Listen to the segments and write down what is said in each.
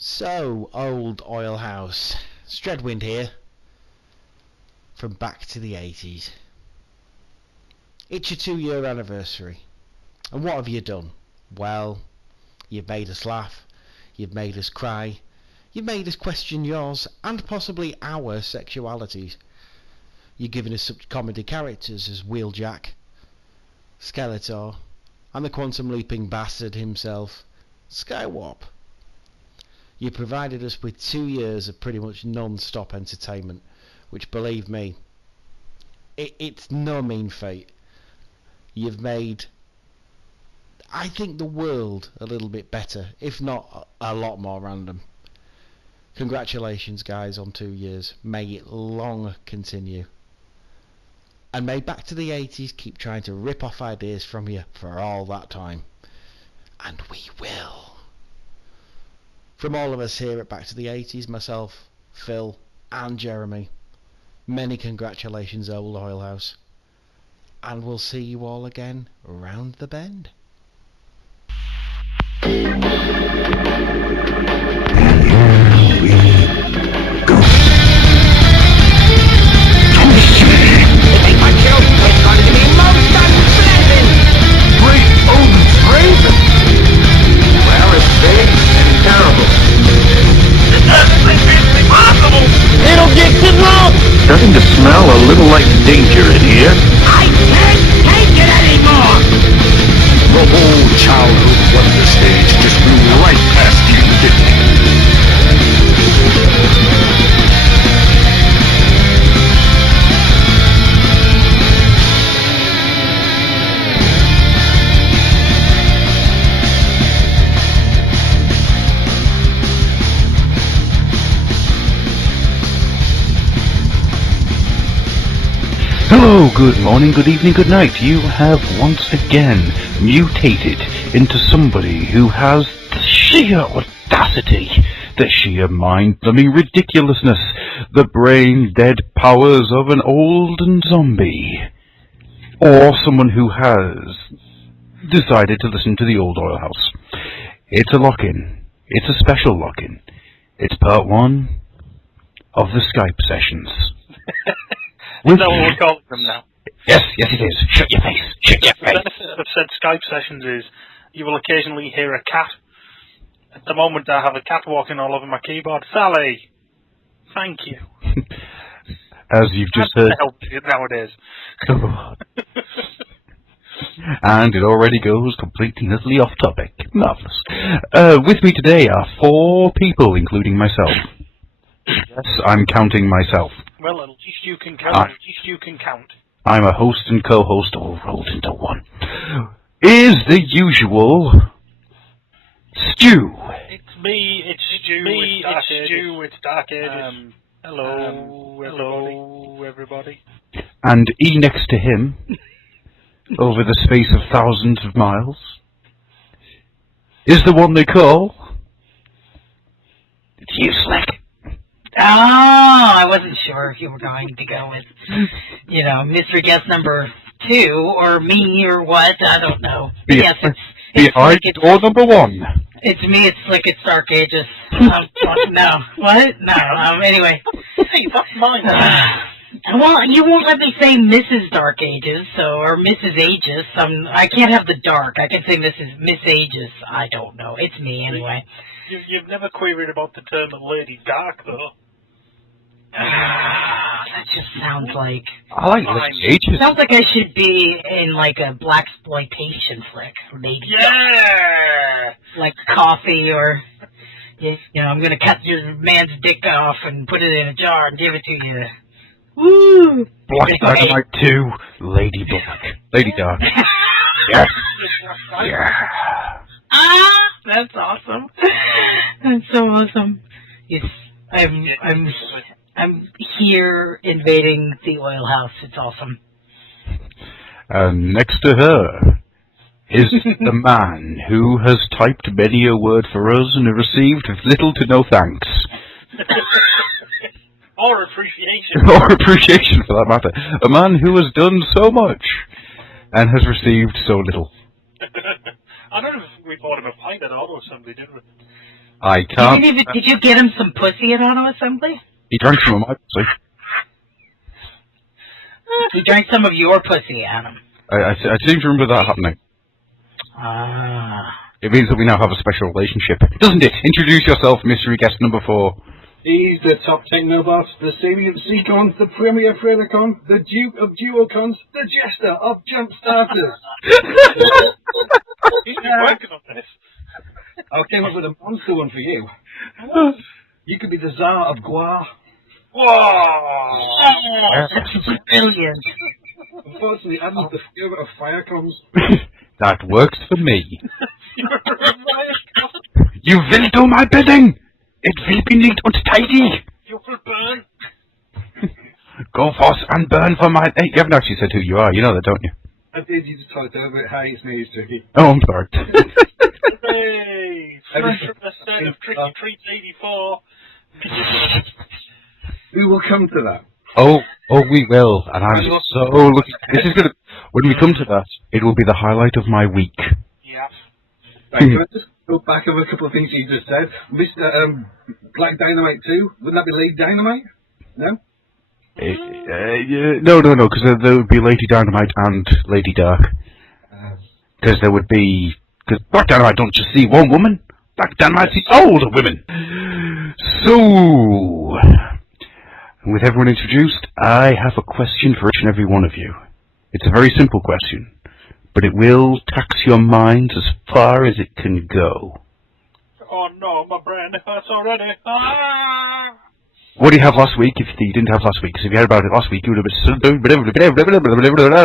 So, old oil house, Stredwind here, from back to the 80s. It's your 2-year anniversary, and what have you done? Well, you've made us laugh, you've made us cry, you've made us question yours, and possibly our sexualities. You've given us such comedy characters as Wheeljack, Skeletor, and the quantum leaping bastard himself, Skywarp. You provided us with 2 years of pretty much non-stop entertainment, which, believe me, it's no mean feat. You've made, I think, the world a little bit better, if not a lot more random. Congratulations, guys, on 2 years. May it long continue. And may Back to the 80s keep trying to rip off ideas from you for all that time. And we will. From all of us here at Back to the 80s, myself, Phil, and Jeremy, many congratulations, old oil house. And we'll see you all again round the bend. Starting to smell a little like danger in here. I can't take it anymore! The whole childhood wonder stage just blew right past you, didn't it? Hello, good morning, good evening, good night. You have once again mutated into somebody who has the sheer audacity, the sheer mind-numbing ridiculousness, the brain-dead powers of an olden zombie. Or someone who has decided to listen to the old oil house. It's a lock-in. It's a special lock-in. It's part 1 of the Skype sessions. Is that what we're calling them now? Yes, it is. Shut your face. Shut your face. The benefit of said Skype sessions is you will occasionally hear a cat. At the moment I have a cat walking all over my keyboard. Sally! Thank you. As you've just heard. Help nowadays. And it already goes completely and utterly off topic. Marvellous. With me today are 4 people, including myself. Yes, I'm counting myself. Well, at least you can count. At least you can count. I'm a host and co-host all rolled into one. Is the usual Stu. It's me, it's Stu, it's Dark Ages. Hello, everybody. And E next to him, over the space of thousands of miles, is the one they call... It's you, Slick. Oh, I wasn't sure if you were going to go with, mystery guest number 2, or me, or what, I don't know. But yes, it's Slick, or number 1. It's me, it's Slick, it's Dark Ages. No. What? No, anyway. Hey, that's mine. Well, you won't let me say Mrs. Dark Ages, or Mrs. Aegis. I can't have the dark. I can say Miss Aegis. I don't know. It's me, anyway. You've never queried about the term Lady Dark, though. That just sounds like... I like Lady Aegis. Sounds like I should be in, like, a blaxploitation flick. Maybe. Yeah! Like Coffee, or... I'm gonna cut your man's dick off and put it in a jar and give it to you. Woo! Black Dynamite 2, Lady Black. Lady Dark. Yes. Yeah. Ah! That's awesome. That's so awesome. Yes, I'm here invading the oil house. It's awesome. And next to her is the man who has typed many a word for us and received little to no thanks. Or appreciation. Or appreciation, for that matter. A man who has done so much and has received so little. I don't know if we bought him a pint at auto assembly, did we? I can't. Did you get him some pussy at Auto Assembly? He drank some of my pussy. He drank some of your pussy, Adam. I seem to remember that happening. Ah. It means that we now have a special relationship, doesn't it? Introduce yourself, mystery guest number 4. He's the top technobot, the salient Seacon, the premier Predacon, the Duke of Duocons, the Jester of Jumpstarters. He's been working on this. I came up with a monster one for you. You could be the Tsar of Gua. Whoa! Oh, that's brilliant. Unfortunately, Adam's the favourite of Firecons. That works for me. You will do my bidding! It will be neat and tidy! You will burn! Go forth and burn for my... Hey, you haven't actually said who you are, you know that, don't you? I did, you just talked over it. Hi, it's me, it's Tricky. Oh, I'm sorry. Hey! 100% of Tricky Treats 84. We will come to that. Oh, we will, and I'm so looking... This is gonna... When we come to that, it will be the highlight of my week. Yeah. Right, can I just go back over a couple of things you just said? Mr. Black Dynamite 2, wouldn't that be Lady Dynamite? No? No, because there would be Lady Dynamite and Lady Dark. Because there would be... Because Black Dynamite don't just see one woman. Black Dynamite sees all the women. So... with everyone introduced, I have a question for each and every one of you. It's a very simple question, but it will tax your minds as far as it can go. Oh no, my brain hurts already. Ah! What do you have last week if you didn't have last week? Because if you had about it last week, you would have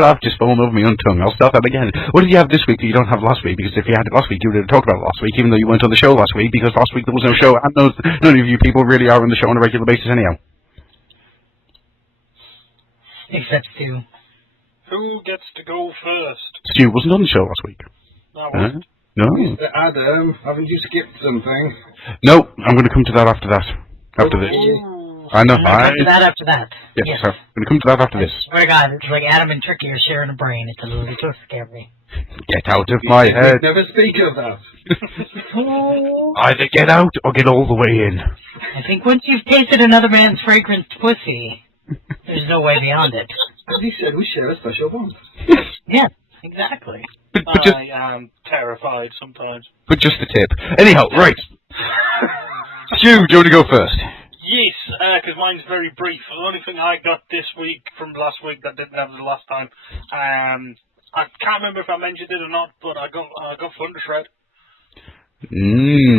I've just fallen over my own tongue. I'll start that again. What did you have this week that you don't have last week? Because if you had it last week, you would have talked about it last week, even though you weren't on the show last week, because last week there was no show, and none of you people really are on the show on a regular basis anyhow. Except Stu. Who gets to go first? Stu wasn't on the show last week. No. No. Mr. Adam, haven't you skipped something? No, I'm going to come to that after that. After this. Ooh. I know. I'm gonna come to that after that. Yes, I'm going to come to that after this. Oh my God, it's like Adam and Tricky are sharing a brain. It's a little scary. Get out of my head. Never speak of that. Either get out or get all the way in. I think once you've tasted another man's fragranced pussy, there's no way beyond it. As he said, we share a special bond. Yeah, exactly. But just, I am terrified sometimes. but just the tip. Anyhow, right. Stu, do you want to go first? Yes, because mine's very brief. The only thing I got this week from last week that didn't have the last time, I can't remember if I mentioned it or not, but I got Thundershred.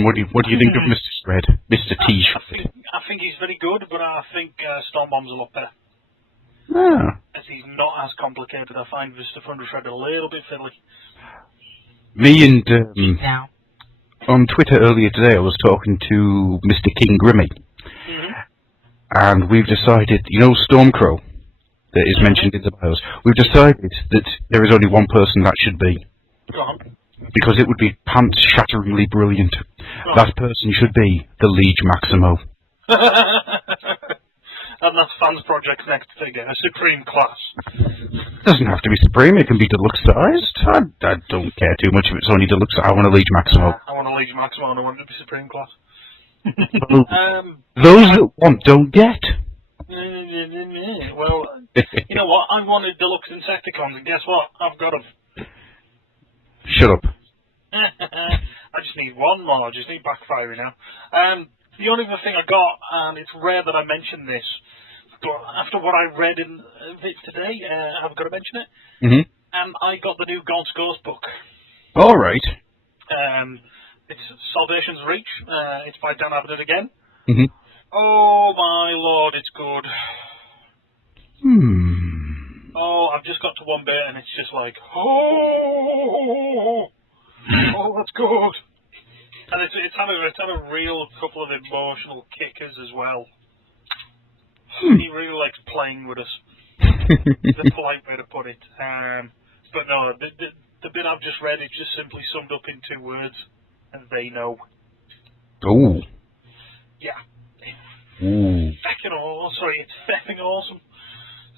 What do you think of Mr. Shred? Mr. T. Shred? I think he's very good, but I think Stormbomb's a lot better. Ah. As he's not as complicated. I find Mr. Thundershred a little bit fiddly. Me and Now. on Twitter earlier today, I was talking to Mr. King Grimmy, and we've decided, you know, Stormcrow that is mentioned in the bios. We've decided that there is only one person that should be, Go on. because it would be pants-shatteringly brilliant. Right. That person should be the Liege Maximo. And that's Fans Project's next figure, a Supreme class. Doesn't have to be Supreme, it can be deluxe sized. I don't care too much if it's only deluxe. I want a Liege Maximo. I want a Legion Maximo and I want it to be Supreme class. Those that want don't get. Well, you know what? I wanted deluxe Insecticons, and guess what? I've got them. Shut up. I just need one more. I just need Backfire now. The only other thing I got, and it's rare that I mention this, but after what I read in it today, I've got to mention it. Mm-hmm. I got the new Gaunt's Ghost book. All right. It's Salvation's Reach. It's by Dan Abnett again. Mm-hmm. Oh my lord, it's good. Oh, I've just got to one bit and it's just like, oh, that's good. And it's had a real couple of emotional kickers as well. He really likes playing with us. The polite way to put it. But no, the bit I've just read, it's just simply summed up in 2 words, and they know. Oh. Yeah. Ooh. It's feffing awesome.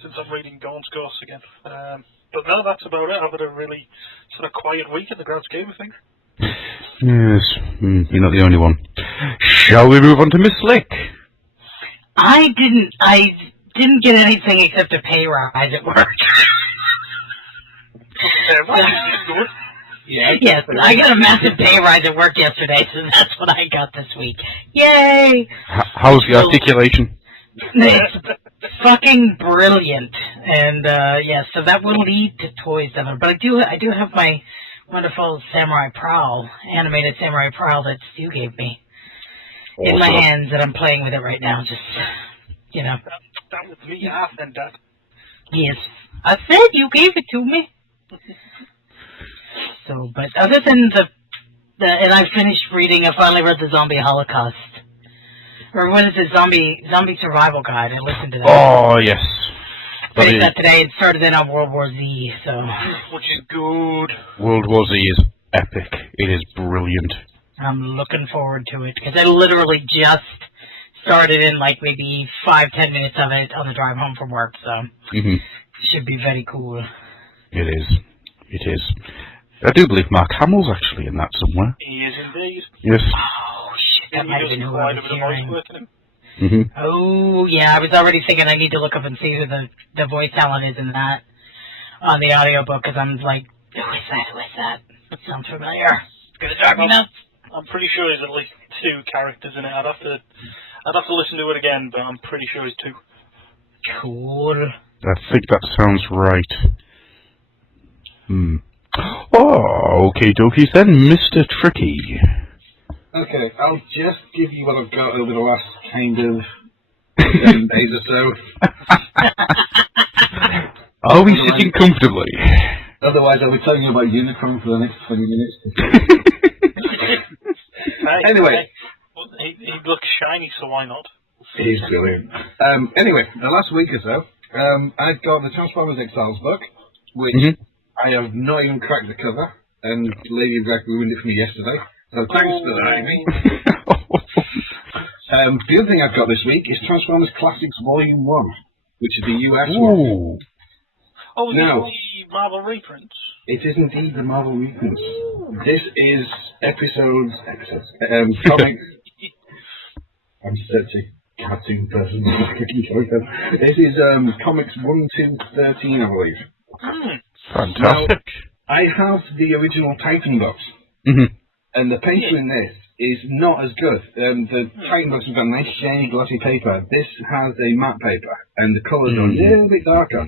Since I'm reading Gaunt's Ghosts again. But no, that's about it. I've had a really sort of quiet week in the grand scheme of things. Yes, you're not the only one. Shall we move on to Miss Slick? I didn't get anything except a pay rise at work. Yes, I got a massive pay rise at work yesterday, so that's what I got this week. Yay! How's the articulation? It's fucking brilliant, and so that will lead to toys. But I do have my wonderful samurai prowl, animated samurai prowl that Stu gave me in my hands, and I'm playing with it right now. Just That was me half then, Dad. Yes, I said you gave it to me. So, but other than and I finished reading. I finally read the Zombie Holocaust, or what is it? Zombie Survival Guide. I listened to that. Oh yes. Finished that today. It started in on World War Z, so which is good. World War Z is epic. It is brilliant. I'm looking forward to it because I literally just started in like maybe 5-10 minutes of it on the drive home from work, so should be very cool. It is. It is. I do believe Mark Hamill's actually in that somewhere. He is indeed. Yes. Oh shit, that might have been who I was hearing. Mm-hmm. Oh yeah, I was already thinking I need to look up and see who the voice talent is in that on the audiobook because I'm like, who is that? Who is that? That sounds familiar. It's gonna drive me nuts. I'm pretty sure there's at least 2 characters in it. I'd have to listen to it again, but I'm pretty sure it's 2. Cool. I think that sounds right. Oh, okay, dokies then, Mr. Tricky. Okay, I'll just give you what I've got over the last kind of 7 days or so. Are we sitting comfortably? Otherwise, I'll be telling you about Unicron for the next 20 minutes. Anyway. He looks shiny, so why not? He's brilliant. Anyway, the last week or so, I've got the Transformers Exiles book, which I have not even cracked the cover, and Lady Dynamite ruined it for me yesterday. So thanks for that, Amy. The other thing I've got this week is Transformers Classics Volume 1, which is the US one. Oh, now, the Marvel reprints? It is indeed the Marvel reprints. This is comics. I'm such a cartoon person. This is comics 1 to 13, I believe. Fantastic. Now, I have the original Titan box, and the paper in this is not as good. The Titan box has got nice shiny glossy paper. This has a matte paper, and the colours are a little bit darker.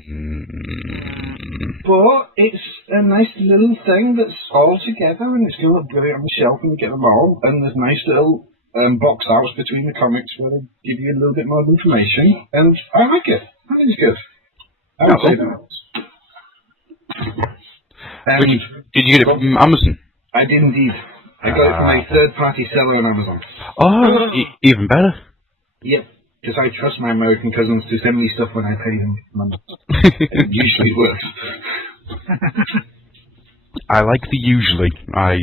But it's a nice little thing that's all together, and it's going to look brilliant on the shelf when you get them all. And there's nice little box outs between the comics where they give you a little bit more information, and I like it. I think it's good. I would say that. Did you get it from Amazon? I did indeed. I got it from a third-party seller on Amazon. Oh, even better. Yep, because I trust my American cousins to send me stuff when I pay them money. It usually works. I like the usually. I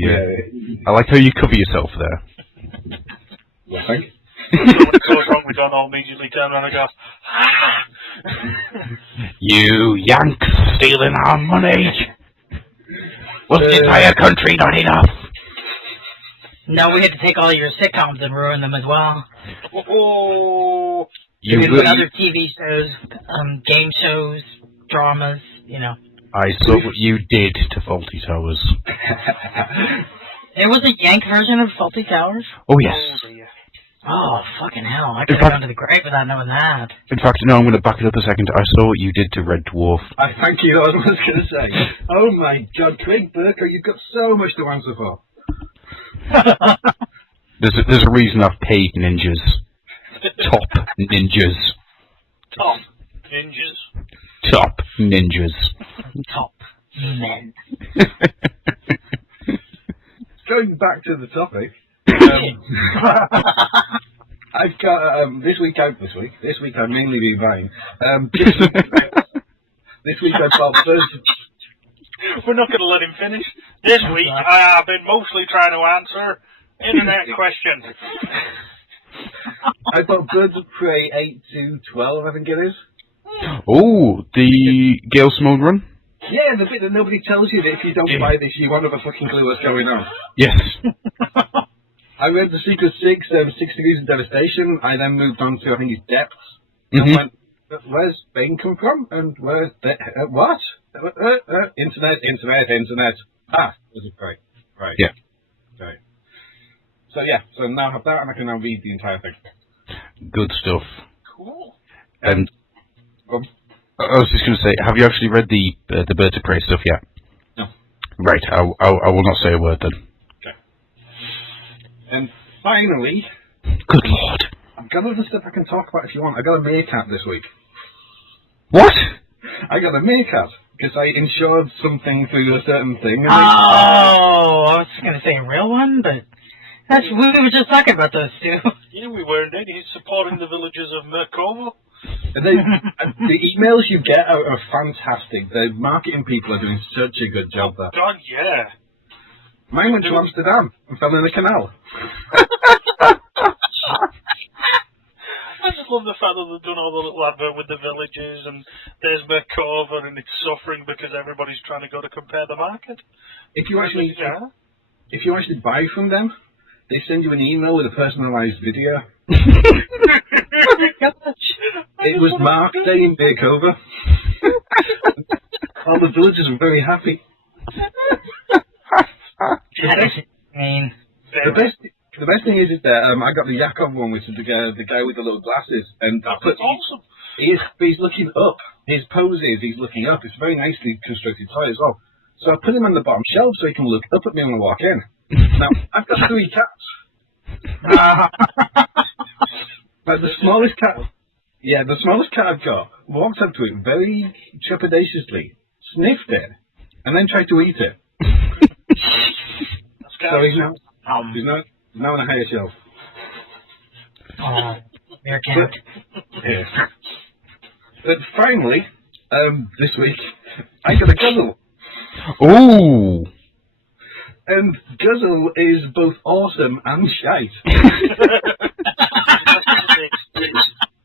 like how you cover yourself there. You think? When it goes wrong, we don't all immediately turn around and go, You Yanks stealing our money! Was the entire country not enough? No, we had to take all your sitcoms and ruin them as well. oh. You and really... other TV shows, game shows, dramas, you know. I saw what you did to Faulty Towers. There was a Yank version of Faulty Towers? Oh, yes. Oh, fucking hell. I could have gone to the grave without knowing that. In fact, no, I'm going to back it up a second. I saw what you did to Red Dwarf. Thank you, that was what I was going to say. Oh my god, Craig Burker, you've got so much to answer for. There's a reason I've paid ninjas. Top ninjas. Top ninjas. Top ninjas. Top men. Going back to the topic, I've got this week I've mainly been buying. This week I bought first. We're not going to let him finish. This week I have been mostly trying to answer internet questions. I bought Birds of Prey 8 to 12, I think it is. Oh, the Gale Simone run? Yeah, the bit that nobody tells you that if you don't buy this, you won't have a fucking clue what's going on. Yes. I read The Secret Six, 6 Degrees of Devastation. I then moved on to, I think, it's Depths. And went, where's Bane come from? And where's what? Internet. Ah, was it right? Right. Yeah. Okay. So yeah, so now I have that, and I can now read the entire thing. Good stuff. Cool. And I was just going to say, have you actually read the Birds of Prey stuff yet? No. Right. I will not say a word then. Okay. And finally, good lord, I've got other stuff I can talk about if you want. I got a meerkat this week. What? I got a meerkat because I insured something through a certain thing. And I was going to say a real one, but we were just talking about those two. Yeah, we were indeed. He's supporting the villagers of Merkova. And the emails you get are fantastic. The marketing people are doing such a good job there. God, yeah. Mine went to Amsterdam and fell in a canal. I just love the fact that they've done all the little advert with the villages, and there's Merkova, and it's suffering because everybody's trying to go to compare the market. If you actually buy from them, they send you an email with a personalised video. It was Mark Day in Merkova. All the villagers were very happy. The best thing is that I got the Yakov one, which is the guy with the little glasses, and That's awesome. He's looking up. His pose is he's looking up. It's a very nicely constructed toy as well. So I put him on the bottom shelf so he can look up at me when I walk in. Now I've got 3 cats. But the smallest cat I've got walked up to it very trepidatiously, sniffed it, and then tried to eat it. So he's now on a higher shelf. Oh, meerkat. Yes. But finally, this week, I got a Guzzle. Ooh! And Guzzle is both awesome and shite.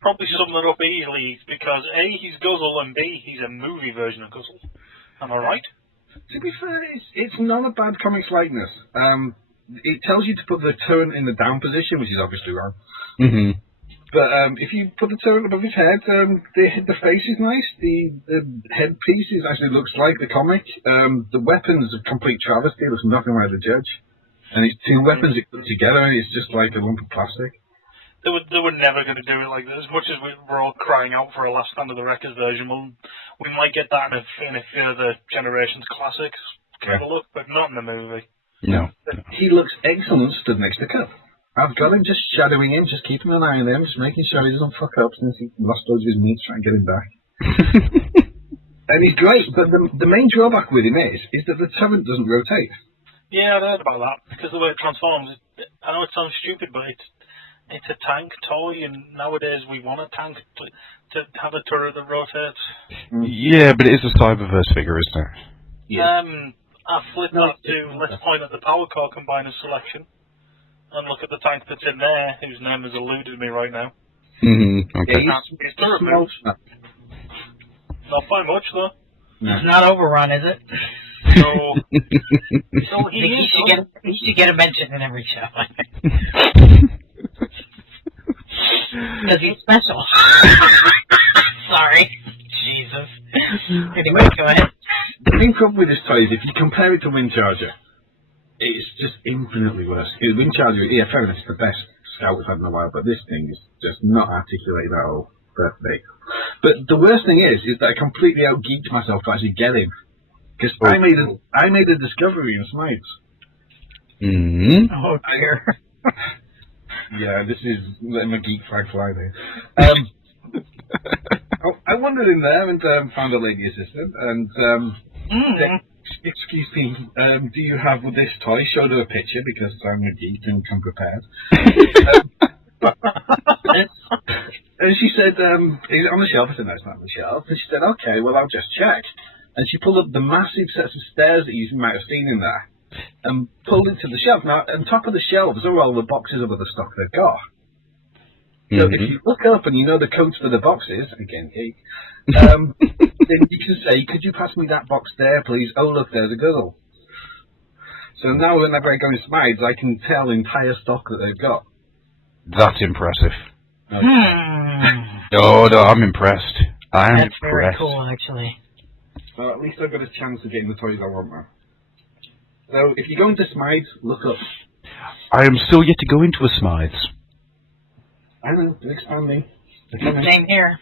Probably sum that up easily, because A, he's Guzzle, and B, he's a movie version of Guzzle. Am I right? To be fair, it's not a bad comics likeness. It tells you to put the turret in the down position, which is obviously wrong. Mm-hmm. But if you put the turret above his head, the face is nice. The headpiece actually looks like the comic. The weapons are complete travesty. It looks nothing like the Judge. And it's 2 weapons it put together, and it's just like a lump of plastic. They were never going to do it like this. As much as we're all crying out for a Last Stand of the Wreckers version, we might get that in a further generation's classics kind of look, but not in the movie. No. He looks excellent stood next to Cup. I've got him just shadowing him, just keeping an eye on him, just making sure he doesn't fuck up since he lost loads of his meat trying to get him back. And he's great, but the main drawback with him is that the turret doesn't rotate. Yeah, I heard about that, because the way it transforms, I know it sounds stupid, but it's a tank toy, and nowadays we want a tank to have a turret that rotates. Yeah, but it is a Cyberverse figure, isn't it? Yeah. I flipped that to let's point at the Power Core Combiner selection and look at the tank that's in there, whose name has eluded me right now. Mm-hmm. Okay. Yeah, He's turret moves. Not by much, though. No. It's not overrun, is it? So He should get a mention in every show. Because he's special. Sorry. Jesus. Anyway, go ahead. The main problem with this toy is if you compare it to Windcharger, it's just infinitely worse. Windcharger, yeah, fair enough, it's the best scout we've had in a while, but this thing is just not articulated at all. Perfect. But the worst thing is that I completely out-geeked myself to actually get him. Because I made a discovery in Smythes. Mm-hmm. Oh, dear. Yeah, this is letting my geek flag fly there. I wandered in there and found a lady assistant and said, excuse me, do you have this toy? Showed her a picture because I'm a geek and come prepared. And she said, is it on the shelf? I said, no, it's not on the shelf. And she said, okay, well, I'll just check. And she pulled up the massive sets of stairs that you might have seen in there and pulled it to the shelf. Now, on top of the shelves are all the boxes of other stock they've got. So if you look up and you know the codes for the boxes, again, geek, then you can say, could you pass me that box there, please? Oh, look, there's a Guzzle. So now whenever I go into Smides, I can tell the entire stock that they've got. That's impressive. Okay. No, I'm impressed. I'm That's impressed. very cool, actually. So at least I've got a chance of getting the toys I want now. So if you go into Smides, look up. I am still yet to go into a Smides. I know, they're expanding. Same here.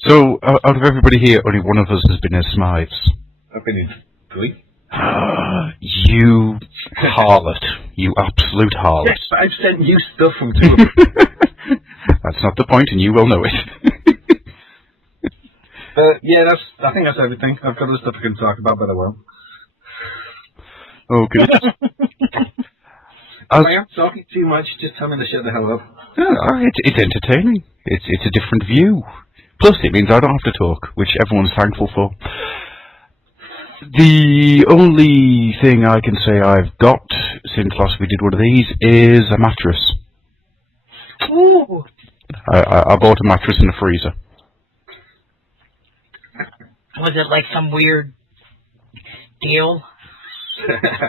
So, out of everybody here, only one of us has been in Smides. I've been in 3. You harlot. You absolute harlot. Yes, but I've sent you stuff from 2 of them. That's not the point, and you will know it. Yeah, I think that's everything. I've got other stuff I can talk about, but I won't. Oh, good. If I am talking too much, just tell me to shut the hell up. It's entertaining. It's a different view. Plus, it means I don't have to talk, which everyone's thankful for. The only thing I can say I've got since last we did one of these is a mattress. Ooh. I bought a mattress and a freezer. Was it like some weird deal?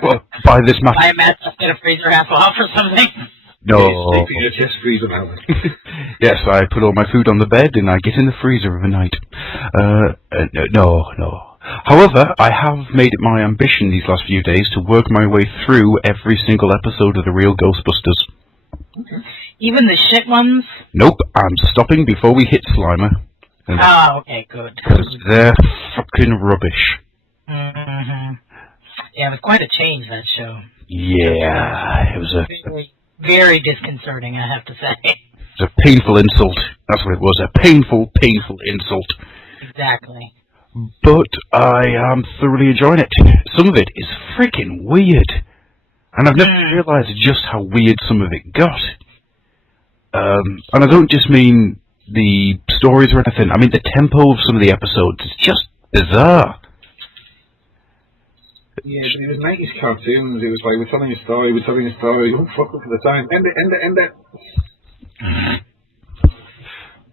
Well, buy this Buy a mattress. mattress, get a freezer half off or something? No. Sleeping in a chest freezer now. Yes, I put all my food on the bed and I get in the freezer of a night. No. However, I have made it my ambition these last few days to work my way through every single episode of The Real Ghostbusters. Okay. Even the shit ones? Nope, I'm stopping before we hit Slimer. Oh, okay, good. Because they're fucking rubbish. Mm-hmm. Yeah, it was quite a change, that show. Yeah, it was Very, very disconcerting, I have to say. it was a painful insult. That's what it was, a painful insult. Exactly. But I am thoroughly enjoying it. Some of it is freaking weird. And I've never realised just how weird some of it got. And I don't just mean the stories or anything. I mean the tempo of some of the episodes is just bizarre. Yeah, but it was 90s cartoons. It was like, we're telling a story. Oh, fuck, look at the time. End it.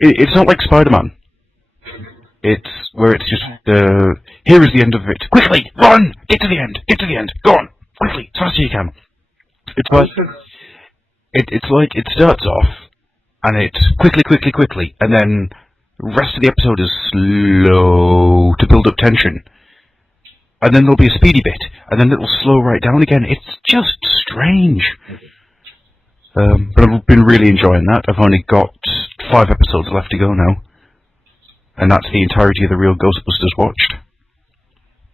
It's not like Spider-Man. It's where it's just, here is the end of it. Quickly, run! Get to the end. Go on, quickly, as fast as you can. It's like, it's like it starts off, and it's quickly, and then the rest of the episode is slow to build up tension. And then there'll be a speedy bit, and then it'll slow right down again. It's just strange. But I've been really enjoying that. I've only got 5 episodes left to go now. And that's the entirety of The Real Ghostbusters watched.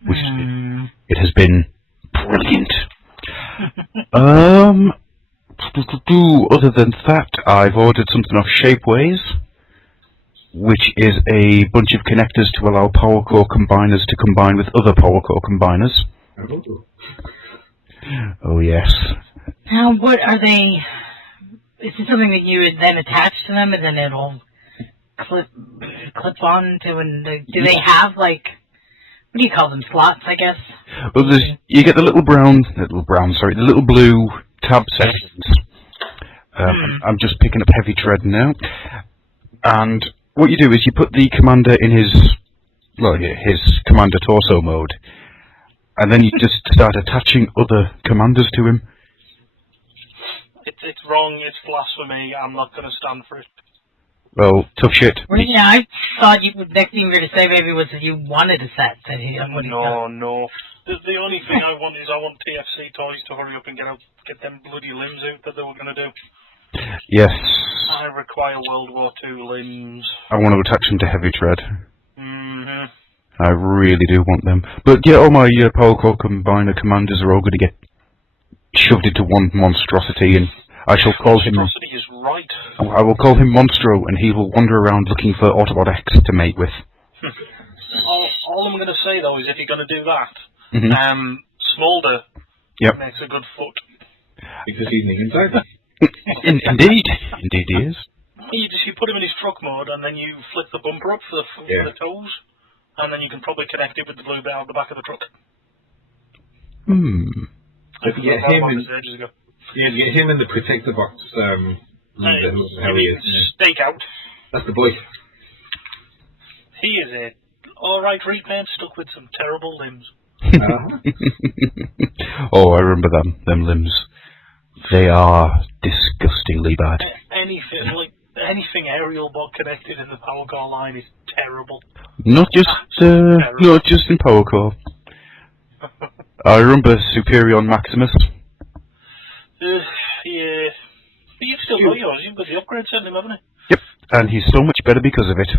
Which it has been brilliant. Other than that, I've ordered something off Shapeways, which is a bunch of connectors to allow power core combiners to combine with other power core combiners. Oh yes. Now, what are they? Is it something that you would then attach to them and then it'll clip on to? And do they have like, what do you call them? Slots, I guess. Well, you get the little blue tab sections. I'm just picking up heavy tread now, and what you do is you put the commander in his commander torso mode, and then you just start attaching other commanders to him. It's wrong, it's blasphemy, I'm not going to stand for it. Well, tough shit. Well, yeah, I thought next thing you were going to say maybe was that you wanted a set. No. The only thing I want is TFC Toys to hurry up and get them bloody limbs out that they were going to do. Yes. I require World War II limbs. I want to attach them to heavy tread. Mm-hmm. I really do want them. But yeah, all my power core combiner commanders are all going to get shoved into one monstrosity, and I shall call him... Monstrosity is right. I will call him Monstro, and he will wander around looking for Autobot X to mate with. all I'm going to say, though, is if you're going to do that, Smolder makes a good foot. Because he's an inside. Indeed he is. You put him in his truck mode, and then you flip the bumper up for the toes, and then you can probably connect it with the blue bit out the back of the truck. If you get him in the protector box, how he is. Stakeout. That's the boy. He is a alright repaint stuck with some terrible limbs. Oh, I remember them limbs. They are disgustingly bad. Anything aerial but connected in the power core line is terrible. Not just in Power Core. I remember Superion Maximus. Yeah. But you've still got yours. You've got the upgrade set in him, haven't you? Yep, and he's so much better because of it.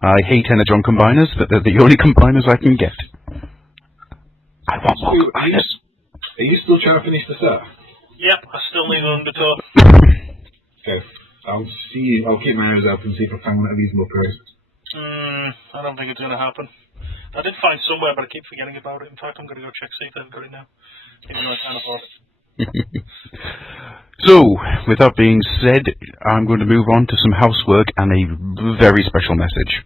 I hate Energon combiners, but they're the only combiners I can get. I want more combiners. Are you still trying to finish the set? Yep, I still need an undertow. Okay. I'll keep my eyes open and see if I find one of these upgrades. I don't think it's going to happen. I did find somewhere, but I keep forgetting about it. In fact, I'm going to go check, see if they've got it now. Even though I can't afford it. So, with that being said, I'm going to move on to some housework and a very special message.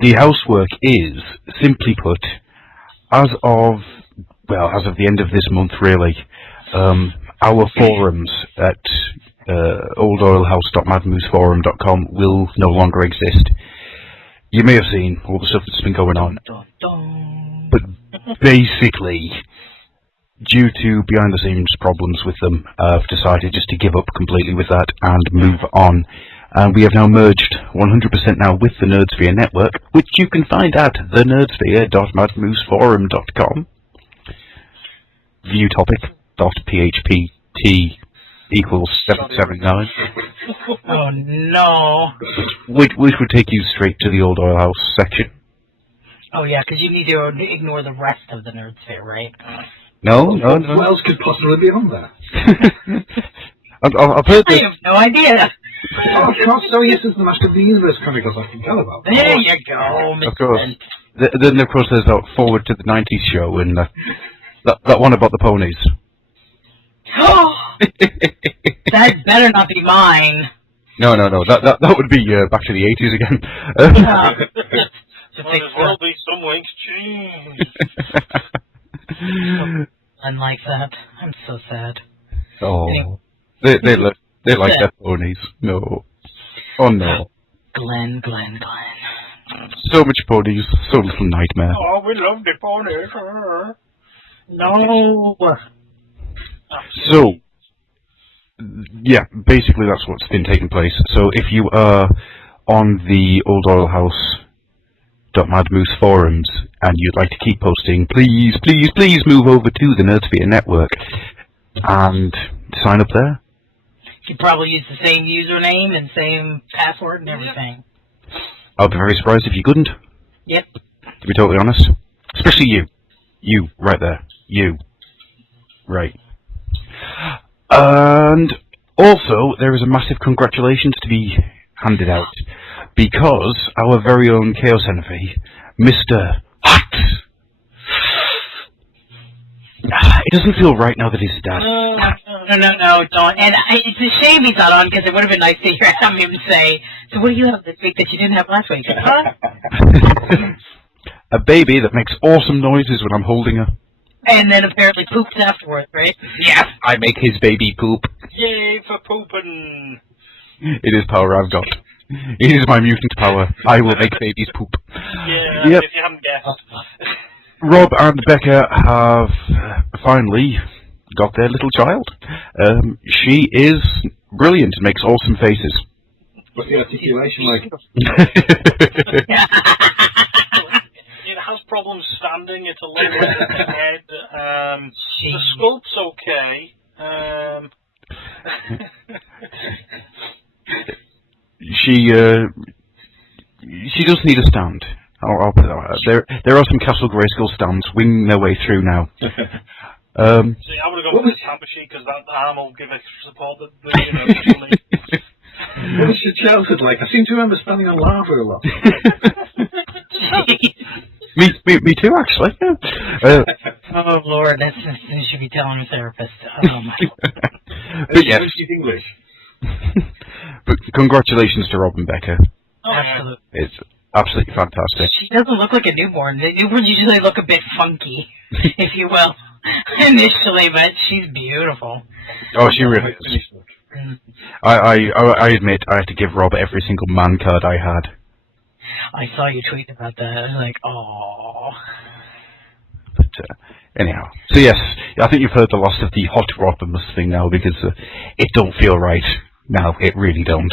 The housework is, simply put, as of the end of this month, really, our forums at oldoilhouse.madmooseforum.com will no longer exist. You may have seen all the stuff that's been going on. But basically, due to behind-the-scenes problems with them, I've decided just to give up completely with that and move on. And we have now merged 100% now with the Nerdsphere network, which you can find at thenerdsphere.madmooseforum.com. Viewtopic.phpt equals 779. Oh no! Which would take you straight to the Old Oil House section. Oh yeah, because you need to ignore the rest of the Nerdsphere, right? No. What else could possibly be on there? I've heard I have no idea. Oh, of course, so yes, it's the Master of the Universe Chronicles I can tell about. There you go, Mr. Of course. Bent. Then, of course, there's that Forward to the 90s show and that one about the ponies. That better not be mine. No. That would be back to the 80s again. Might as well be some weeks. Jeez. Unlike that. I'm so sad. Oh. Anyway. They like their ponies. No. Oh no. Glenn. So much ponies, so little nightmare. Oh, we love the ponies. No. So, yeah, basically that's what's been taking place. So if you are on the Old Oil House.madmoose forums and you'd like to keep posting, please move over to the Nerdsphere network and sign up there. You probably use the same username and same password and everything. I'll be very surprised if you couldn't. Yep. To be totally honest. Especially you. You, right there. You. Right. And also, there is a massive congratulations to be handed out, because our very own Chaos Envy, Mr. Hot, it doesn't feel right now that he's dead. No, don't. And it's a shame he's not on, because it would have been nice to hear him say, so what do you have this week that you didn't have last week? Huh? A baby that makes awesome noises when I'm holding her. And then apparently poops afterwards, right? Yes, I make his baby poop. Yay for pooping! It is power I've got. It is my mutant power. I will make babies poop. Yeah, Yep. if you haven't guessed. Rob and Becca have finally got their little child. She is brilliant and makes awesome faces. What's the articulation like? It has problems standing. It's a little bit in the head. The sculpt's okay. She does need a stand. I'll put it that way. There are some Castle Grayskull stands winging their way through now. See, I would have gone with the Tabashi because that arm will give extra support that people need. What was your childhood like? I seem to remember standing on lava a lot. Me too, actually. Oh Lord, that's you should be telling a therapist. Oh my. But yes. She's English. But congratulations to Rob and Becca. Oh, absolutely. It's absolutely fantastic. She doesn't look like a newborn. The newborns usually look a bit funky, if you will, initially, but she's beautiful. Oh, she really is. I admit I had to give Rob every single man card I had. I saw you tweet about that. I was like, oh. anyhow. So yes, I think you've heard the last of the hot rodmus thing now, because it don't feel right. No, it really don't.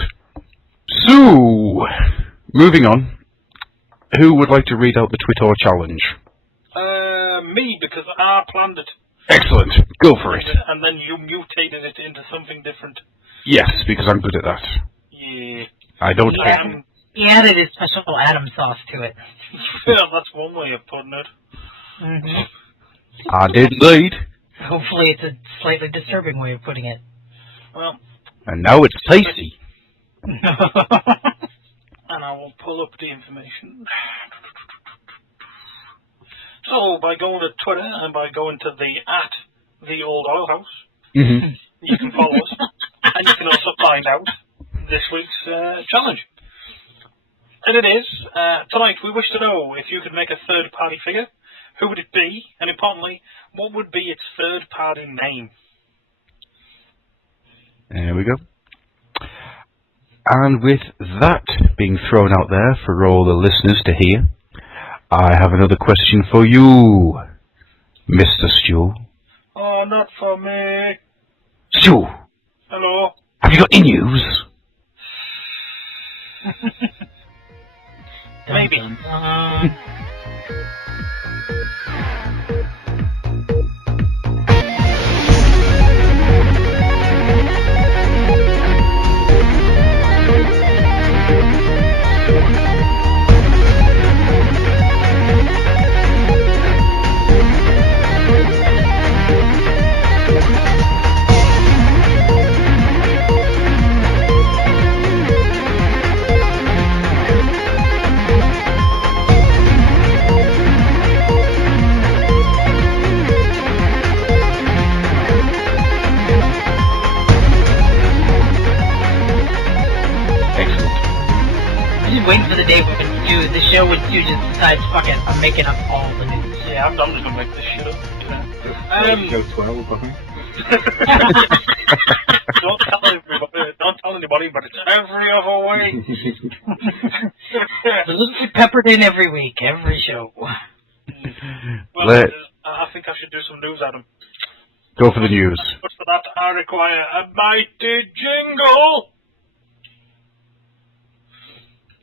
So, moving on. Who would like to read out the Twitter challenge? Me, because I planned it. Excellent. Go for it. And then you mutated it into something different. Yes, because I'm good at that. Yeah. I don't. He added his special Adam sauce to it. Yeah, that's one way of putting it. Mm-hmm. I did indeed. Hopefully it's a slightly disturbing way of putting it. Well. And now it's tasty. And I will pull up the information. So, by going to Twitter and by going to the old oil house, you can follow us, and you can also find out this week's challenge. And it is, tonight we wish to know if you could make a third-party figure, who would it be, and importantly, what would be its third-party name? There we go. And with that being thrown out there for all the listeners to hear, I have another question for you, Mr. Stu. Oh, not for me. Stu! Hello? Have you got any news? Maybe. Waiting for the day when the show when Stu just decides, fuck it, I'm making up all the news. Yeah, I'm just gonna make this shit up. Go 12, I think. Don't tell anybody, but it's every other week. A little bit peppered in every week, every show. Well, I think I should do some news, Adam. Go for the news. But for that, I require a mighty jingle.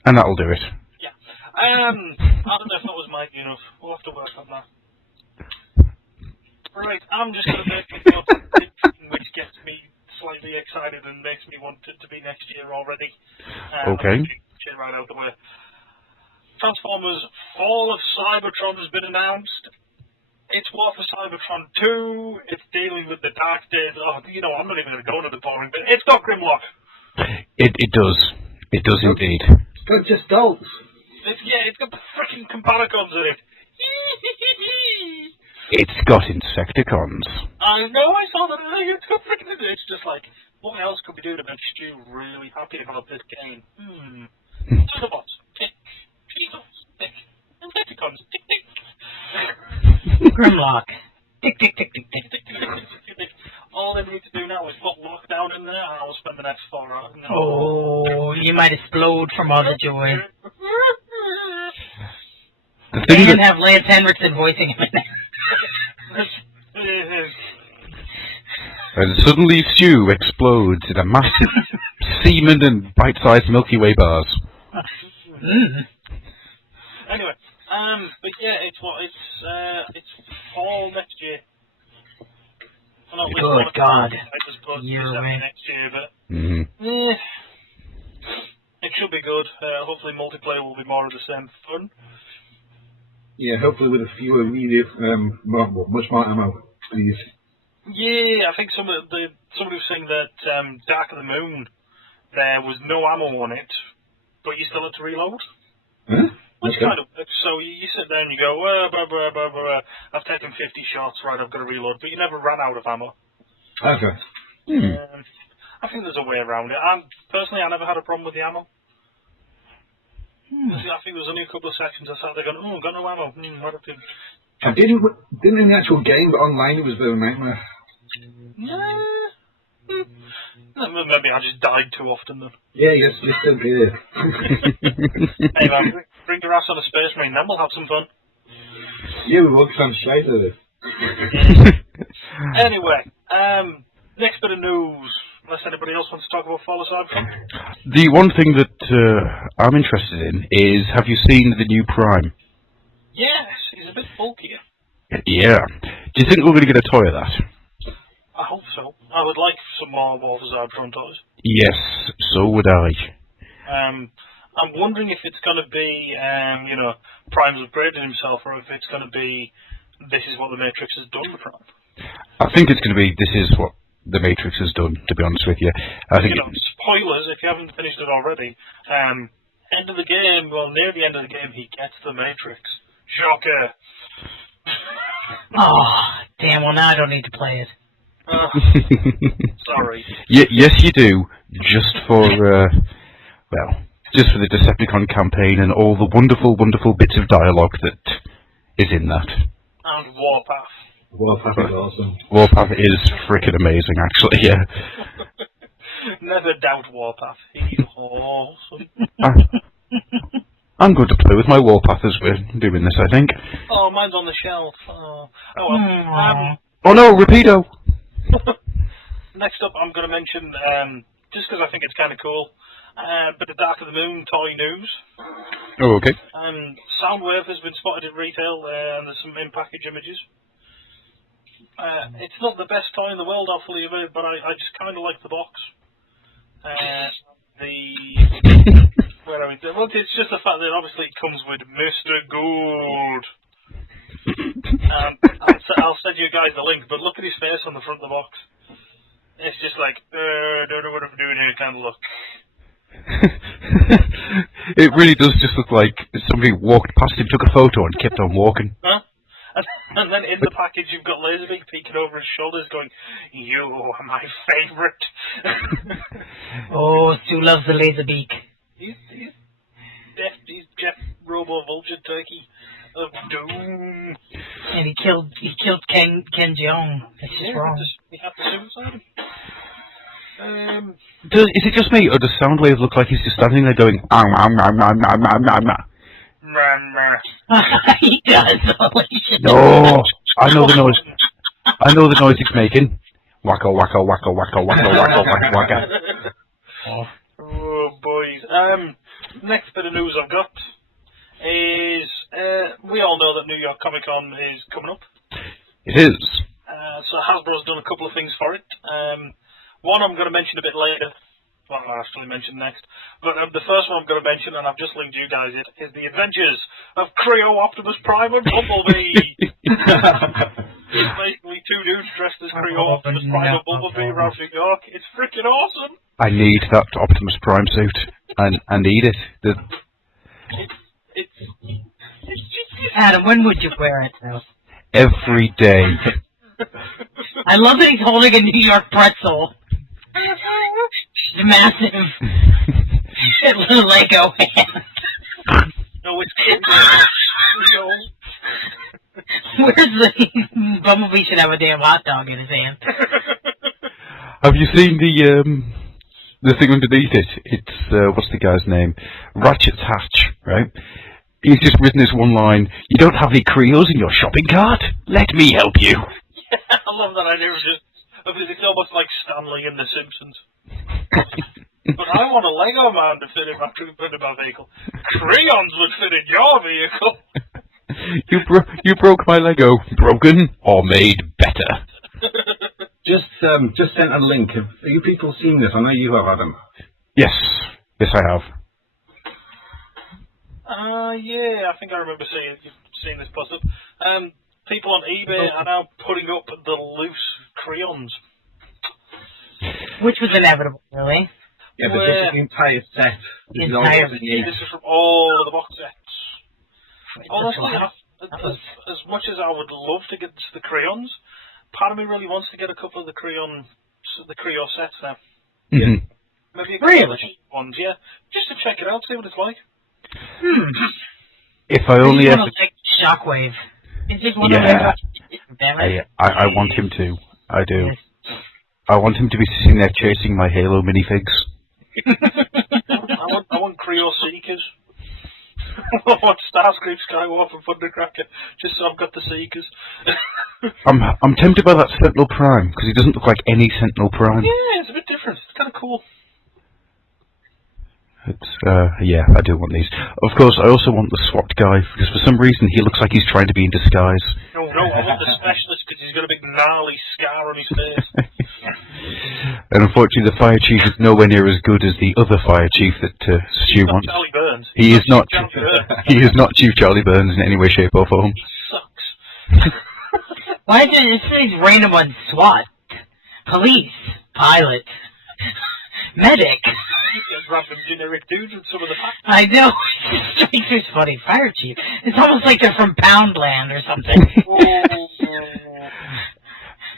And that'll do it. Yeah. I don't know if that was mighty enough. We'll have to work on that. Right, I'm just going to make something which gets me slightly excited and makes me want it to be next year already. Okay. Shit right out the way. Transformers Fall of Cybertron has been announced. It's War for Cybertron 2. It's dealing with the dark days. Oh, I'm not even going to go into the boring bit. It's got Grimlock. It does. It does indeed. But just adults. It's got the freaking Combaticons in it. It's got Insecticons. I know, I saw that. It's got freaking. It's just like, what else could we do to make Stu really happy about this game? Autobots, tick. Cheetos, tick. Insecticons, tick, tick. Grimlock. Tick, tick, tick, tick, tick, tick, tick, tick. All they need to do now is put Lockdown in there, and I will spend the next 4 hours. No. Oh, you might explode from all the joy. The thing and have Lance Henriksen voicing him in there. And suddenly Stu explodes in a massive semen and bite-sized Milky Way bars. Anyway, but yeah, it's fall next year. Well, Good God. I just suppose Year it's away. next year, but it should be good. Hopefully multiplayer will be more of the same fun. Yeah, hopefully with a fewer really much more ammo, please. Yeah, I think somebody was saying that Dark of the Moon, there was no ammo on it, but you still had to reload. Huh? Which Okay. kind of, so you sit there and you go, I've taken 50 shots, right, I've got to reload, but you never ran out of ammo. Okay. I think there's a way around it. Personally, I never had a problem with the ammo. I think there was only a couple of sections I sat there going, oh, I've got no ammo. What have to... I didn't in the actual game, but online it was a bit of a nightmare. Maybe I just died too often then. Yeah, yes, you're still good. Hey man, bring your ass on a Space Marine, then we'll have some fun. You look translated. Anyway, next bit of news. Unless anybody else wants to talk about Fall Aside Front. The one thing that I'm interested in is, have you seen the new Prime? Yes, he's a bit bulkier. Yeah. Do you think we're going to get a toy of that? I hope so. I would like some more Balthazar Front toys. Yes, so would I. I'm wondering if it's going to be, Prime's upgraded himself, or if it's going to be, this is what the Matrix has done to Prime. I think it's going to be, this is what the Matrix has done, to be honest with you. I think spoilers, if you haven't finished it already. End of the game, near the end of the game, he gets the Matrix. Shocker. Oh, damn, well now I don't need to play it. Sorry. Yes, you do. Just for, just for the Decepticon campaign and all the wonderful, wonderful bits of dialogue that is in that. And Warpath. Warpath is awesome. Warpath is frickin' amazing, actually, yeah. Never doubt Warpath. He's awesome. I'm going to play with my Warpath as we're doing this, I think. Oh, mine's on the shelf. Oh well. Oh no, Rapido! Next up, I'm going to mention, just because I think it's kind of cool, bit of Dark of the Moon toy news. Oh, okay. Soundwave has been spotted at retail, and there's some in-package images. It's not the best toy in the world, I'll fully admit, but I just kind of like the box. Where are we? Well, it's just the fact that obviously it comes with Mr. Good. I'll send you guys the link, but look at his face on the front of the box. It's just like, don't know what I'm doing here kind of look. It really does just look like somebody walked past him, took a photo, and kept on walking. Huh? And then in the package you've got Laserbeak peeking over his shoulders going, you are my favourite. Oh, Stu loves the Laserbeak. He's Jeff Robo Vulture Turkey of Doom. And he killed Ken Jeong. That's just wrong. He had to suicide him. Is it just me, or does Soundwave look like he's just standing there going, He does. Holy shit. No, I know the noise. I know the noise he's making. Wacka, wacka, wacka, wacka, wacka, wacka, wacka, wacka. Oh, boys. Next bit of news I've got is, we all know that New York Comic Con is coming up. It is. So Hasbro's done a couple of things for it. One I'm going to mention a bit later. Well, I'll actually mention next. But the first one I'm going to mention, and I've just linked you guys it, is The Adventures of Creo, Optimus Prime, and Bumblebee. It's basically two dudes dressed as Creo, Optimus Prime, and Bumblebee around New York. It's freaking awesome. I need that Optimus Prime suit. I need it. It's just... Adam, when would you wear it, though? Every day. I love that he's holding a New York pretzel. It's massive. Little Lego hand. No, it's Creo. Where's the... Bumblebee should have a damn hot dog in his hand. Have you seen the thing underneath it? It's, what's the guy's name? Ratchet's Hatch, right? He's just written this one line, you don't have any Creos in your shopping cart? Let me help you. Yeah, I love that idea. It's almost like Stanley in The Simpsons. But I want a Lego man to fit in my vehicle. Crayons would fit in your vehicle. You broke my Lego. Broken or made better. Just sent a link. Have you people seen this? I know you have, Adam. Yes. Yes, I have. Yeah, I think I remember seeing this post up. People on eBay are now putting up the loose crayons. Which was inevitable, really. Yeah, but this is the entire set. The entire set. This is from all of the box sets. Honestly, as much as I would love to get the crayons, part of me really wants to get a couple of the Creo sets now. Mm-hmm. Maybe a couple of cheap ones, yeah. Just to check it out, see what it's like. If I only had Shockwave. Yeah. I want him to. I do. Yes. I want him to be sitting there chasing my Halo minifigs. I want Creo Seekers. I want Starscream, Skywalker, and Thundercracker, just so I've got the Seekers. I'm tempted by that Sentinel Prime, because he doesn't look like any Sentinel Prime. Yeah, it's a bit different. It's kind of cool. It's, yeah, I do want these. Of course, I also want the SWAT guy, because for some reason he looks like he's trying to be in disguise. No, I want the specialist because he's got a big gnarly scar on his face. And unfortunately, the fire chief is nowhere near as good as the other fire chief that Stu wants. Charlie Burns. He is not. Charlie Burns. He is not Chief Charlie Burns in any way, shape, or form. He sucks. Why did it say random one? SWAT, police, pilot, medic. You get random generic dudes with some of the facts. I know. It strikes me as funny. Fire chief. It's almost like they're from Poundland or something.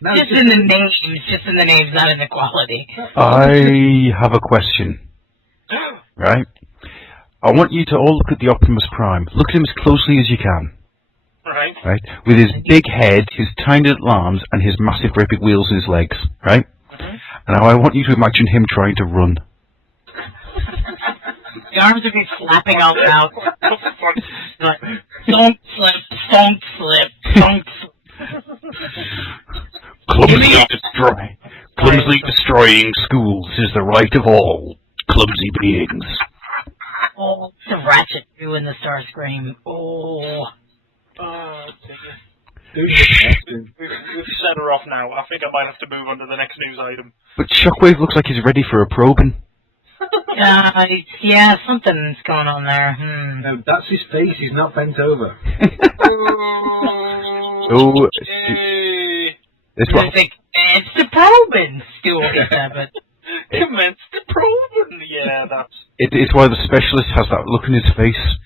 No, Just in the names, not in the quality. I have a question. Right? I want you to all look at the Optimus Prime. Look at him as closely as you can. Right. Right? With his big head, his tiny little arms, and his massive great big wheels in his legs. Right? Mm-hmm. And now I want you to imagine him trying to run. The arms would be flapping all out. Like, don't slip, don't slip, don't slip. Clumsily destroying schools is the right of all clumsy beings. Oh, the Ratchet do in the Starscream. Oh. We've set her off now. I think I might have to move on to the next news item. But Shockwave looks like he's ready for a probing. Yeah, something's going on there. No, that's his face. He's not bent over. Oh, Yay. this one. It's the probing, Stu will get but Commence the probing. Yeah, that's... It's why the specialist has that look in his face.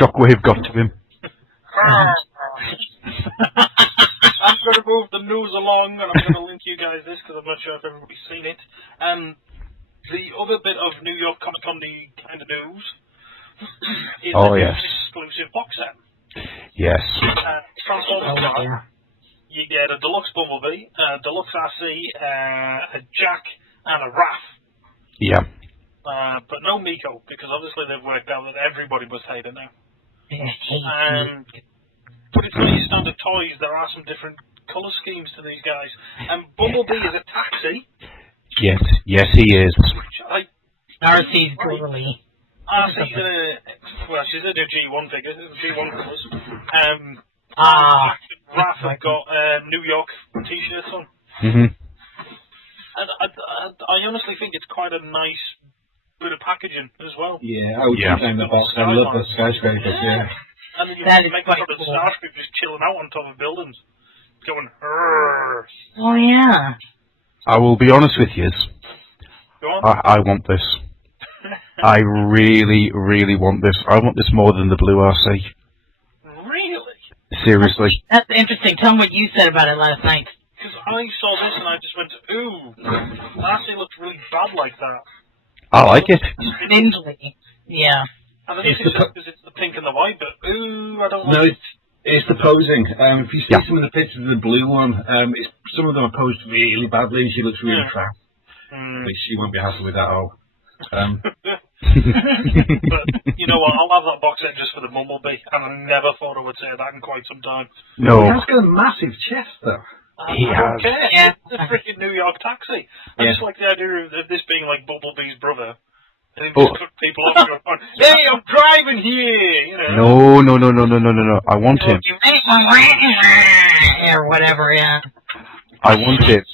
Shockwave got to him. I'm going to move the news along, and I'm going to link you guys this, because I'm not sure if everybody's seen it. The other bit of New York Comic Con kind of news is yes. Exclusive box set. Yes. Transformers you get a deluxe Bumblebee, a deluxe RC, a Jack, and a Raph. Yeah. But no Miko, because obviously they've worked out that everybody must hate it now. But it's not your standard toys. There are some different colour schemes to these guys. And Bumblebee is a taxi. Yes, he is. Which RC's girly. RC's she's in a G1 figure, G1 colours. Raph have got New York t-shirts on. Mm-hmm. And I honestly think it's quite a nice bit of packaging as well. Yeah, I would contain the box. I love the skyscrapers, yeah. And then you That is make quite sure the cool. Starscream just chilling out on top of buildings. Going, "Rrrr." Oh, yeah. I will be honest with you. Go on. I want this. I really, really want this. I want this more than the blue RC. Really? Seriously. That's interesting. Tell them what you said about it last night. Because I saw this and I just went, ooh, RC looks really bad like that. I like it. Ninjally. Yeah. I don't know if it's just because it's the pink and the white, but ooh, I don't like No, it. it's the posing. If you see some of the pictures of the blue one, some of them are posed really badly. She looks really crap. But she won't be happy with that at all. But you know what? I'll have that box set just for the Bumblebee, and I never thought I would say that in quite some time. No. He has got a massive chest, though. He I don't has. care. Yeah. It's a freaking New York taxi. I just like the idea of this being like Bumblebee's brother. And just cut people off and going, hey, I'm driving here! You know? No. I want him. Or whatever, yeah. I want it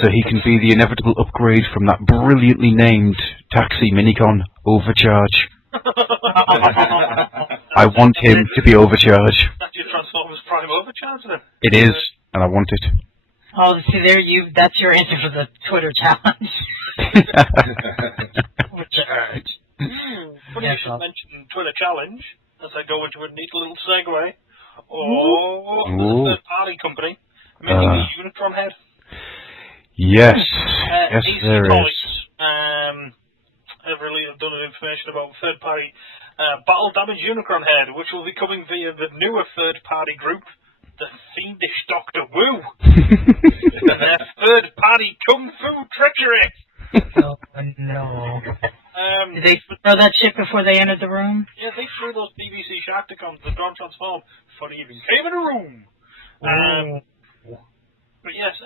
so he can be the inevitable upgrade from that brilliantly named taxi minicon, Overcharge. I want him to be Overcharge. That's your Transformers Prime Overcharge then? It is, and I want it. Oh, see, that's your answer for the Twitter challenge. Funny you should mention Twitter challenge, as I go into a neat little segue. The third party company, making the Unicron head. Yes, AC there is. Toys, have really done an information about third party battle damage Unicron head, which will be coming via the newer third party group, the Fiendish Dr. Wu, and their third party Kung Fu Treachery. Oh, no. Did they throw that shit before they entered the room? Yeah, they threw those PVC Sharkticons that don't transform before they even came in a room. But yes,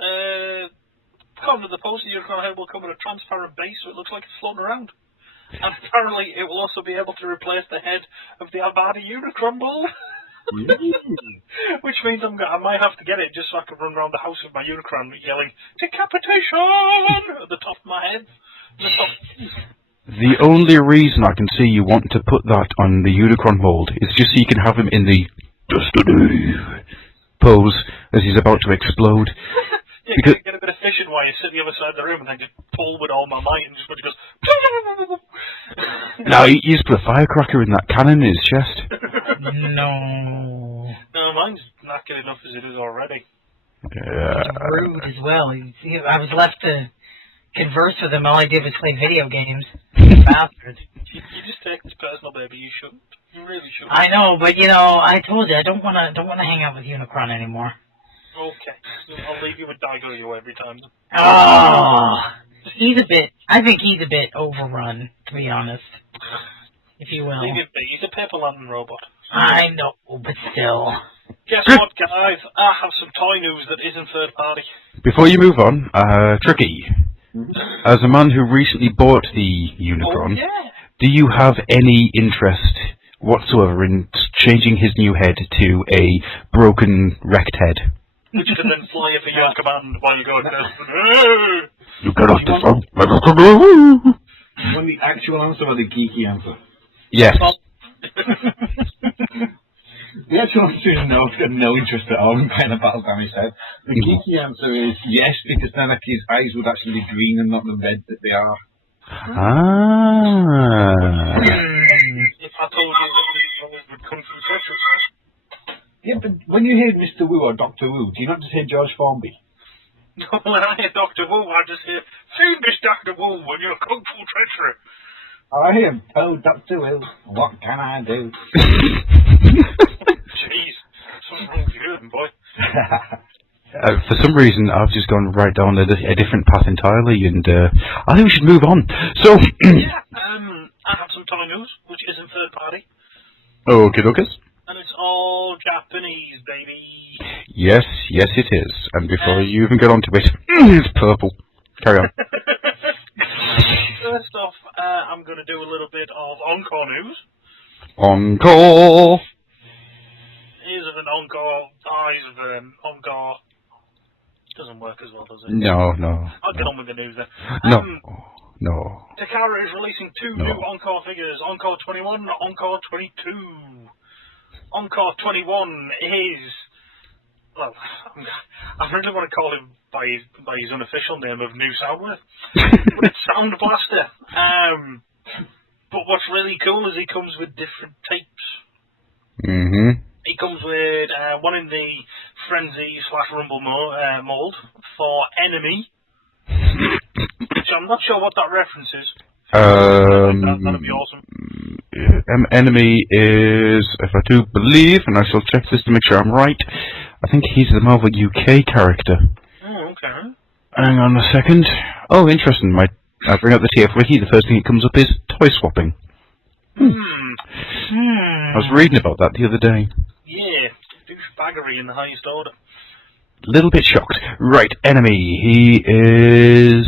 according to the poster, your Unicron head will come with a transparent base, so it looks like it's floating around. And apparently, it will also be able to replace the head of the Albada Unicron ball. Which means I might have to get it just so I can run around the house with my Unicron yelling, "Decapitation!" at the top of my head. The only reason I can see you want to put that on the Unicron mold is just so you can have him in the Destiny pose as he's about to explode. Yeah, because get a bit of fishing while you sit the other side of the room and then just pull with all my might and just goes... No, you just put a firecracker in that cannon in his chest. No. No, mine's not good enough as it is already. It's rude as well. I was left to converse with him. All I did was play video games. Bastard. You just take this personal, baby. You shouldn't. You really shouldn't. I know, but I told you I don't want to hang out with Unicron anymore. Okay, I'll leave you with Daigo every time. Oh, I think he's a bit overrun, to be honest. If you will. Leave him be. He's a paper lantern robot. I know, but still. Guess what, guys? I have some toy news that isn't third party. Before you move on, Tricky, as a man who recently bought the Unicron, do you have any interest whatsoever in changing his new head to a broken, wrecked head? Which can then fly if you command while you go and You cannot defend. Want the actual answer or the geeky answer? Yes. The actual answer is no. I've got no interest at all in buying a battle damage head. The geeky answer is yes, because then his eyes would actually be green and not the red that they are. Ah. If I told you that it would come from Tetris. Yeah, but when you hear Mr. Wu or Dr. Wu, do you not just hear George Formby? No, when I hear Dr. Wu, I just hear, "Famous Dr. Wu when you're Kung Fu treachery." I hear, "Oh, Dr. Wu, what can I do?" Jeez, something wrong with you, boy. For some reason, I've just gone right down a different path entirely, and I think we should move on. So, yeah, I have some toy news, which isn't third party. Okay, okay. And it's all Japanese, baby. Yes, yes it is. And before you even get onto it, it's purple. Carry on. First off, I'm going to do a little bit of encore news. Encore! Ears of an encore, eyes of an encore. Doesn't work as well, does it? No, no. I'll get on with the news then. No. Takara is releasing two new encore figures, Encore 21 and Encore 22. Encore 21 is... Well, I really want to call him by his unofficial name of New Soundwave. But it's Sound Blaster. But what's really cool is he comes with different tapes. Mm-hmm. He comes with one in the Frenzy/Rumble mold for Enemy. Which I'm not sure what that reference is. That'd be awesome. Enemy is, if I do believe, and I shall check this to make sure I'm right, I think he's the Marvel UK character. Oh, okay. Hang on a second. Oh, interesting. I bring up the TF Wiki, the first thing that comes up is toy swapping. I was reading about that the other day. Yeah, douchebaggery in the highest order. Little bit shocked. Right, Enemy. He is...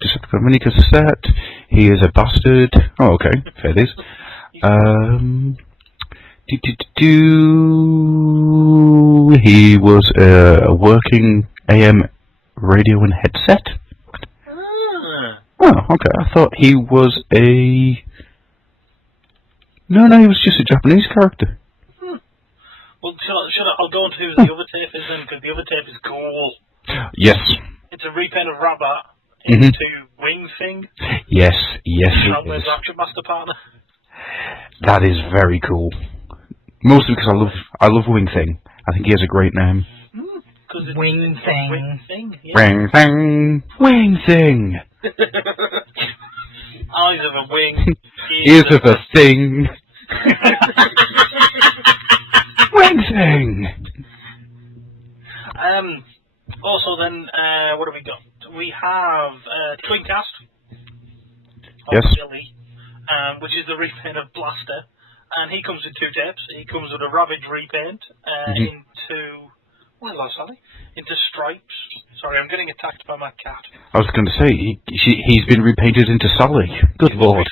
Decepticon mini cassette. He is a bastard. Oh, okay. Fair it is. He was a working AM radio and headset. Oh, okay. I thought he was a... No, he was just a Japanese character. Well, I'll go on to who the other tape is then, because the other tape is cool. Yes. It's a repaint of Rabat into Wing Thing. Yes, it is. Action Master partner. That is very cool. Mostly because I love Wing Thing. I think he has a great name. Wing Thing. Wing Thing. Yeah. Wing Thing. Wing Thing. Eyes of a wing. Ears of a thing. Wing Thing. Also then, what have we got? We have Twincast. Yes. Billy. which is the repaint of Blaster. And he comes in 2 tapes. He comes with a Ravage repaint into Stripes. Sorry, I'm getting attacked by my cat. I was going to say, he's been repainted into Sally. Good lord.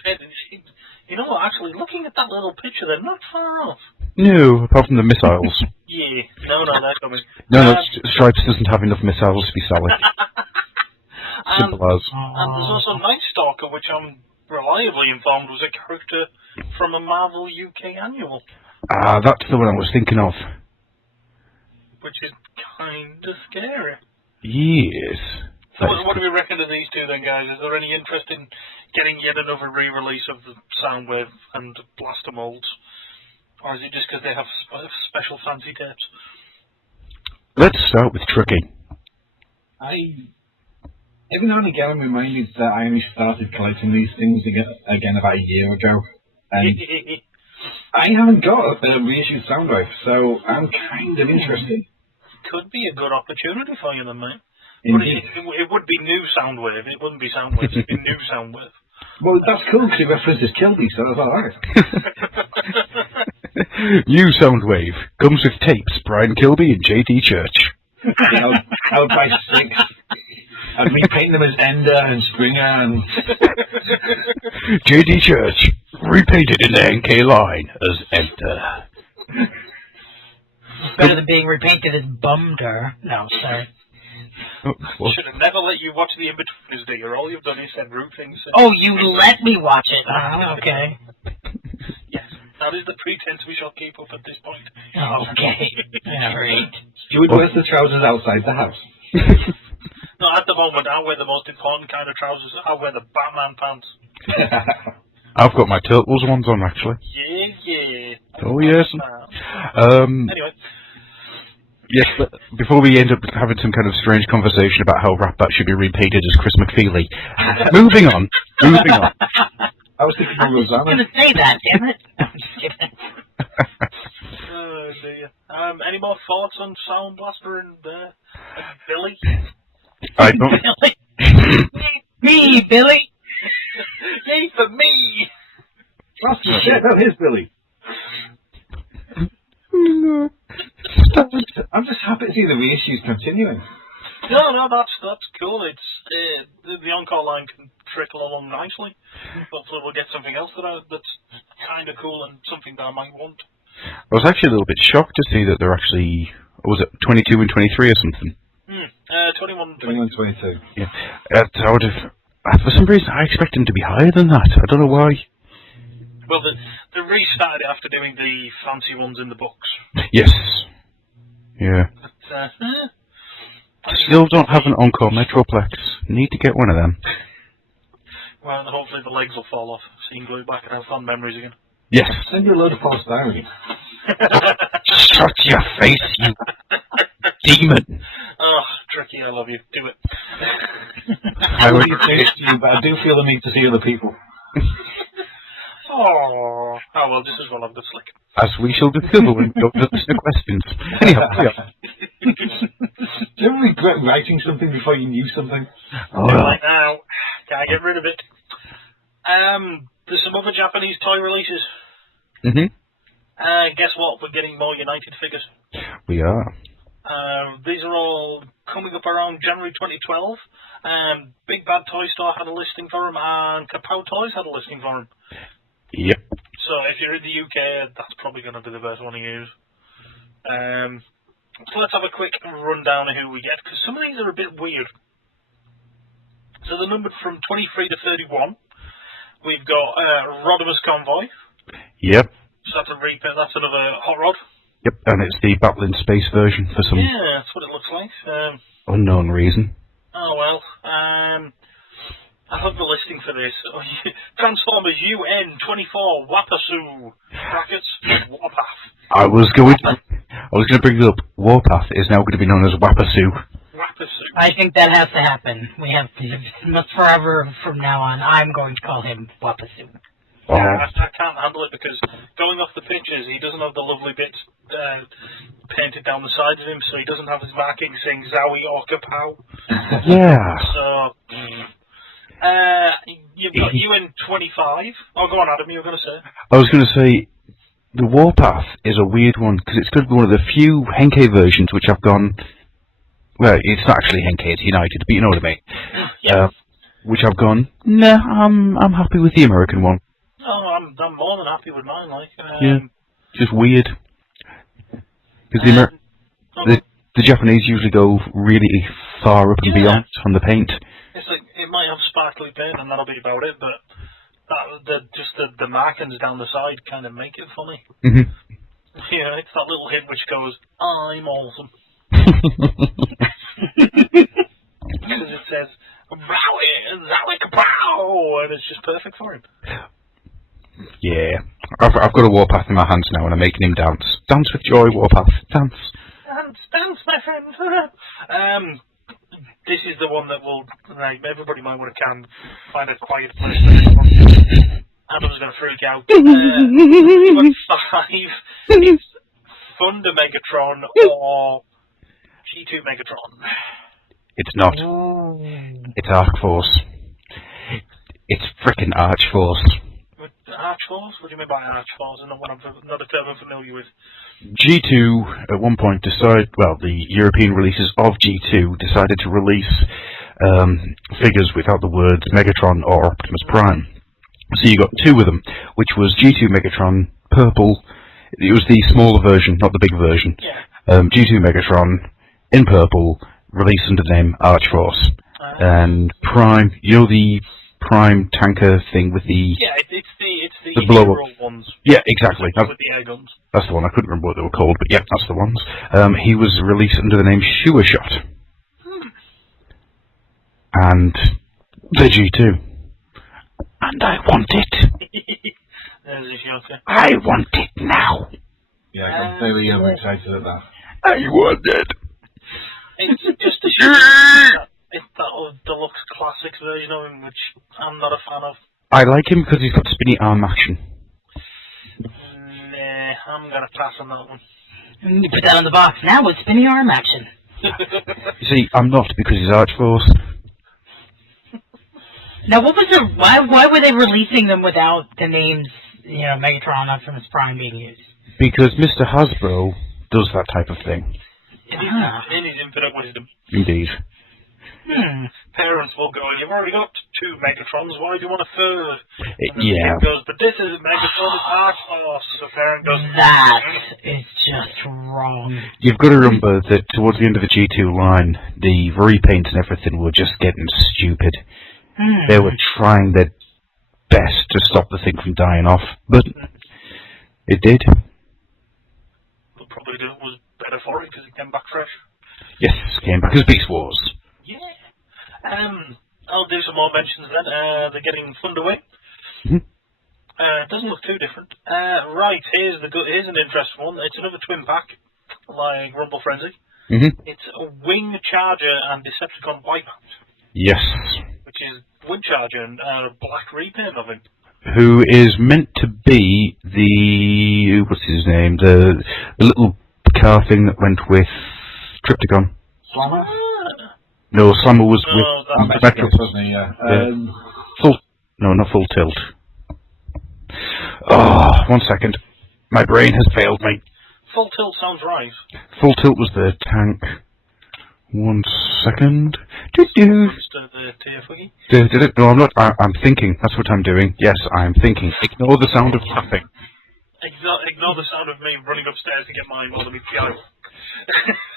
You know what, actually, looking at that little picture, they're not far off. No, apart from the missiles. Yeah, no, they're coming. No, Stripes doesn't have enough missiles to be Sally. Simple as. And there's also Night Stalker, which I'm reliably informed was a character from a Marvel UK annual. Ah, that's the one I was thinking of. Which is kind of scary. Yes. So what do we reckon of these two then, guys? Is there any interest in getting yet another re-release of the Soundwave and Blaster molds? Or is it just because they have special fancy tapes? Let's start with Tricky. Every now and again I'm reminded that I only started collecting these things again about a year ago. And I haven't got a reissued Soundwave, so I'm kind of interested. Could be a good opportunity for you then, mate. Indeed. But it would be new Soundwave. It wouldn't be Soundwave. It'd be new Soundwave. Well, that's cool because it references Kilby, so that's alright. New Soundwave comes with tapes, Brian Kilby and J.D. Church. I would buy 6. I'd repaint them as Ender and Springer and... J.D. Church, repainted in the NK line as Ender. Better than being repainted as Bumder. No, sorry. Should have never let you watch the In-Betweeners, dear. All you've done is said rude things. Oh, you let me watch it. Okay. Yes, that is the pretense we shall keep up at this point. Okay. Alright. You would wear the trousers outside the house. No, at the moment, I wear the most important kind of trousers. I wear the Batman pants. I've got my Turtles ones on, actually. Yeah. Oh, yes. Anyway. Yes, but before we end up having some kind of strange conversation about how Ratbat should be repainted as Chris McFeely. Moving on. I was thinking of Rosanna. I was going to say that, damn it. I'm just kidding. Oh, dear. Any more thoughts on Sound Blaster and Billy? I don't... Billy? Me, Billy? Yay for me! That's the shit out his Billy. I'm just happy to see the reissues continuing. No, that's cool. It's the Encore line can trickle along nicely. Hopefully we'll get something else that's kind of cool and something that I might want. I was actually a little bit shocked to see that they're actually, what was it, 22 and 23 or something? 21 and 22. Yeah. I would have, for some reason, I expect them to be higher than that. I don't know why. Well, they restarted after doing the fancy ones in the books. Yes. Yeah. But, Still don't have an Encore Metroplex. Need to get one of them. Well, hopefully the legs will fall off so you can go back and have fun memories again. Yes. Send you a load of false diary. Shut your face, you demon. Oh, Tricky, I love you. Do it. I love you too, but I do feel the need to see other people. Oh, well, just as well I've got Slick. As we shall discover when we go to the listener questions. Anyhow, Do you ever regret writing something before you knew something? Oh, Right now, can't get rid of it. There's some other Japanese toy releases. Guess what? We're getting more United figures. We are. These are all coming up around January 2012. Big Bad Toy Store had a listing for them, and Kapow Toys had a listing for them. Yep. So if you're in the UK, that's probably going to be the best one to use. So let's have a quick rundown of who we get, because some of these are a bit weird. So they're numbered from 23 to 31. We've got Rodimus Convoy. Yep. So that's a repaint. That's another Hot Rod. Yep, and it's the Battle in Space version for some Yeah, that's what it looks like. unknown reason. Oh well. I have the listing for this. Transformers UN-24 Wapasu brackets Warpath. I was going to bring it up. Warpath is now going to be known as Wapasu. Wapasu. I think that has to happen. We have to, forever from now on, I'm going to call him Wapasu. Oh. Yeah, I can't handle it because going off the pictures, he doesn't have the lovely bits painted down the sides of him, so he doesn't have his markings saying Zowie or Kapow. Yeah. So, You've got UN-25. Oh, go on, Adam, you were going to say. I was going to say, the Warpath is a weird one, because it's going to be one of the few Henkei versions which I've gone... Well, it's not actually Henkei, it's United, but you know what I mean. Yeah. Which I've gone, nah, I'm happy with the American one. Oh, I'm more than happy with mine, like. Yeah, just weird. Because the Japanese usually go really far up and beyond on the paint. It's like, it might have sparkly paint and that'll be about it, but the markings down the side kind of make it funny. Mm-hmm. Yeah, it's that little hint which goes, I'm awesome. Because it says, Zowie Kapow! And it's just perfect for him. Yeah. I've got a Warpath in my hands now and I'm making him dance. Dance with joy, Warpath. Dance. Dance, my friend. This is the one that will, like, everybody might want to find a quiet place. Adam's going to freak out. Number 5, it's Thunder Megatron or G2 Megatron. It's not. It's Arc Force. It's frickin' Arch Force. Arch Force? What do you mean by Arch Force? Not a term I'm familiar with. G2 at one point the European releases of G2 decided to release figures without the words Megatron or Optimus Prime. So you got two of them, which was G2 Megatron, purple. It was the smaller version, not the big version. Yeah. G2 Megatron in purple, released under the name Arch Force. And Prime, you know the Prime tanker thing with the... Yeah, it's the blow-up ones. Yeah, exactly. With the air guns. That's the one. I couldn't remember what they were called, but yeah, that's the ones. He was released under the name Sure Shot. And the G2. And I want it. There's a shocker. I want it now. Yeah, I'm very excited at that. I want it. It's just a shame. It's that deluxe classics version of him, which I'm not a fan of. I like him because he's got spinny arm action. Nah, I'm gonna pass on that one. You put that on the box now with spinny arm action. You see, I'm not because he's Arch Force. Now, what was the why were they releasing them without the names, Megatron, Optimus Prime being used? Because Mr. Hasbro does that type of thing. In his infinite wisdom. Indeed. Parents will go, you've already got 2 Megatrons, why do you want a third? And Yeah. the kid goes, but this is Megatron, it's Arch Force. The parent goes, That is just wrong. You've got to remember that towards the end of the G2 line, the repaints and everything were just getting stupid. They were trying their best to stop the thing from dying off, but it did. Well, probably it was better for it because it came back fresh. Yes, came back as Beast Wars. Yeah. I'll do some more mentions then. They're getting Thunderwing. Mm-hmm. Doesn't look too different. Right, here's an interesting one. It's another twin pack, like Rumble Frenzy. Mm-hmm. It's a Wing Charger and Decepticon Wipeout. Yes. Which is Wind Charger and a black repaint of him. Who is meant to be the... what's his name? The little car thing that went with Triptychon. Slammer? No, Slammer was with Metro. Wasn't he? Yeah. Not Full Tilt. Oh, 1 second. My brain has failed me. Full Tilt sounds right. Full Tilt was the tank. 1 second. The TF Wiggy? No, I'm not. I'm thinking. That's what I'm doing. Yes, I'm thinking. Ignore the sound of tapping. Ignore the sound of me running upstairs to get my mother piano.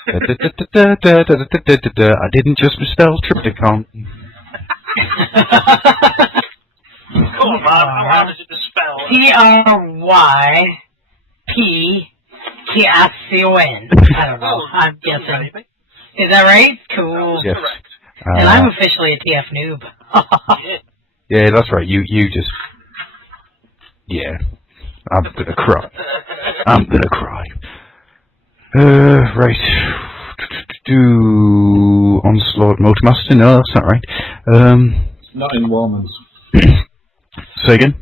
I didn't just misspell Triptychon. Come on, man. How hard is it to spell? Trypticon. I don't know. I'm guessing. Maybe. Is that right? Cool. Yes. Correct. And I'm officially a TF noob. Yeah, that's right. You just... Yeah. I'm gonna cry. I'm gonna cry. Right. Do Onslaught Motormaster? No, that's not right. Not in Warman's. Say again?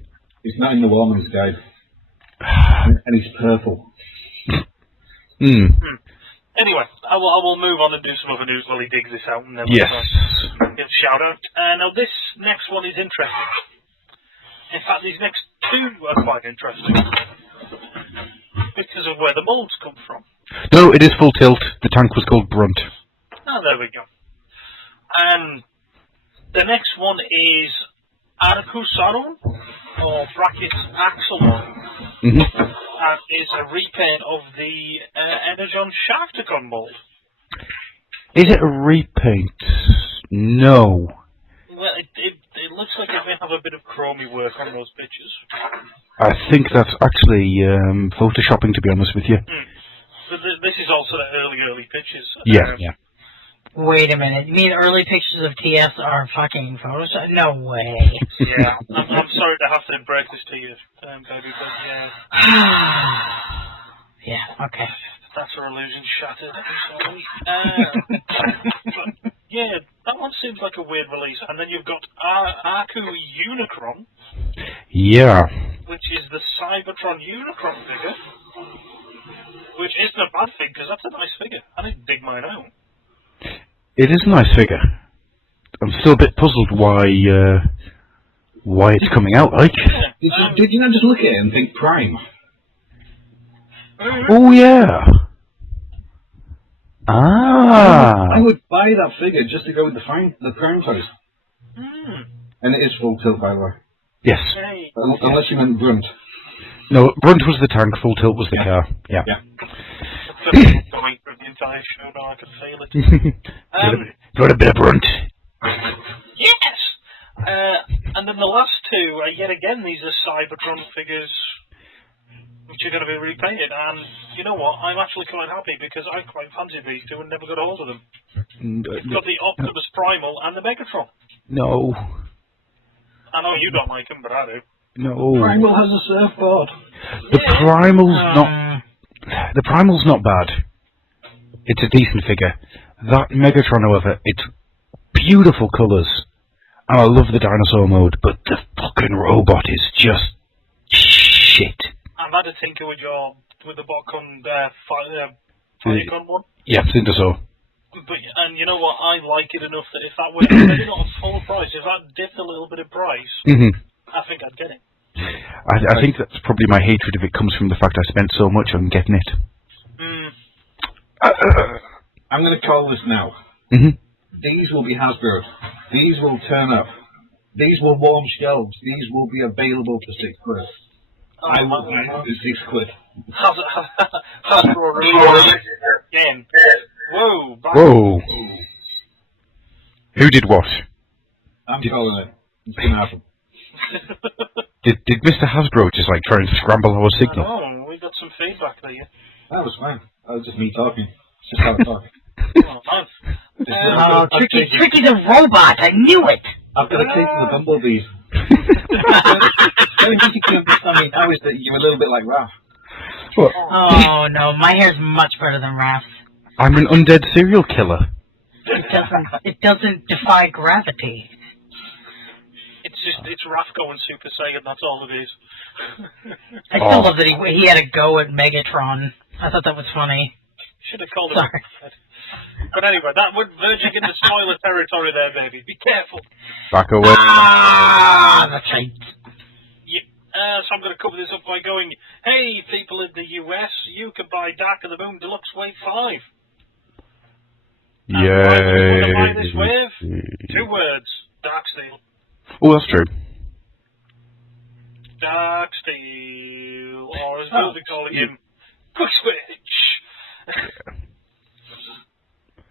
He's not in the Warman's guide. And he's purple. Anyway, I will move on and do some other news while he digs this out, and then yes. we'll give a shout out. Now this next one is interesting. In fact, these next two are quite interesting because of where the molds come from. No, it is full tilt. The tank was called Brunt. Oh, there we go. And the next one is Arkusaron, or brackets Axelon, and is a repaint of the Energon Shafticon mold. Is it a repaint? No. Well, it looks like it may have a bit of chromey work on those pictures. I think that's actually photoshopping, to be honest with you. But this is also the early pictures. Yeah. Wait a minute. You mean early pictures of TS are fucking Photoshop? No way. Yeah. I'm sorry to have to break this to you, baby, but yeah. Yeah, okay. That's our illusion shattered. I'm sorry. But, yeah, that one seems like a weird release. And then you've got Aku Unicron. Yeah. Which is the Cybertron Unicron figure. Which isn't a bad thing, because that's a nice figure. I didn't dig mine out. It is a nice figure. I'm still a bit puzzled why it's coming out like. Did you not just look at it and think Prime? Oh yeah. Ah. I would buy that figure just to go with the Prime toys. And it is full tilt, by the way. Yes. Unless you meant Brunt. No, Brunt was the tank, full tilt was the car. Yeah. Going through the entire show now, I can feel it. Got a bit of Brunt. Yes! And then the last two are yet again, these are Cybertron figures which are going to be repainted, and you know what, I'm actually quite happy because I quite fancied these two and never got a hold of them. You've got the Optimus Primal and the Megatron. No. I know you don't like them, but I do. No. Primal has a surfboard. The Primal's not bad. It's a decent figure. That Megatron, however, it's beautiful colours. And I love the dinosaur mode, but the fucking robot is just shit. I've had a tinker with the Botcon Firecon one. Yeah, Synthesaur. But, and you know what, I like it enough that if that were maybe not a full price, if that dipped a little bit of price, I think I'd get it. I think that's probably my hatred if it comes from the fact I spent so much on getting it. I'm going to call this now. These will be Hasbro. These will turn up. These will warm shelves. These will be available for £6. I will buy it for £6. Hasbro again. Whoa. Whoa. Who did what? I'm calling it. It's going to happen. Did Mr. Hasbro just like try and scramble our signal? Oh, we got some feedback there. That was fine. That was just me talking. It's just how I talk. Tricky the robot, I knew it! I've got a case of the bumblebees. The only thing you can understand me now is that you're a little bit like Raph. What? Oh no, my hair's much better than Raph's. I'm an undead serial killer. It doesn't defy gravity. It's Raph going Super Saiyan, that's all it is. I still love that he had a go at Megatron. I thought that was funny. Should have called him. Sorry. But anyway, that would verging into spoiler territory there, baby. Be careful. Back away. That's right. Yeah, so I'm going to cover this up by going, hey, people in the US, you can buy Dark of the Moon Deluxe Wave 5. Yay. And to buy this wave? 2 words. Darksteel. Oh, that's true. Darksteel. Or as we'll be calling him, Quick Switch.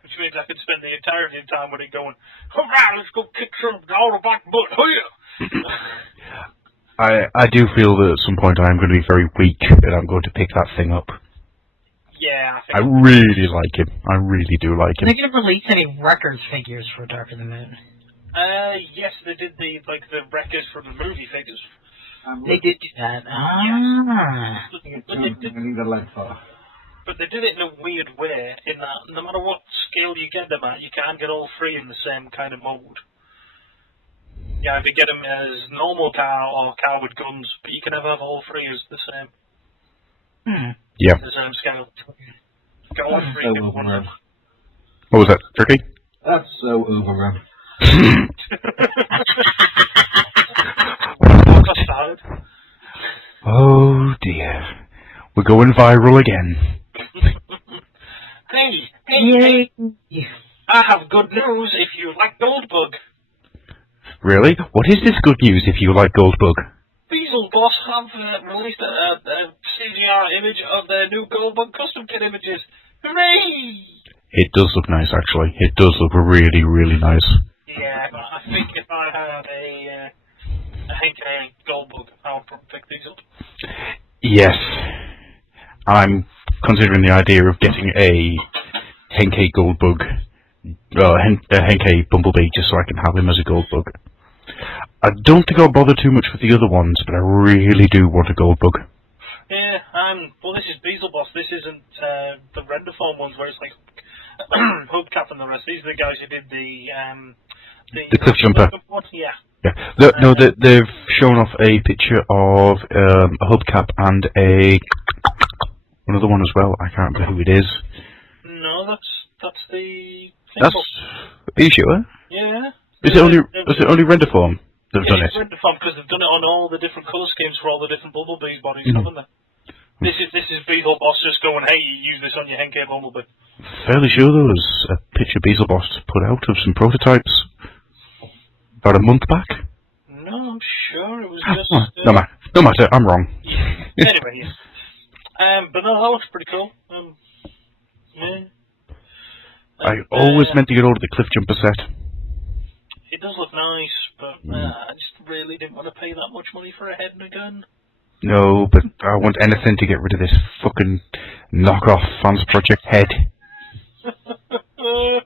Which means I could spend the entirety of time with it going, hurrah, let's go kick some all the back butt, hurrah! I do feel that at some point I am going to be very weak and I'm going to pick that thing up. Yeah, I really like him. I really do like him. Are they going to release any records figures for Dark of the Moon? Yes, they did the records from the movie figures. They did do that. But they did it in a weird way, in that no matter what scale you get them at, you can't get all 3 in the same kind of mode. Yeah, if you get them as normal car or car with guns, but you can never have all 3 as the same. Yeah. The same scale. Get all 3 in one room. What was that, Turkey? That's so overrun. What a We're going viral again. Hey, I have good news if you like Goldbug. Really? What is this good news if you like Goldbug? Beazle Boss have released a CGI image of their new Goldbug custom kit images. Hooray! It does look nice, actually. It does look really, really nice. Yeah, I think if I had a Henke Goldbug, I would probably pick these up. Yes. I'm considering the idea of getting a Henke Goldbug, a Henke Bumblebee, just so I can have him as a Goldbug. I don't think I'll bother too much with the other ones, but I really do want a Goldbug. Yeah, well, this is Beazle Boss. This isn't the render form ones where it's like Hubcap and the rest. These are the guys who did the Cliff Jumper. One. Yeah. Yeah. They've shown off a picture of a Hubcap and another one as well. I can't remember who it is. No, that's the. That's. Are you sure? Yeah. Is it only render form they've done it? It's render form because they've done it on all the different colour schemes for all the different Bumblebees bodies, haven't they? This is Beazle Boss just going, hey, you use this on your Henke Bumblebee. Fairly sure there was a picture Beazle Boss put out of some prototypes about a month back. No, I'm sure it was just. No matter, I'm wrong. Yeah. Anyway, yeah. But no, that looks pretty cool. Yeah. I always meant to get hold of the Cliff Jumper set. It does look nice, but I just really didn't want to pay that much money for a head and a gun. No, but I want anything to get rid of this fucking knockoff Fans Project head. Well,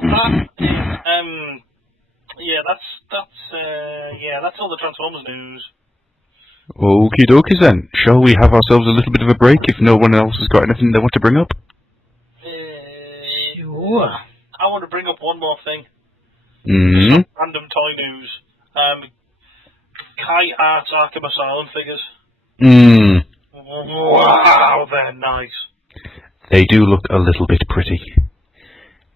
that that's all the Transformers news. Okie dokies then. Shall we have ourselves a little bit of a break if no one else has got anything they want to bring up? Sure. I want to bring up one more thing. Mm-hmm. Random toy news. Kai Arts Arkham Asylum figures. Wow, they're nice. They do look a little bit pretty.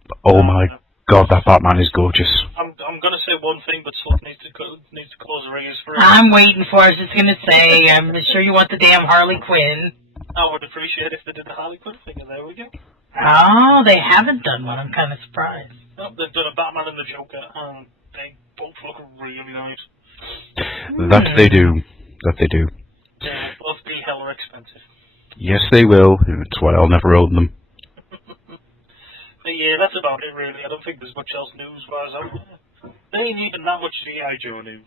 But oh my god, that Batman is gorgeous. I'm gonna say one thing, but Slot needs to close the ears for it. I'm waiting for it. I was just gonna say, I'm sure you want the damn Harley Quinn. I would appreciate if they did the Harley Quinn figure. There we go. Oh, they haven't done one. I'm kind of surprised. No, they've done a Batman and the Joker, and they both look really nice. That they do. That they do. Yeah, both be hella expensive. Yes, they will. That's why I'll never own them. But yeah, that's about it really. I don't think there's much else news-wise out there. There ain't even that much G.I. Joe news.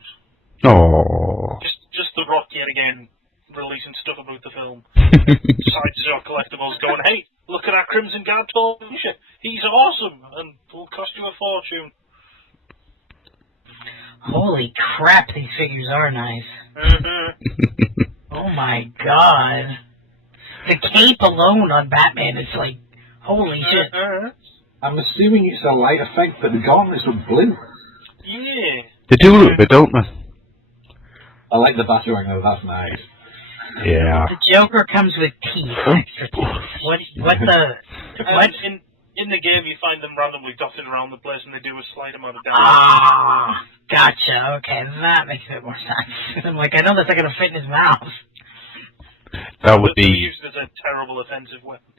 Oh. Just The Rock yet again releasing stuff about the film. Sideshow Collectibles going, hey, look at our Crimson Guard toy. He's awesome and will cost you a fortune. Holy crap, these figures are nice. Oh my god. The cape alone on Batman is like, holy shit. I'm assuming it's a light effect, but the gauntlets are blue. Yeah. They do look a bit, don't they? I like the Batarang though, that's nice. Yeah. The Joker comes with teeth, extra teeth. What In the game, you find them randomly dotted around the place, and they do a slight amount of damage. Ah, gotcha. Okay, that makes a bit more sense. I'm like, I know that's not going to fit in his mouth. That would They're be... used as a terrible offensive weapon.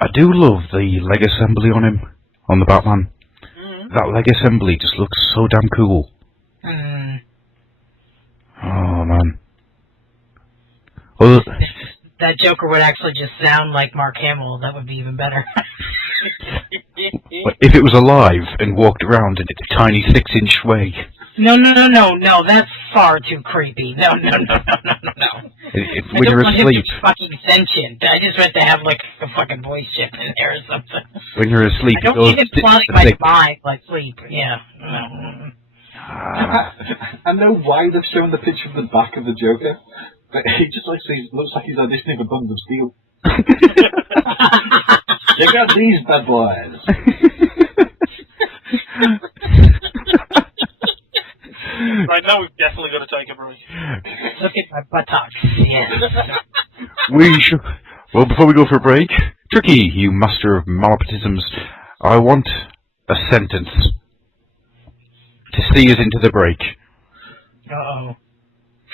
I do love the leg assembly on him, on the Batman. That leg assembly just looks so damn cool. Oh, man. Well, that Joker would actually just sound like Mark Hamill. That would be even better. if it was alive and walked around in its tiny 6-inch way. No, that's far too creepy. No. When you're asleep. To be fucking sentient. I just meant to have like a fucking voice chip in there or something. When you're asleep, I don't need it plotting my mind like sleep. Yeah. I know why they've shown the picture of the back of the Joker, but he just looks like he's auditioning for Buns of Steel. Check out these bad boys. Right now, we've definitely got to take a break. Look at my buttocks. Yes. We should. Well, before we go for a break, Tricky, you master of malaproisms, I want a sentence to see us into the break. Uh-oh.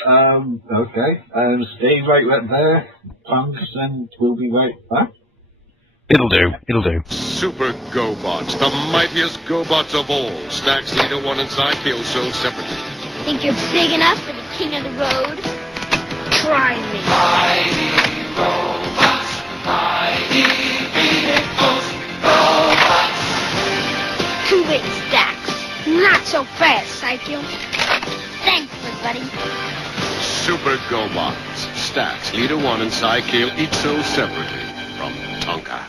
Okay. Stay right there, Pants, and we'll be right back. It'll do. It'll do. Super GoBots, the mightiest GoBots of all. Stacks, Leader 1 and Psykill sold separately. Think you're big enough for the king of the road? Try me. Mighty robots, mighty vehicles, robots. Too late, Stacks. Not so fast, Psycho. Thanks, everybody. Super GoBots, Stacks, Leader 1 and Psykill each sold separately from Tonka.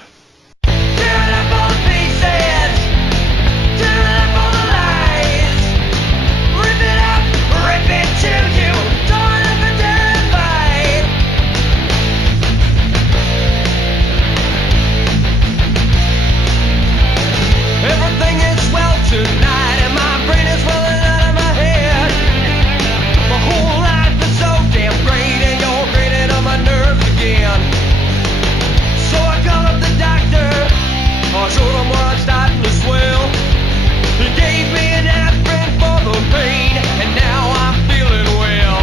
Tear up all the pieces, tear up all the lies. Rip it up, rip it to you, torn up and terrified. Everything is well tonight, and my brain is welling out of my head. My whole life is so damn great, and you're grating on my nerves again. So I called up the doctor, I showed him where I'm starting to swell. He gave me an aspirin for the pain, and now I'm feeling well.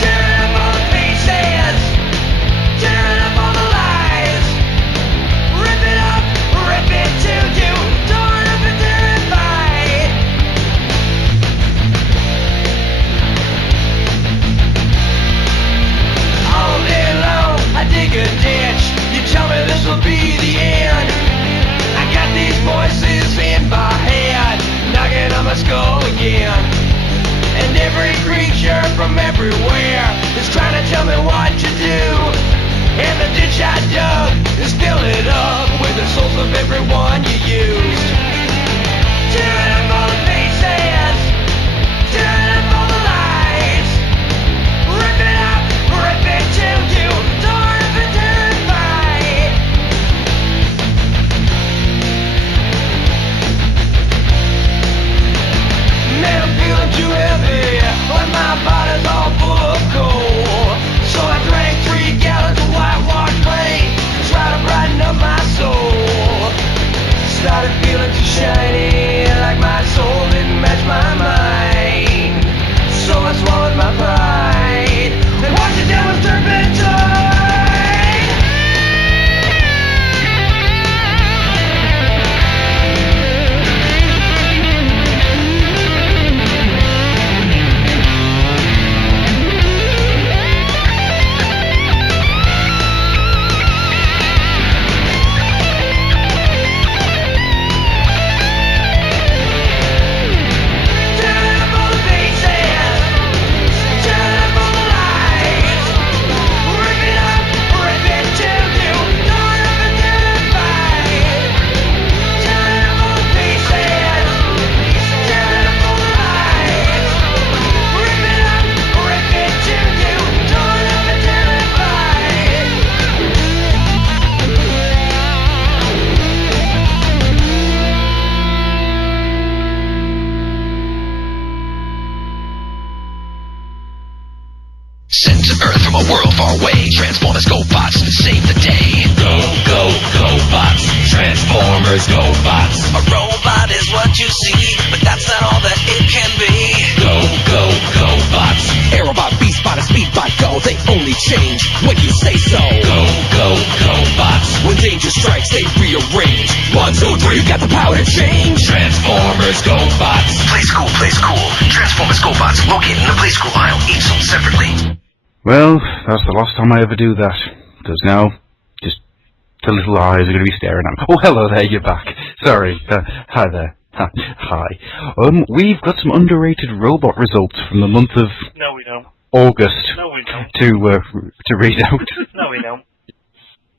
Tearing up all the pieces, tearing up all the lies. Rip it up, rip it to you, torn up and terrified. All day long, I dig a ditch. You tell me this will be the end. I got these voices in my head, knocking on my skull again. And every creature from everywhere is trying to tell me what to do. And the ditch I dug is filling up with the souls of everyone you used. Tearing up all the pieces, tearing up all the lies. Rip it up, rip it to you, torn up and terrified. Man, I'm feeling too heavy, like my body's all full of coal. So I drank 3 gallons of whitewash paint to try to brighten up my soul. Started feeling too shiny, like my soul didn't match my mind. So I swallowed my pride and washed it down with turpentine. Tearing up all the pieces, tearing up all the lies. Rip it up, rip it to you, torn up and terrified. Tearing up all the pieces, tearing up all the lies. Rip it up, rip it to you, torn up and terrified. Sent to Earth from a world far away. Transformers, GoBots, save the day. GoBots. Transformers, GoBots. A robot is what you see, but that's not all that it can be. GoBots. Aerobot, Beastbot, and Speedbot go. They only change when you say so. GoBots. When danger strikes, they rearrange. 1, 2, 3, you got the power to change. Transformers, GoBots. Play school. Transformers, GoBots located in the play school aisle, each sold separately. Well, that's the last time I ever do that. Because now, just the little eyes are going to be staring at me. Oh, hello there, you're back. Sorry. Hi there. Hi. We've got some underrated robot results from the month of No, we don't. August No, we don't. to read out. No, we don't.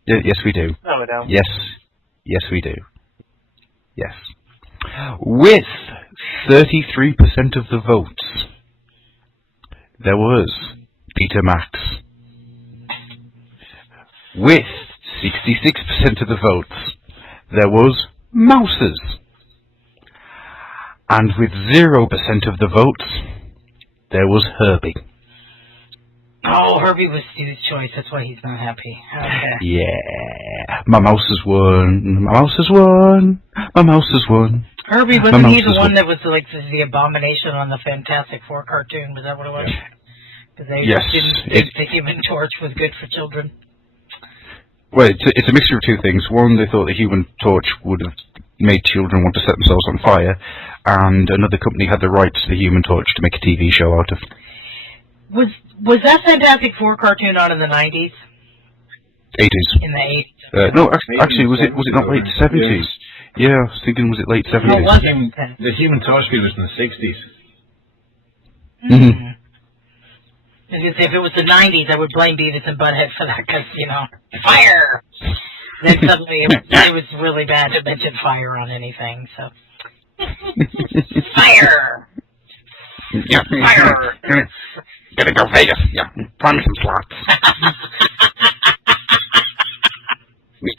Yes, we do. No, we don't. Yes, we do. Yes. With 33% of the votes, there was Peter Max. With 66% of the votes, there was Mouses. And with 0% of the votes, there was Herbie. Oh, Herbie was Stu's choice. That's why he's not happy. Okay. Yeah. My mouse has won. My mouse has won. My mouse has won. Herbie, My wasn't he mouse the is one that was like the abomination on the Fantastic Four cartoon? Was that what it was? Because they Yes, didn't think the Human Torch was good for children. Well, it's a mixture of two things. One, they thought the Human Torch would have made children want to set themselves on fire, and another company had the rights to the Human Torch to make a TV show out of. Was that Fantastic Four cartoon on in the 90s? 80s. In the 80s? No, actually, was it not late 70s? Yeah, I was thinking, was it late 70s? Oh, was it? The Human Torch was in the 60s. Mm-hmm. I was going to say, if it was the 90s, I would blame Beavis and Butthead for that, because, fire! Then suddenly it was really bad to mention fire on anything, so. Fire! Yeah. Fire! Gonna go Vegas. Yeah. Find me some slots.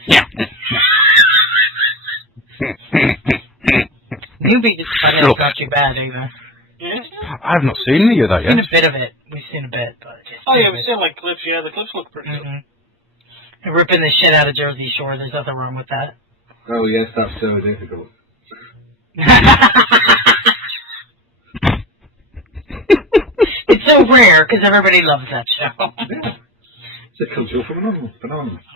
Yeah. New Beavis and Butthead is not too bad, either. I have not seen any of that We've seen yet. a bit of it. We've seen a bit, but just Oh yeah, we've seen like clips. Yeah, the clips look pretty good. And ripping the shit out of Jersey Shore. There's nothing wrong with that. Oh yes, that's so difficult. It's so rare because everybody loves that show. It's a cultural phenomenon.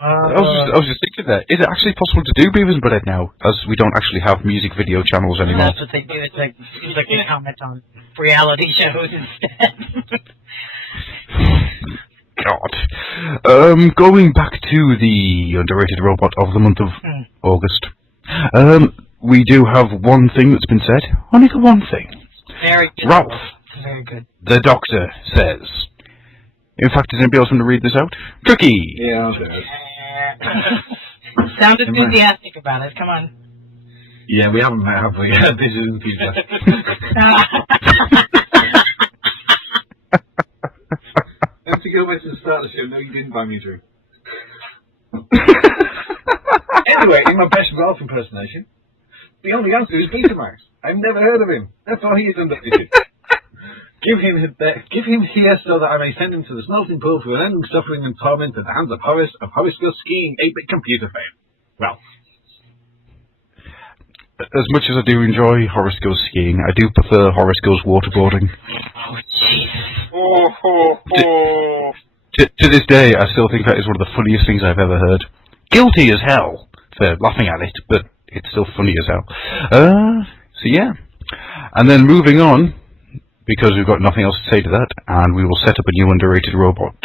I was just thinking that. Is it actually possible to do Beavis and Butthead now, as we don't actually have music video channels anymore? That's what they do. It's like they comment on reality shows instead. God. Going back to the underrated robot of the month of August. We do have one thing that's been said. Only the one thing. Very good. Ralph. Very good. The Doctor says. In fact, does anybody else want to read this out? Cookie! Yeah, I'll do it. Sound enthusiastic about it. Come on. Yeah, we haven't met, have we? This is enthusiastic. And to go back to the start of the show, no, you didn't buy me a drink. Anyway, in my best Ralph impersonation, the only answer is Betamax. I've never heard of him. Therefore, he is undefeated. Give him here so that I may send him to the smelting pool for unending suffering and torment at the hands of Horoscope skiing 8-bit computer fame. Well, as much as I do enjoy Horoscope skiing, I do prefer Horoscope's waterboarding. Oh, Jesus. To this day, I still think that is one of the funniest things I've ever heard. Guilty as hell for laughing at it, but it's still funny as hell. So yeah. And then moving on, because we've got nothing else to say to that, and we will set up a new underrated robot,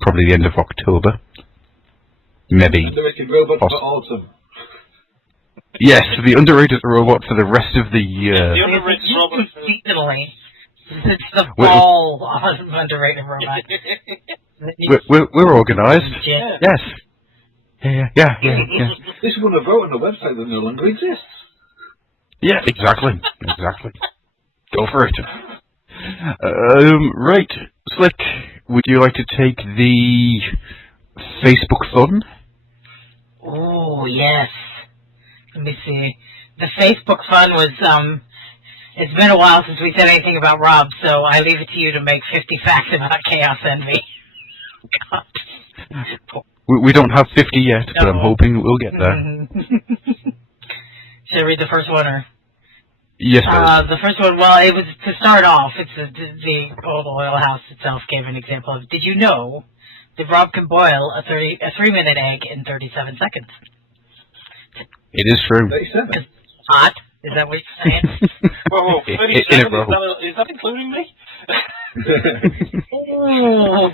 probably the end of October. Maybe. Underrated robot for autumn. Yes, the underrated robot for the rest of the year. The underrated robot. Seasonally. It's the fall of underrated robot. We're organised. Yeah. Yes. Yeah. This one a vote on a website that no longer exists. Yeah, exactly. Go for it. Right, Slick, would you like to take the Facebook fun? Oh, yes. Let me see. The Facebook fun was, it's been a while since we said anything about Rob, so I leave it to you to make 50 facts about Chaos Envy. God. We don't have 50 yet, but I'm hoping we'll get there. Should I read the first one, or? Yes, please. The first one, well, it was, to start off, it's the old oil house itself gave an example of, did you know that Rob can boil a 3-minute egg in 37 seconds? It is true. 37. It's hot? Is that what you're saying? Whoa, 37, is that including me? Oh.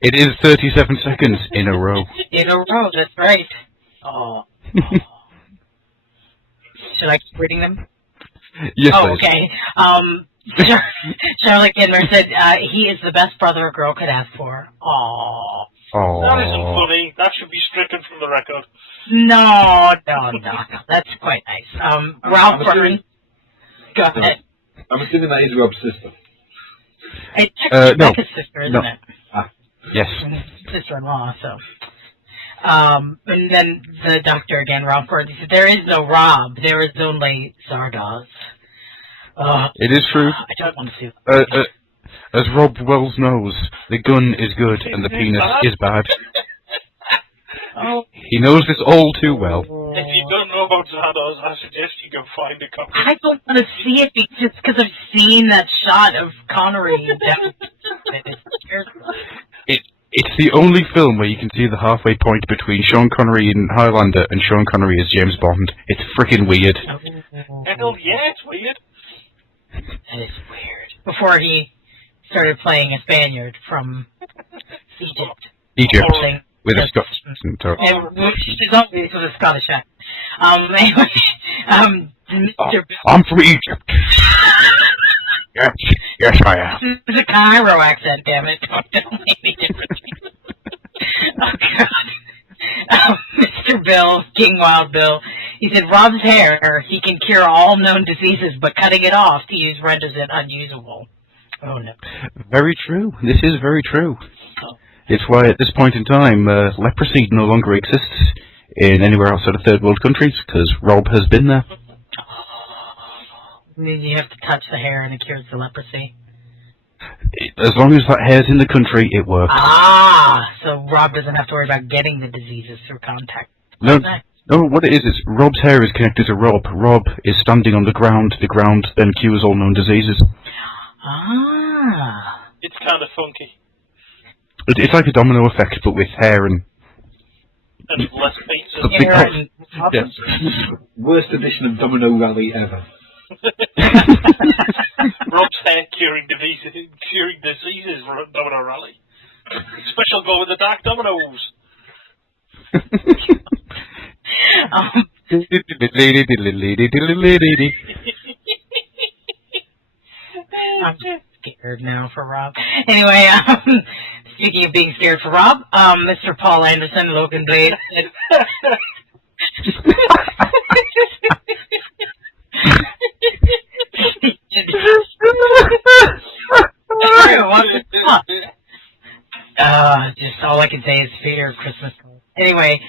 It is 37 seconds in a row. In a row, that's right. Oh. Should I keep reading them? Yes, oh, please. okay. Charlotte Kidmer said, he is the best brother a girl could ask for. Aww. That isn't funny. That should be stricken from the record. No. That's quite nice. Ralph Burton. Go ahead. I'm assuming that is Rob's sister. It's actually no. Rebecca's sister, isn't it? Yes. Sister-in-law, so. And then the doctor again, Ralph Burton, said, there is no Rob. There is only Zardoz. It is true. I don't want to see that. As Rob Wells knows, the gun is good and the penis is bad. Oh. He knows this all too well. If you don't know about Zardoz, I suggest you go find a copy. I don't want to see it just because I've seen that shot of Connery. It's the only film where you can see the halfway point between Sean Connery in Highlander and Sean Connery as James Bond. It's freaking weird. Hell yeah, it's weird. That is weird. Before he started playing a Spaniard from Egypt. Holding With a the- Scottish She's always with a Scottish accent. Anyway, Mr. I'm from Egypt. Yes, I am. It's a Cairo accent, damn it. Don't make me different. Oh, God. Mr. Bill, King Wild Bill, he said, Rob's hair, he can cure all known diseases, but cutting it off to use renders it unusable. Oh, no. Very true. This is very true. It's why at this point in time, leprosy no longer exists in anywhere outside of third world countries, because Rob has been there. You have to touch the hair and it cures the leprosy. As long as that hair's in the country, it works. Ah, so Rob doesn't have to worry about getting the diseases through contact. No, what it is Rob's hair is connected to Rob. Rob is standing on the ground then cures all known diseases. Ah. It's kind of funky. It's like a domino effect, but with hair and... And less pizza. something Hair else. and- Yes. Worst edition of Domino Rally ever. Rob's hair curing diseases, Domino Rally. Special go with the dark dominoes. I'm scared now for Rob. Anyway, speaking of being scared for Rob, Mr. Paul Anderson, Logan Blade. Just all I can say is fear of Christmas. Anyway,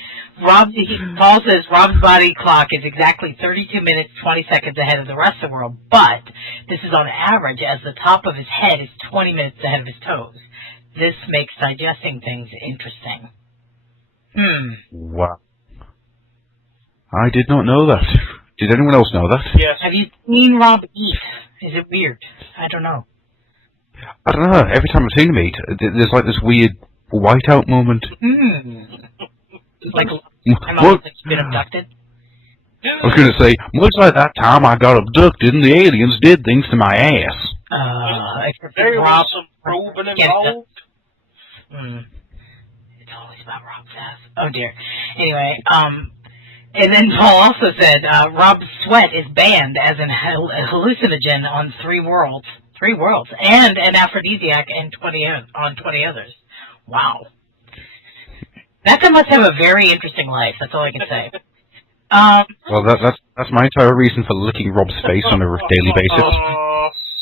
Paul says Rob's body clock is exactly 32 minutes, 20 seconds ahead of the rest of the world, but this is on average as the top of his head is 20 minutes ahead of his toes. This makes digesting things interesting. Wow. I did not know that. Did anyone else know that? Yes. Have you seen Rob eat? Is it weird? I don't know. I don't know. Every time I've seen him eat, there's like this weird whiteout moment. Like I'm What? been abducted. I was going to say, much like that time I got abducted and the aliens did things to my ass. Except There Rob, was some probing Get it. involved. It's always about Rob's ass. Oh dear. Anyway, and then Paul also said Rob's sweat is banned as an hallucinogen on 3 worlds, and an aphrodisiac and 20 others. Wow. That guy must have a very interesting life. That's all I can say. Well, that's my entire reason for licking Rob's face on a daily basis.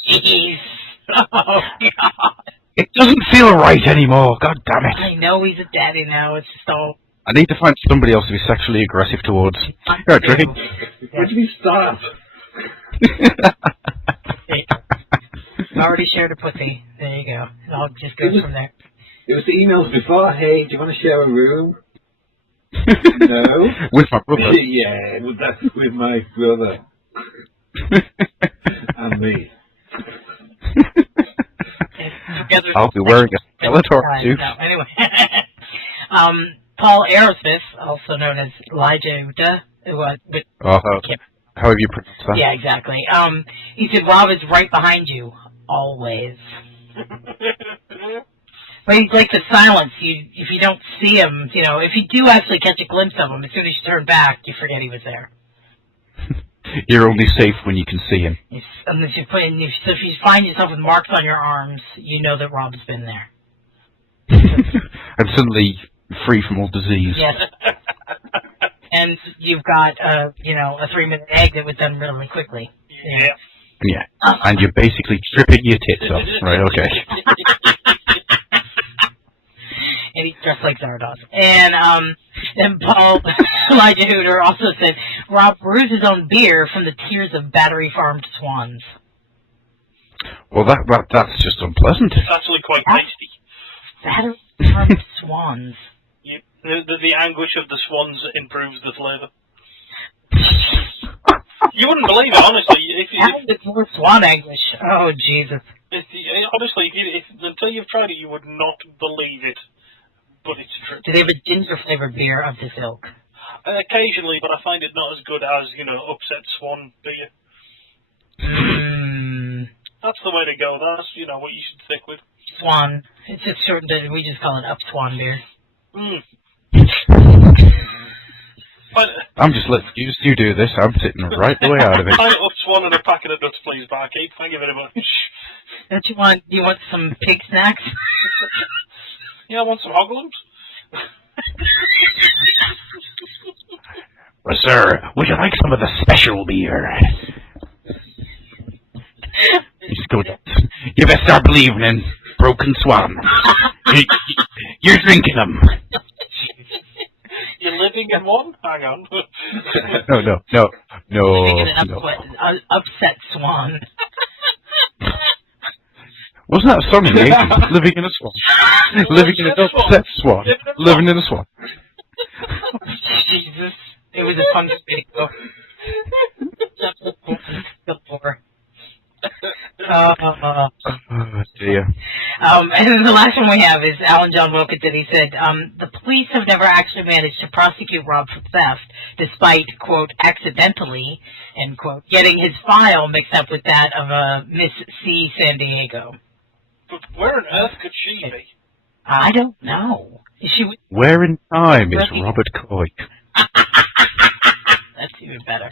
Jeez. Oh God. It doesn't feel right anymore. God damn it! I know he's a daddy now. It's just all. I need to find somebody else to be sexually aggressive towards. Here, Tricky. Where did we start? I already shared a pussy. There you go. It all just goes from there. It was the emails before. Hey, do you want to share a room? No. With my brother. Yeah, with my brother. And me. I'll be wearing a Skeletor suit. No, anyway. Paul Aerosmith, also known as Elijah Uta, How have you pronounced that? yeah, exactly. He said Rob is right behind you, always. But he's like the silence. If you don't see him, if you do actually catch a glimpse of him, as soon as you turn back, you forget he was there. You're only safe when you can see him. Unless you so if you find yourself with marks on your arms, you know that Rob's been there. And suddenly free from all disease. Yes. And you've got a 3-minute egg that was done really quickly. Yeah. Yeah. And you're basically stripping your tits off. Right, okay. And he's dressed like Zardoz. And then Paul Elijah Hooter also said Rob brews his own beer from the tears of battery farmed swans. Well, that's just unpleasant. It's actually quite tasty. Battery farmed swans. Yep. The anguish of the swans improves the flavour. You wouldn't believe it, honestly. It's more swan anguish. Oh, Jesus. Honestly, until you've tried it, you would not believe it. But it's true. Do they have a ginger-flavored beer of this ilk? Occasionally, but I find it not as good as, upset swan beer. That's the way to go. That's, what you should stick with. Swan. It's just shortened. We just call it up swan beer. I'm just letting you do this. I'm sitting right the way out of it. Pint up swan and a packet of nuts, please, barkeep. Thank you very much. Don't you want some pig snacks? Yeah, I want some hoglums. Well, sir, would you like some of the special beer? You better start believing in broken swan. You're drinking them. You're living in one? Hang on. No. Living in an upset swan. Wasn't that a song in the 80s? Living in a swan. Living in an upset swan. Living in a swan. Jesus. It was a fun video. Oh, dear. And then the last one we have is Alan John Wilkinson. He said, the police have never actually managed to prosecute Rob for theft, despite, quote, accidentally, end quote, getting his file mixed up with that of Miss C. San Diego. But where on earth could she be? I don't know. Where in time is Robert Coy? That's even better.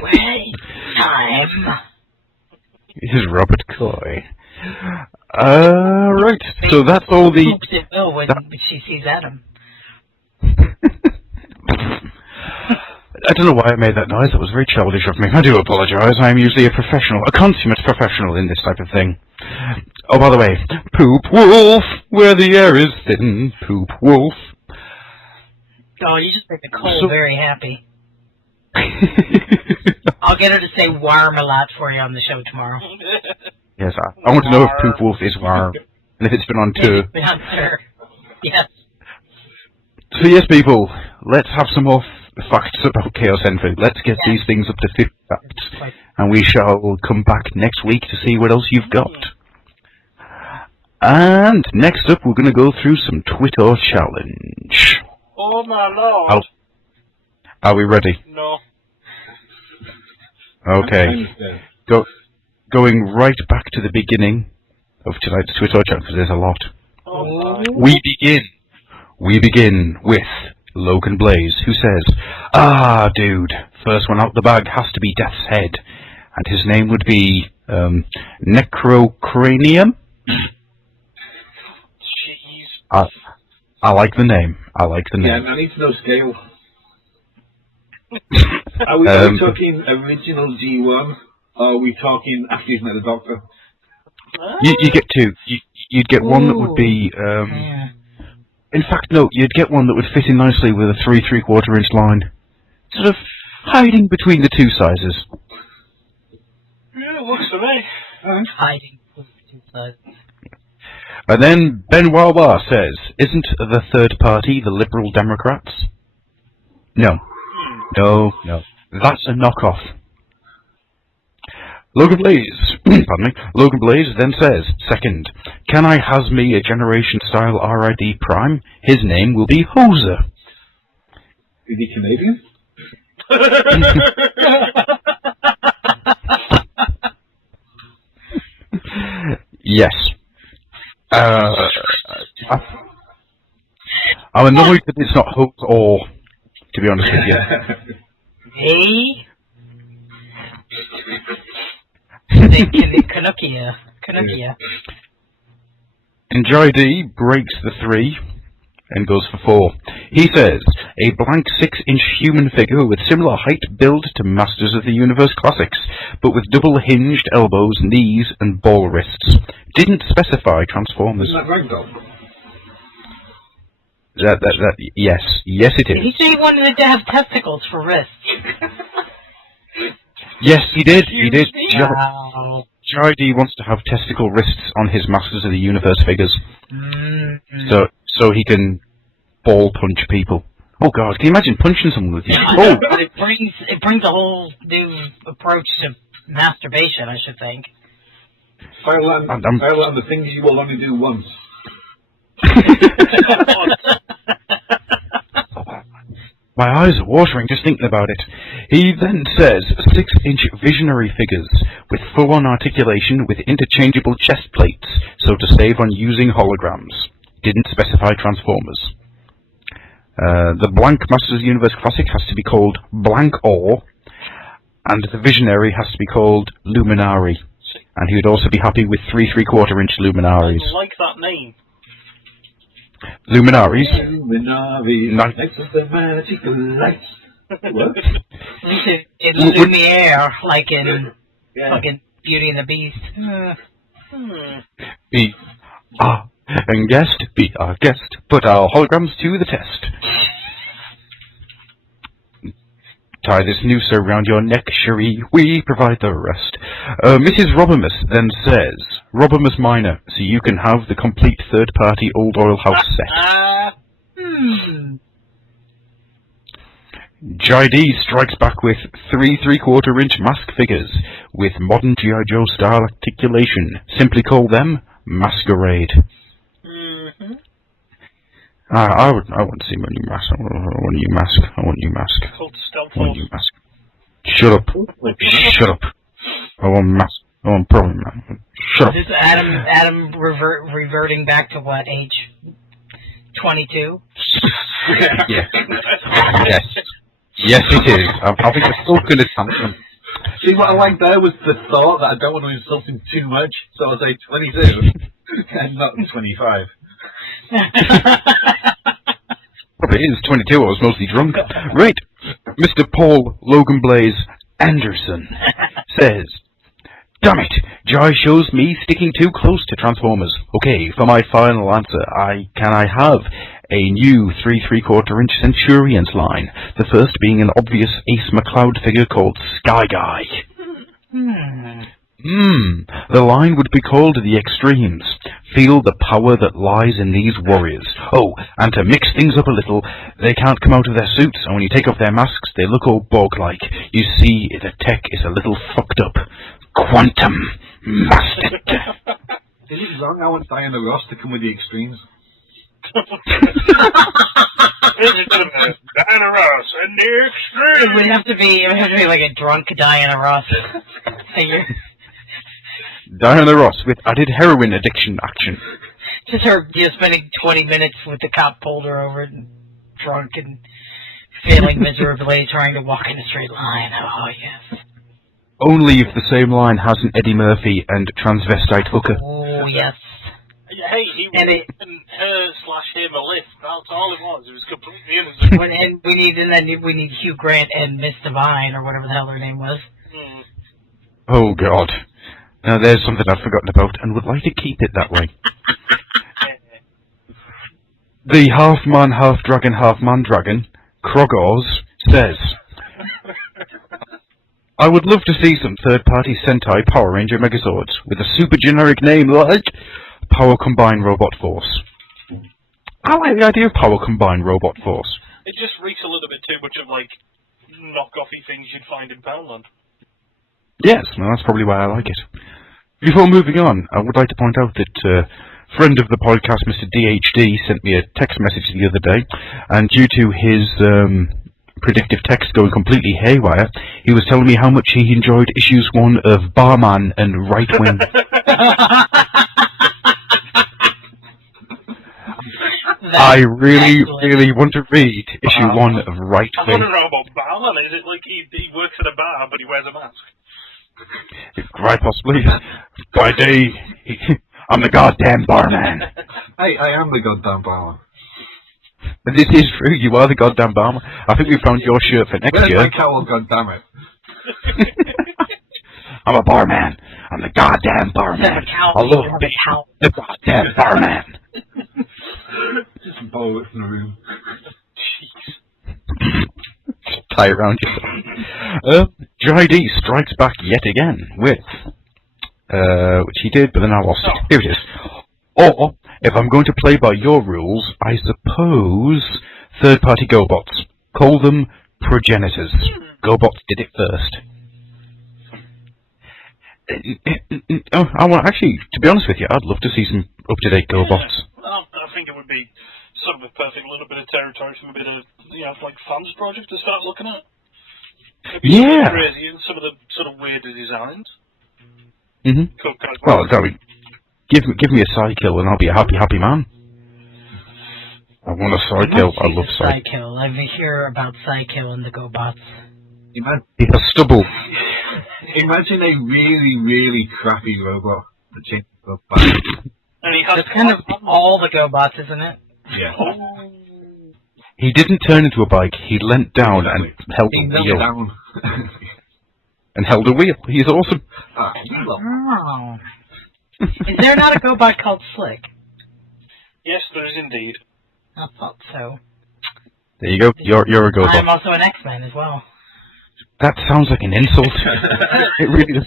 Where in time is Robert Coy? Right. So that's all the... hopes it will when she sees Adam. I don't know why I made that noise. That was very childish of me. I do apologise. I am usually a professional, a consummate professional in this type of thing. Oh, by the way, poop wolf, where the air is thin, poop wolf. Oh, you just make Nicole very happy. I'll get her to say warm a lot for you on the show tomorrow. Yes, I want to know if poop wolf is warm, and if it's been on tour. It's been on tour. Yes. So yes, people, let's have some more facts about Chaos Envy. Let's get these things up to 50 facts, and we shall come back next week to see what else you've got. And next up, we're going to go through some Twitter challenge. Oh my lord! Are we ready? No. Okay. Going right back to the beginning of tonight's Twitter challenge, because there's a lot. Oh. We begin with Logan Blaze, who says, dude, first one out the bag has to be Death's Head, and his name would be, Necrocranium? Jeez. I like the name. Yeah, I need to know scale. Are we talking original G1, or are we talking after he's met the Doctor? You get two. You'd get one that would be, in fact, no, you'd get one that would fit in nicely with a 3¾ inch line. Sort of hiding between the two sizes. Yeah, it works for me. Hiding between the two sizes. And then Ben Wawa says, isn't the third party the Liberal Democrats? No. That's a knockoff. Logan Blaze, pardon me, Logan Blaze then says, second, can I has me a Generation-style RID Prime? His name will be Hoser. Is he Canadian? Yes. I'm annoyed that it's not Hope or, to be honest with you. Hey? Canuckia. Enjoy D breaks the 3 and goes for 4. He says, a blank 6-inch human figure with similar height build to Masters of the Universe classics, but with double hinged elbows, knees, and ball wrists. Didn't specify Transformers. Isn't that Ragdoll? Yes it is. Did he say he wanted to have testicles for wrists? Yes, he did. Wow. J.D. wants to have testicle wrists on his Masters of the Universe figures. so he can ball punch people. Oh God, can you imagine punching someone with you? Oh, but it brings a whole new approach to masturbation, I should think. Fire and the things you will only do once. my eyes are watering just thinking about it. He then says 6-inch visionary figures with full-on articulation with interchangeable chest plates, so to save on using holograms. Didn't specify Transformers. The blank Masters Universe Classic has to be called Blank Ore, and the Visionary has to be called Luminari. And he would also be happy with 3 3/4-inch Luminaries. I like that name. Luminaries? Luminaries. Nice. Next to the magical lights. What? In Lumiere, like in fucking Beauty and the Beast. Be and guest, be our guest, put our holograms to the test. Tie this noose around your neck, Cherie, we provide the rest. Mrs. Robimus then says, Robimus Minor, so you can have the complete third-party Old Oil House set. J.D. strikes back with 3 3/4-inch mask figures with modern G.I. Joe style articulation. Simply call them Masquerade. I want to see my new mask. I want a new mask. I want a new mask. Called Stealth I want a new mask. Shut up. Shut up. I want a mask. I want a problem, man. Shut up. Is Adam reverting back to what age? 22? Yeah. Yes. Yes, it is. I'm having a sulk in a tantrum. See, what I like there was the thought that I don't want to insult him too much, so I'll say 22 and not 25. Probably is 22. I was mostly drunk. Right. Mr. Paul Logan Blaze Anderson says, damn it, Joy shows me sticking too close to Transformers. Okay, for my final answer, can I have a new 3 3/4-inch Centurions line? The first being an obvious Ace McCloud figure called Sky Guy. The line would be called The Extremes. Feel the power that lies in these warriors. Oh, and to mix things up a little, they can't come out of their suits, and when you take off their masks, they look all Borg-like. You see, the tech is a little fucked up. Quantum Master. Is it wrong? I want Diana Ross to come with the Extremes. Diana Ross and the Extremes. It would have to be like a drunk Diana Ross figure. Diana Ross with added heroin addiction action. Just her spending 20 minutes with the cop pulled her over and drunk and failing miserably trying to walk in a straight line. Oh, yes. Only if the same line has an Eddie Murphy and transvestite hooker. Oh, yes. Hey, he was giving her/him a lift. That's all it was. It was completely innocent. And we need Hugh Grant and Miss Divine, or whatever the hell her name was. Oh, God. Now there's something I've forgotten about and would like to keep it that way. The half-man, half-dragon, half-man dragon, Krogors, says, I would love to see some third-party Sentai Power Ranger Megazords with a super generic name like Power Combine Robot Force. I like the idea of Power Combine Robot Force. It just reeks a little bit too much of, like, knockoffy things you'd find in Poundland. Yes, well, that's probably why I like it. Before moving on, I would like to point out that friend of the podcast, Mr. DHD, sent me a text message the other day, and due to his predictive text going completely haywire, he was telling me how much he enjoyed issues 1 of Barman and Right Wing. I really want to read issue 1 of Right Wing. I want to know about Barman. Is it like he works at a bar but he wears a mask? Quite possibly. By day, I'm the goddamn barman. Hey, I am the goddamn barman. This is true, you are the goddamn barman. I think we found your shirt for next Where's year. my cowl, goddammit? I'm a barman. I'm the goddamn barman. I love being the goddamn barman. Just borrow it from the room. Jeez. Tie it around yourself. JD strikes back yet again with, which he did, but then I lost it. Here it is. Or If I'm going to play by your rules, I suppose third-party GoBots. Call them progenitors. GoBots did it first. Actually, to be honest with you, I'd love to see some up-to-date GoBots. I think it would be sort of a perfect little bit of territory from a bit of, like fans project to start looking at. It'd be really crazy and some of the sort of weirder designs. Well, give me a Psykill and I'll be a happy man. I want a Psykill. I love Psykill. I hear about Psykill and the GoBots. He has stubble. Imagine a really, really crappy robot that changes the back. And he has That's kind of all the GoBots, isn't it? Yeah. He didn't turn into a bike. He leant down and held a wheel. Down. And held a wheel. He's awesome. Oh. Is there not a GoBot called Slick? Yes, there is indeed. I thought so. There you go. You're a GoBot. I'm also an X-Man as well. That sounds like an insult. It really does.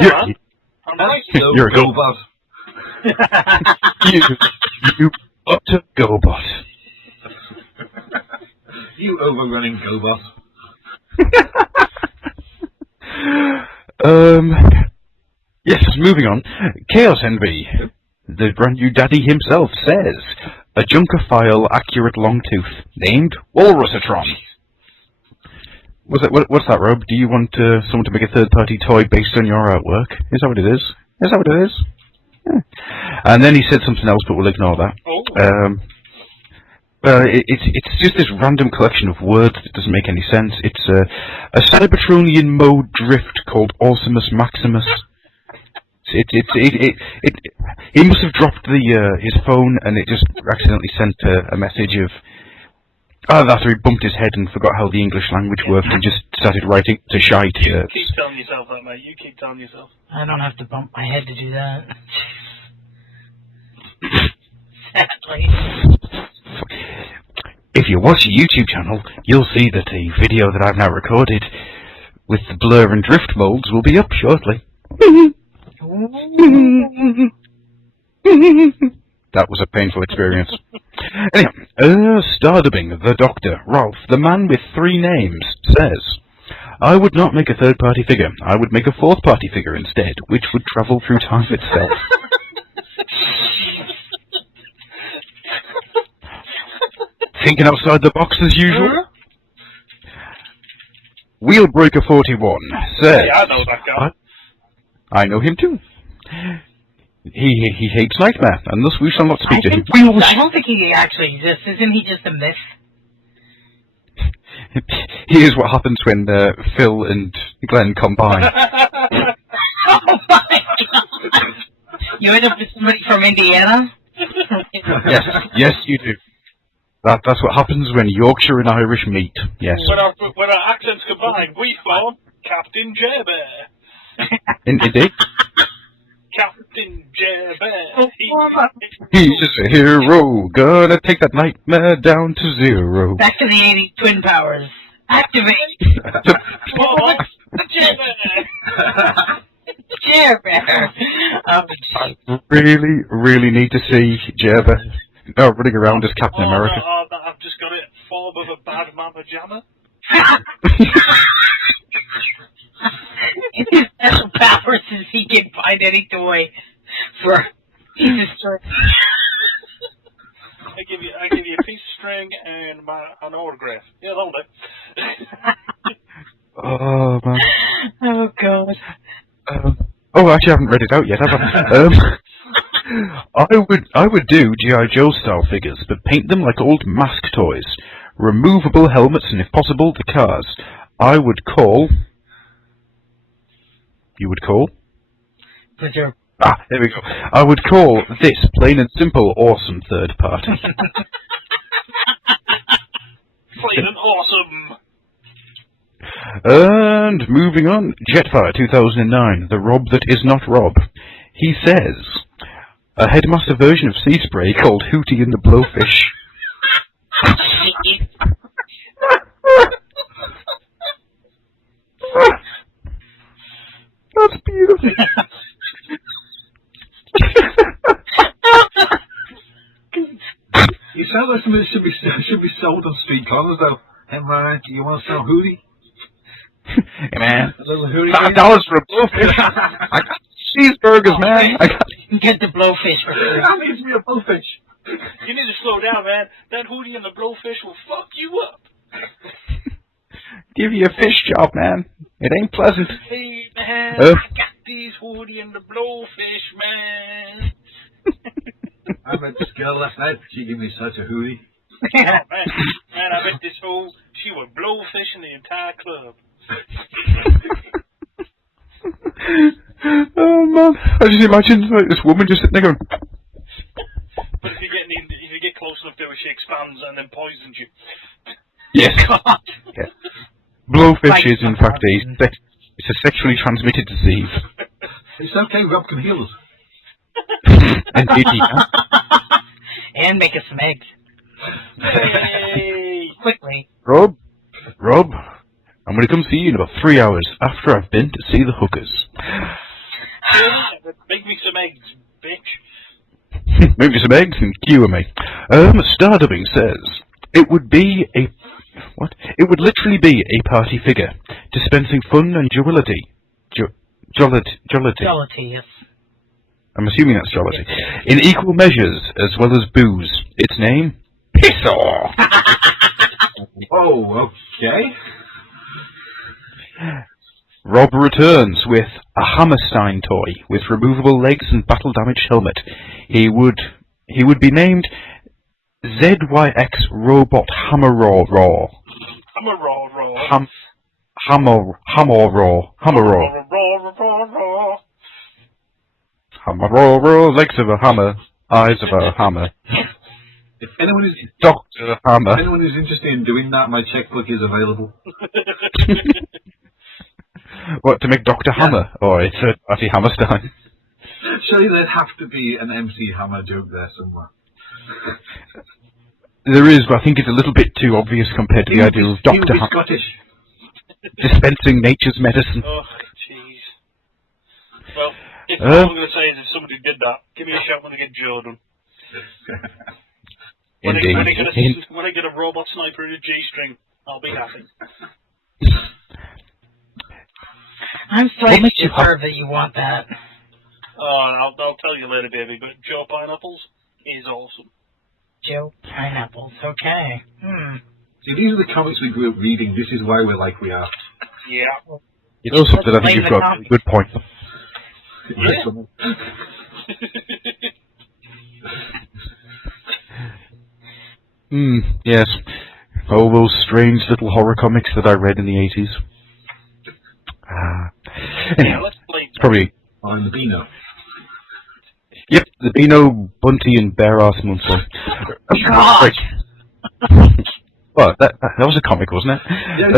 You're a GoBot. You utter GoBot. You overrunning GoBot. Yes, moving on. Chaos Envy, the brand new daddy himself, says a Junkophile accurate longtooth named Walrusatron. What's that, Rob? Do you want someone to make a third-party toy based on your artwork? Is that what it is? Is that what it is? Yeah. And then he said something else, but we'll ignore that. It's just this random collection of words that doesn't make any sense. It's a Cybertronian mode drift called Awesomus Maximus. He must have dropped his phone and it just accidentally sent a message of after he bumped his head and forgot how the English language worked and just started writing to shite. You keep telling yourself that, mate. You keep telling yourself. I don't have to bump my head to do that. Sadly. If you watch the YouTube channel, you'll see that the video that I've now recorded with the blur and drift molds will be up shortly. That was a painful experience. Anyhow, Stardubbing, the Doctor, Ralph, the man with 3 names, says, I would not make a third-party figure. I would make a fourth-party figure instead, which would travel through time itself. Thinking outside the box as usual? Wheelbreaker41 says, Yeah, I know that guy. I know him too. He hates Nightmare, and thus we shall not speak to him. I don't think he actually exists. Isn't he just a myth? Here's what happens when Phil and Glenn combine. Oh my god! You end up with somebody from Indiana? Yes, you do. That's what happens when Yorkshire and Irish meet. Yes. When our accents combine, we form Captain J-Bear. Indeed. Captain J-Bear. He's a hero, gonna take that nightmare down to 0. Back to the 80s Twin Powers. Activate! J-Bear! J-Bear! I really need to see J-Bear running around as Captain America. I've just got it. Form of a bad mama jammer. His special powers is he can find any toy for piece of string. I give you a piece of string and an autograph. Yeah, that'll do. Oh man. Oh god. Actually, I haven't read it out yet, have I? I would do G.I. Joe style figures, but paint them like old mask toys. Removable helmets and, if possible, the cars. I would call... You would call? There we go. I would call this plain and simple awesome third party. Plain and awesome. And moving on, Jetfire 2009, the Rob that is not Rob. He says, a headmaster version of Sea Spray called Hootie and the Blowfish. That's beautiful. sold on street corners, though. Hey, man, do you want to sell hoodie? Hey, man. A little hoodie? $5 for a blowfish. I got cheeseburgers, man. I got... Get the blowfish for free. That needs me a blowfish. You need to slow down, man. That hoodie and the blowfish will fuck you up. Give you a fish job, man. It ain't pleasant. Hey, man, I got these hoodie and the blowfish, man. I met this girl last night. She gave me such a hoodie. Man, I bet this hoe, she was blowfishing the entire club. Oh, man. I just imagine like, this woman just sitting there going... But if you get close enough to her, she expands and then poisons you. Yes. Yeah. Blowfish is, in fact, it's a sexually transmitted disease. It's okay, Rob can heal us. Indeed he can. And make us some eggs. Hey! Quickly. Rob, I'm going to come see you in about 3 hours after I've been to see the hookers. Make me some eggs, bitch. Make me some eggs and cure me. Stardubbing says, it would be a... What? It would literally be a party figure, dispensing fun and jollity. Jollity, yes. I'm assuming that's jollity. In equal measures, as well as booze. Its name? Pissaw! Oh, okay. Rob returns with a Hammerstein toy with removable legs and battle-damaged helmet. He would be named ZYX Robot Hammerraw. Hammerraw. Hammerraw, legs of a hammer, eyes of a hammer. If anyone is Dr. Hammer. If anyone is interested in doing that, my checkbook is available. What, to make Dr. Hammer? Or it's a party Hammerstein? Surely there'd have to be an MC Hammer joke there somewhere. There is, but I think it's a little bit too obvious compared to the idea of Dr. Hammer. Scottish. Dispensing nature's medicine. Oh, jeez. Well, all I'm going to say is if somebody did that, give me a shout when I get Joe done. Indeed. When I get a robot sniper in a G-string, I'll be happy. I'm slightly disturbed that you want that. I'll tell you later, baby, but Joe Pineapples is awesome. Joe Pineapples, okay. See, these are the comics we grew up reading. This is why we're like we are. Yeah. You know something, I think you've got a good point. Yeah. Yes. All those strange little horror comics that I read in the 80s. Anyhow, Let's play. probably... And the Beano. Yep, the Beano, Bunty, and Bear-Ass Monster. God! Well, that was a comic, wasn't it? Yeah,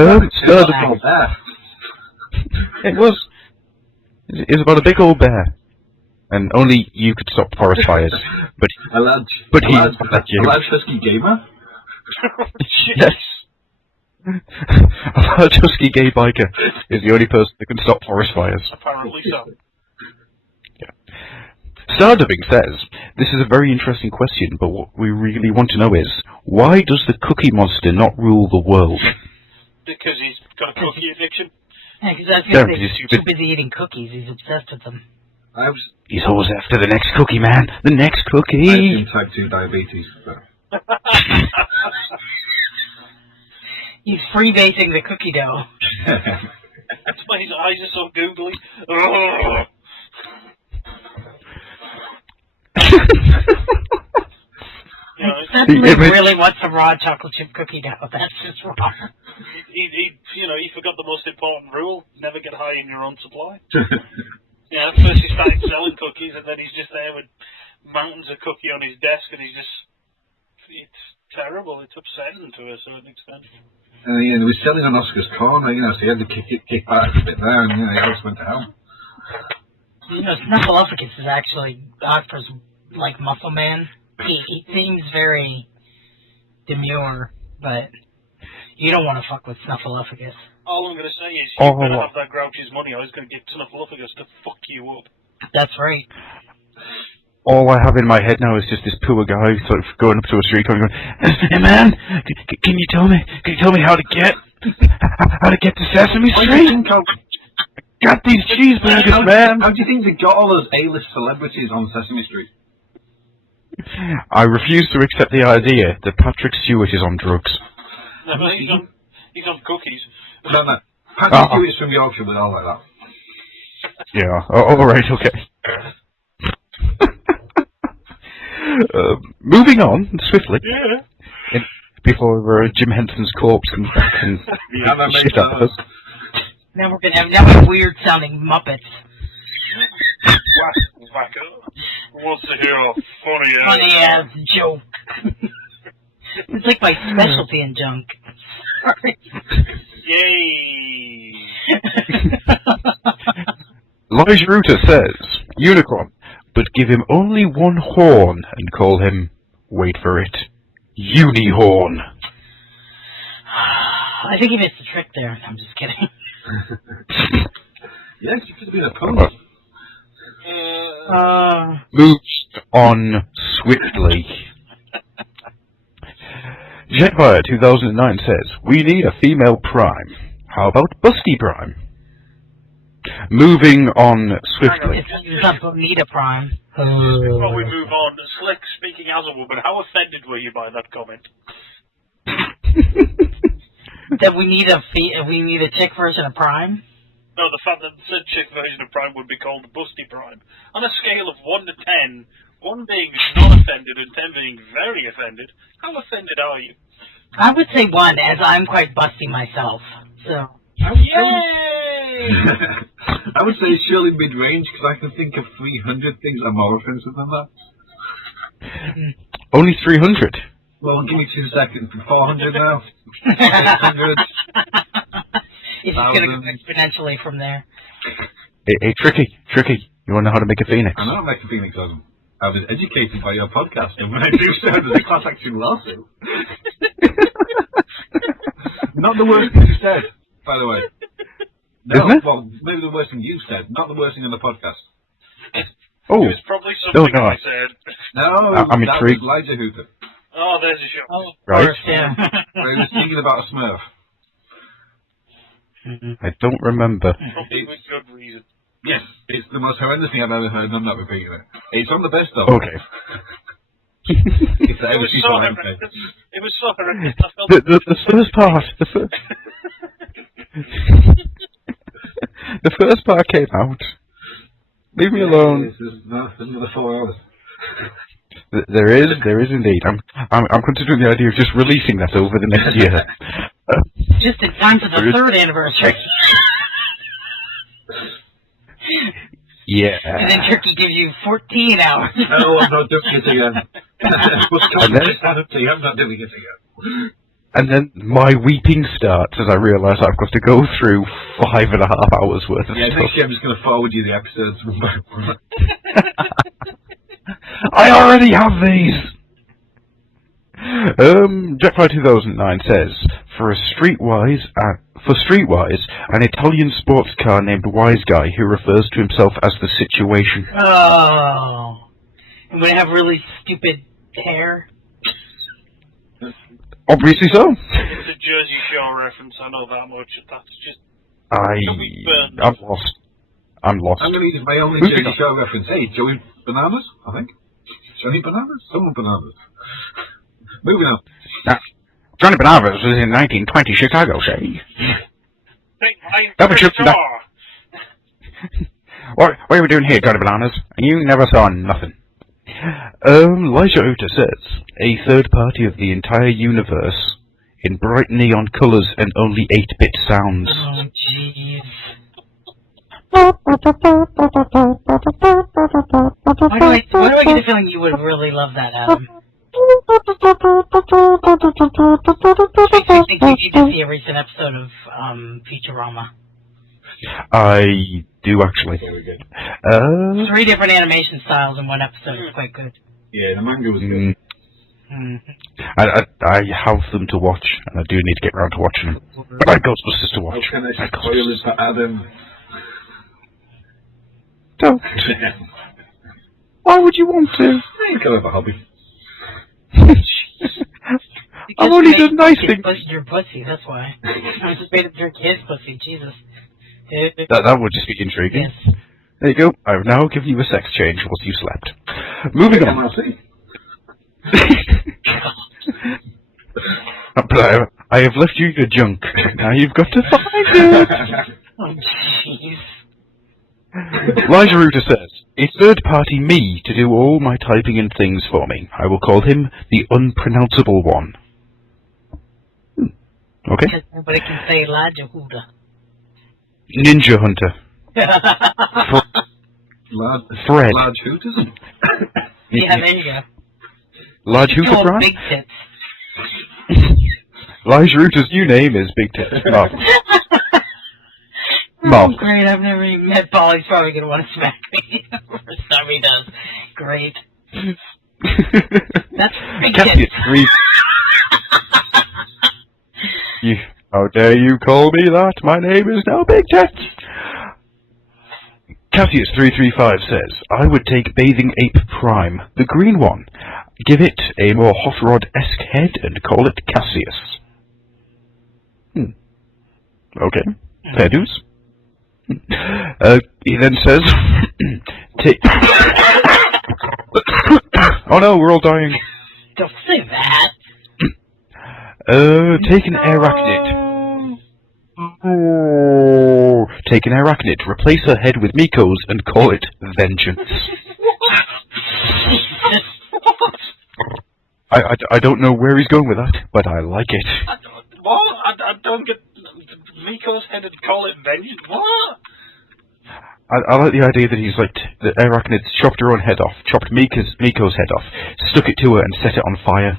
it was. It was about a big old bear. And only you could stop forest fires. But a large husky gamer? Yes. A large husky gay biker is the only person that can stop forest fires. Apparently so. Stardubbing says, this is a very interesting question, but what we really want to know is, why does the Cookie Monster not rule the world? Because he's got a cookie addiction. Yeah, because he's too busy eating cookies. He's obsessed with them. He's always after the next cookie, man. The next cookie. I have type 2 diabetes. So. He's freebasing the cookie dough. That's why his eyes are so googly. That's really wants some raw chocolate chip cookie dough. That's just wrong. He forgot the most important rule: never get high in your own supply. Yeah, first he started selling cookies, and then he's just there with mountains of cookie on his desk, and it's terrible. It's upsetting to a certain extent. He was selling on Oscar's corner, so he had to kick back a bit there, and he also went to hell. Snuffleupagus is actually Oscar's muscle man. He seems very demure, but you don't want to fuck with Snuffleupagus. All I'm going to say is, you better have that Grouch's money, I was going to get Snuffleupagus to fuck you up. That's right. all I have in my head now is just this poor guy sort of going up to a street corner going, "Hey man, can you tell me how to get to Sesame Street? Got these cheeseburgers, man." How do you think they got all those A-list celebrities on Sesame Street? I refuse to accept the idea that Patrick Stewart is on drugs. No, but he's on cookies. No. Patrick Stewart is from Yorkshire, but all like that. Yeah. All right. Okay. Moving on swiftly. Yeah. Before Jim Henson's corpse comes back and shit out of us. Now we're gonna have weird sounding Muppets. Wacko wants to hear a funny ass joke. It's like my specialty in junk. Sorry. Yay! Elijah Rooter says, "Unicorn, but give him only one horn and call him, wait for it, Unihorn." I think he missed the trick there. I'm just kidding. Yes, you could have been a pony. Moves on swiftly. Jetfire 2009 says, "We need a female Prime. How about Busty Prime?" Moving on swiftly. It's not Bonita Prime. Before we move on, Slick, speaking as a woman, how offended were you by that comment? That we need a chick version of Prime? No, the fact that the said chick version of Prime would be called the Busty Prime. On a scale of 1 to 10, 1 being not offended and 10 being very offended, how offended are you? I would say 1, as I'm quite busty myself. So. Yay! I would say surely mid-range, because I can think of 300 things that are more offensive than that. Only 300? Well, give me 2 seconds. 400 now. 800. It's just going to go exponentially from there. Hey, Tricky. You want to know how to make a phoenix? I know how to make a phoenix. I was educated by your podcast, and when I do so, there's a class action lawsuit. Not the worst thing you said, by the way. No, isn't it? Well, maybe the worst thing you said, not the worst thing on the podcast. Oh. It was probably something I said. No, I'm that intrigued. was Elijah Hooper. Oh, there's a shot. Oh, of Right. course, yeah. Where he was speaking about a Smurf. I don't remember. Probably with good reason. Yes, it's the most horrendous thing I've ever heard, and I'm not repeating it. It's on the best of. Okay. If that It ever was sees so my horrendous. It was so horrendous. I felt The first part, the first part came out. Leave me alone. This is another 4 hours. There is indeed. I'm considering the idea of just releasing that over the next year. Just in time for the 3rd anniversary. Yeah. And then Turkey gives you 14 hours. No, I'm not doing it again. And then- I'm not doing it again. And then my weeping starts as I realise I've got to go through 5.5 hours worth of Yeah, stuff. next year I'm just going to forward you the episodes one by one. I already have these! Jetfire 2009 says, for Streetwise, an Italian sports car named Wise Guy who refers to himself as the Situation. Oh. And would it have really stupid hair? Obviously so. it's a Jersey Shore reference, I know that much. That's just... I'm lost. I'm lost. I'm going to use my only Moving Jersey on. Shore reference. Hey, Joey Bananas, I think. Johnny Bananas? Someone Bananas. Moving on. Johnny Bananas was in 1920 Chicago, say. Take my What are we doing here, Johnny Bananas? You never saw nothing. Elijah Uta says, a third party of the entire universe in bright neon colours and only 8-bit sounds. Oh, jeez. Why do I get a feeling you would really love that, Adam? I think you need to see a recent episode of Futurama. I do actually. 3 different animation styles in one episode. It's quite good. Yeah, the manga was good. I have them to watch, and I do need to get around to watching them. But I have Ghostbusters to watch. How can I spoil it for Adam? Don't. Why would you want to? You can have a hobby. I've only done nice things. Your pussy, that's why. I just made him drink his pussy, Jesus. That would just be intriguing. Yes. There you go. I've now given you a sex change whilst you slept. Moving on. But I have left you your junk. Now you've got to find it. Oh, jeez. Elijah Rooter says, a third-party me to do all my typing and things for me. I will call him the unpronounceable one. Okay. Because nobody can say Elijah Hooter. Ninja Hunter. Fred. Large hooters. Yeah, there you go. Large Hooter Call Fry? Big Tits. Elijah Rooter's new name is Big Tits. Marvelous. Oh, great. I've never even met Paul. He's probably going to want to smack me. First time he does. Great. That's Big Tits. How dare you call me that? My name is now Big Tits. Cassius335 says, I would take Bathing Ape Prime, the green one. Give it a more hot rod-esque head and call it Cassius. Okay. Fair dues. He then says, oh no, we're all dying. Don't say that. Take an arachnid. Oh, take an arachnid, replace her head with Miko's and call it Vengeance. I don't know where he's going with that, but I like it. What? I don't get Miko's head and call it Vengeance. What? I like the idea that he's like, the arachnid chopped her own head off, chopped Miko's head off, stuck it to her and set it on fire.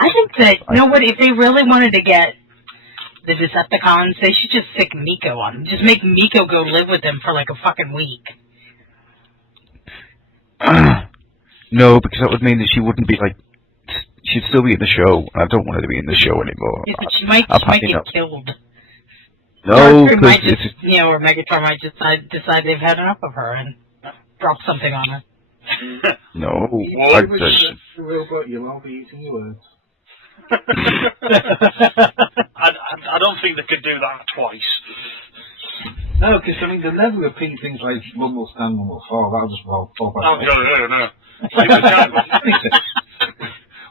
I think that, you know what, if they really wanted to get the Decepticons, they should just stick Miko on them. Just make Miko go live with them for like a fucking week. No, because that would mean that she wouldn't be like, she'd still be in the show. I don't want her to be in the show anymore. Yeah, but she might get killed. No, or because or Megatron might just decide they've had enough of her and drop something on her. No. The robot, you'll all be eating your words. I don't think they could do that twice. No, because I mean they'll never repeat things like Mum will stand, Mum will fall. That'll just fall back. Oh no.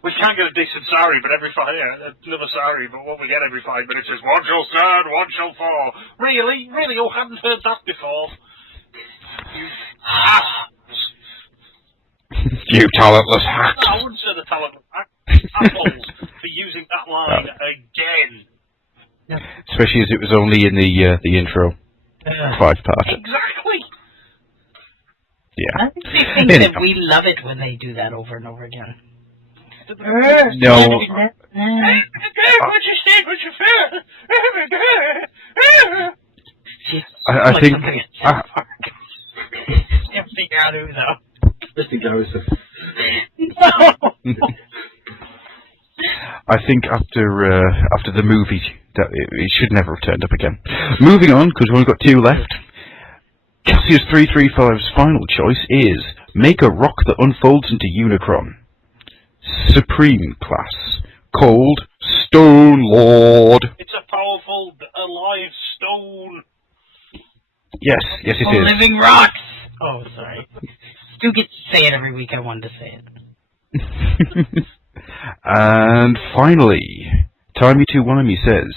We can't get a decent sorry, but every another sorry, but what we get every 5 minutes is one shall stand, one shall fall. Really? You haven't heard that before? You You talentless hack. I wouldn't say the talentless hack. Apples for using that line again. Especially as it was only in the intro. 5-part. Exactly. Yeah. I think they think that we love it when they do that over and over again. No. I think. Can't figure out who though. Mr. Garrison. No. I think after the movie, that it should never have turned up again. Moving on, because we've only got 2 left. Cassius335's final choice is make a rock that unfolds into Unicron. Supreme class, called Stone Lord. It's a powerful, alive stone. Yes, it is. Living rocks. Oh, sorry. Stu gets to say it every week. I wanted to say it. And finally, Timey2Wimey says,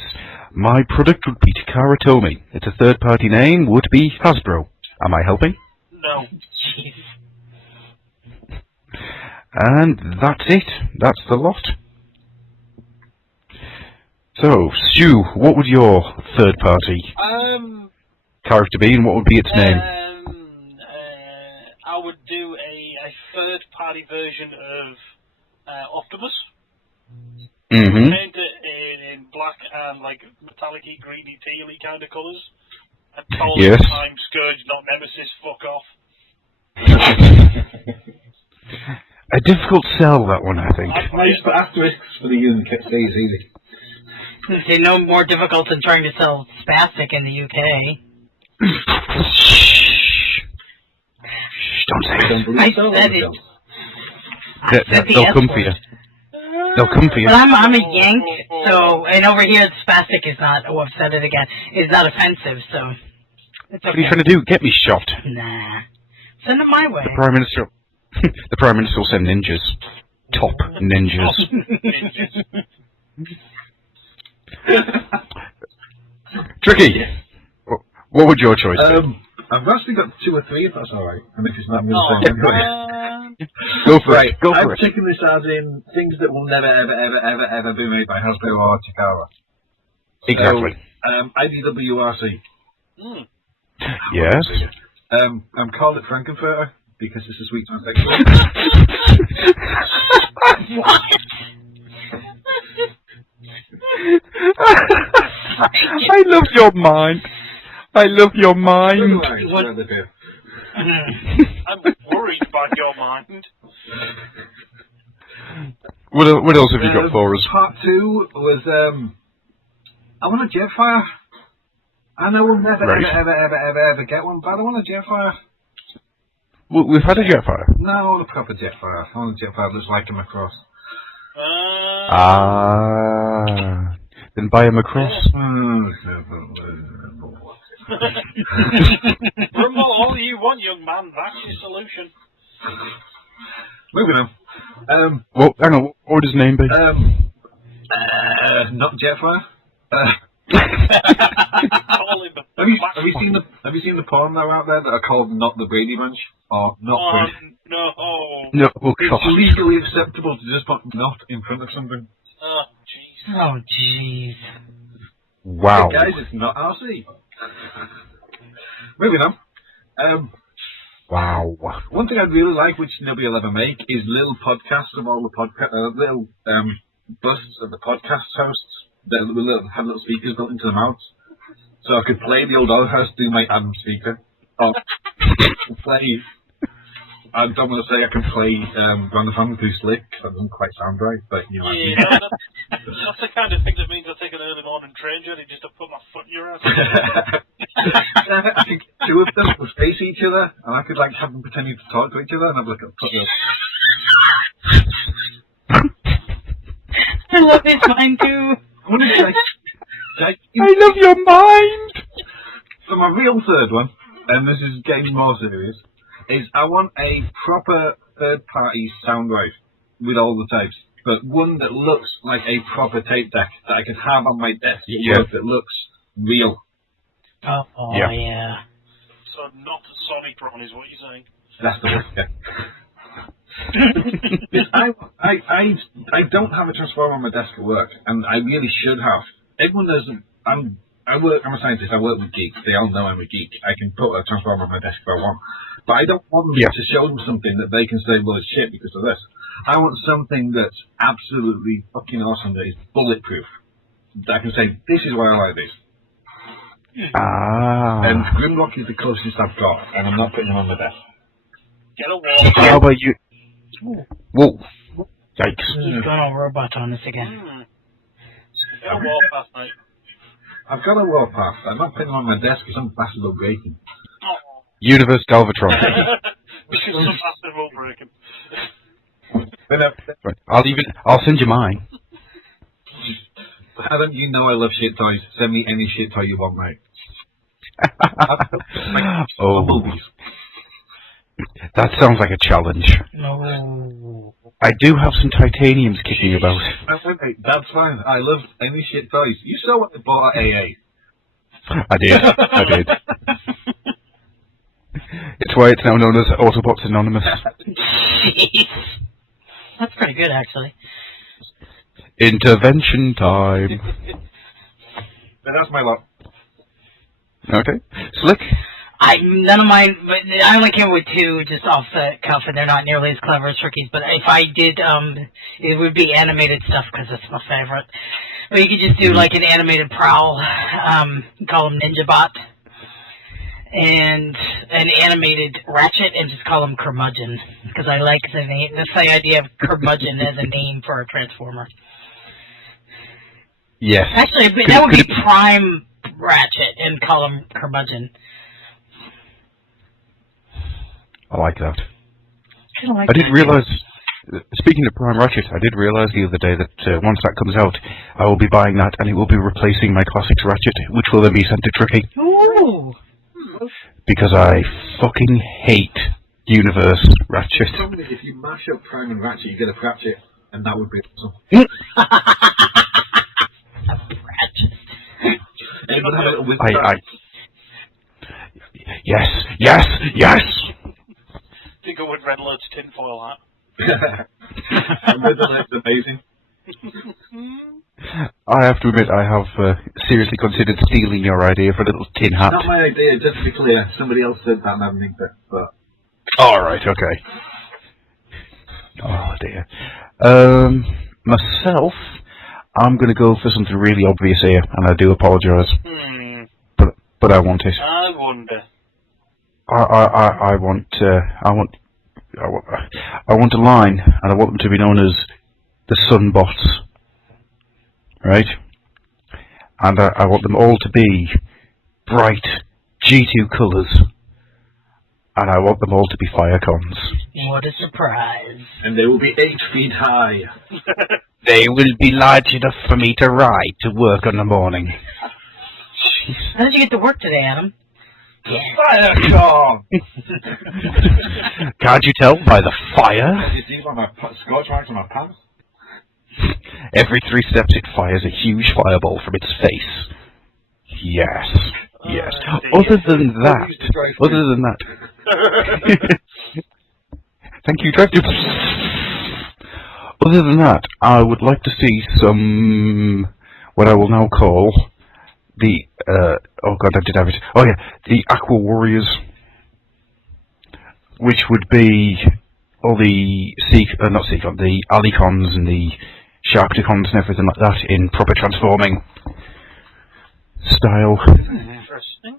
my product would be Takara Tomy. It's a third-party name, would be Hasbro. Am I helping? No. Jeez. And that's it. That's the lot. So, Stu, what would your third-party character be, and what would be its name? I would do a third-party version of Optimus. Mm-hmm. Paint it in black and like metallic-y, greeny, tealy kind of colours. And call it Time Scourge, not Nemesis. Fuck off. A difficult sell, that one, I think. I used to put asterisks for the U and kept stays easy. Okay, no more difficult than trying to sell Spastic in the UK. Don't say I don't it. believe so. said it. They'll come for you. They'll come for you. But I'm a Yank, so, and over here, spastic is not, oh, I've said it again, is not offensive, so it's What are you okay. trying to do? Get me shot. Nah. Send it my way. The Prime Minister will send ninjas. Top ninjas. Tricky. What would your choice be? I've actually got 2 or 3, if that's alright. And if it's not, I'm going to say anyway. Go for Right, it. Go for I'm it. taking this as in things that will never, ever be made by Hasbro or Takara. Exactly. So, IDWRC. Yes. I'm called it Frankenfurter because it's a sweet translation. What? I love your mind. I love your mind. I'm worried by your mind. What else have you got for us? Part 2 was, I want a Jetfire. I know we'll never, Right. ever get one, but I want a Jetfire. Well, we've had a Jetfire. No, I want a proper Jetfire. I want a Jetfire that looks like a Macross. Then buy him across. Rumble all you want, young man. That's your solution. Moving on. Well, hang on. What would his name be? Not Jetfire. Call him a Have you seen the porn that are out there that are called Not the Brady Bunch or Not Brady? No. No, oh, It's God. legally acceptable to just put "not" in front of something. Oh, jeez. Oh, jeez. Wow. Hey guys, it's not RC. Moving on. Wow. One thing I'd really like, which nobody will ever make, is little podcasts of all the little busts of the podcast hosts that had little speakers built into the mouths, so I could play the old host through my Adam speaker, or play. I don't want to say I can play Run the Family through Slick. That doesn't quite sound right, but you know. Yeah, that's the kind of thing that means I take an early morning train journey just to put my foot in your ass. I could get 2 of them would face each other, and I could like have them pretending to talk to each other, and I'd look at I love his mind too. I love your mind. So my real third one, and this is getting more serious, is I want a proper third-party sound right with all the tapes, but one that looks like a proper tape deck that I could have on my desk at work that looks real. Oh, Yeah. yeah. So not Sonicron is what you're saying. That's the word, yeah. I don't have a transformer on my desk at work, and I really should have. Everyone knows I'm a scientist, I work with geeks, they all know I'm a geek. I can put a transformer on my desk if I want. But I don't want them to show them something that they can say, well, it's shit because of this. I want something that's absolutely fucking awesome, that is bulletproof. That I can say, this is why I like this. And Grimlock is the closest I've got, and I'm not putting him on my desk. Get a wall. How about you? Whoa. Yikes. He's going all robot on us again. Get a wall pass, mate. I've got a Warpath. I'm not putting him on my desk because some bastard will break him. Universe Galvatron. Some bastard will break him. Right. I'll send you mine. How don't you know I love shit toys? Send me any shit toy you want, mate. Oh. That sounds like a challenge. No. I do have some titaniums kicking about. That's fine. I love any shit toys. You saw what they bought at AA. I did. It's why it's now known as Autobots Anonymous. Jeez. That's pretty good, actually. Intervention time. But that's my lot. Okay. Slick? None of mine, but I only came with 2 just off the cuff, and they're not nearly as clever as Ricky's. But if I did, it would be animated stuff because it's my favorite. But you could just do like an animated Prowl, call him Ninja Bot, and an animated Ratchet, and just call him Curmudgeon because I like the name. That's the idea of Curmudgeon as a name for a Transformer. Yes. Actually, that would be Prime Ratchet and call him Curmudgeon. I like that. I did realise, speaking of Prime Ratchet, I did realise the other day that once that comes out, I will be buying that and it will be replacing my Classics Ratchet, which will then be sent to Tricky. Ooh! Because I fucking hate Universe Ratchet. The problem is if you mash up Prime and Ratchet, you get a Ratchet, and that would be awesome. Yes! You go with Red Alert's tinfoil hat. Red Alert's amazing. I have to admit, I have seriously considered stealing your idea for a little tin hat. Not my idea, just to be clear. Somebody else said that and I haven't think that, but... Alright, okay. Oh dear. Myself, I'm going to go for something really obvious here, and I do apologise. But I want it. I wonder. I want a line, and I want them to be known as the Sunbots. Right? And I want them all to be bright G2 colours. And I want them all to be Firecons. What a surprise. And they will be 8 feet high. They will be large enough for me to ride to work in the morning. Jeez. How did you get to work today, Adam? Yeah. Firecon! Can't you tell by the fire? You see by my scorch marks on my pants? Every 3 steps it fires a huge fireball from its face. Yes. Yes. Other than that... Thank you, Drive. Other than that, I would like to see some... what I will now call... the... oh god, I did have it. Oh yeah, the Aqua Warriors. Which would be... all the... not Seacon, the Alicons and the Sharkticons and everything like that in proper transforming style. Interesting.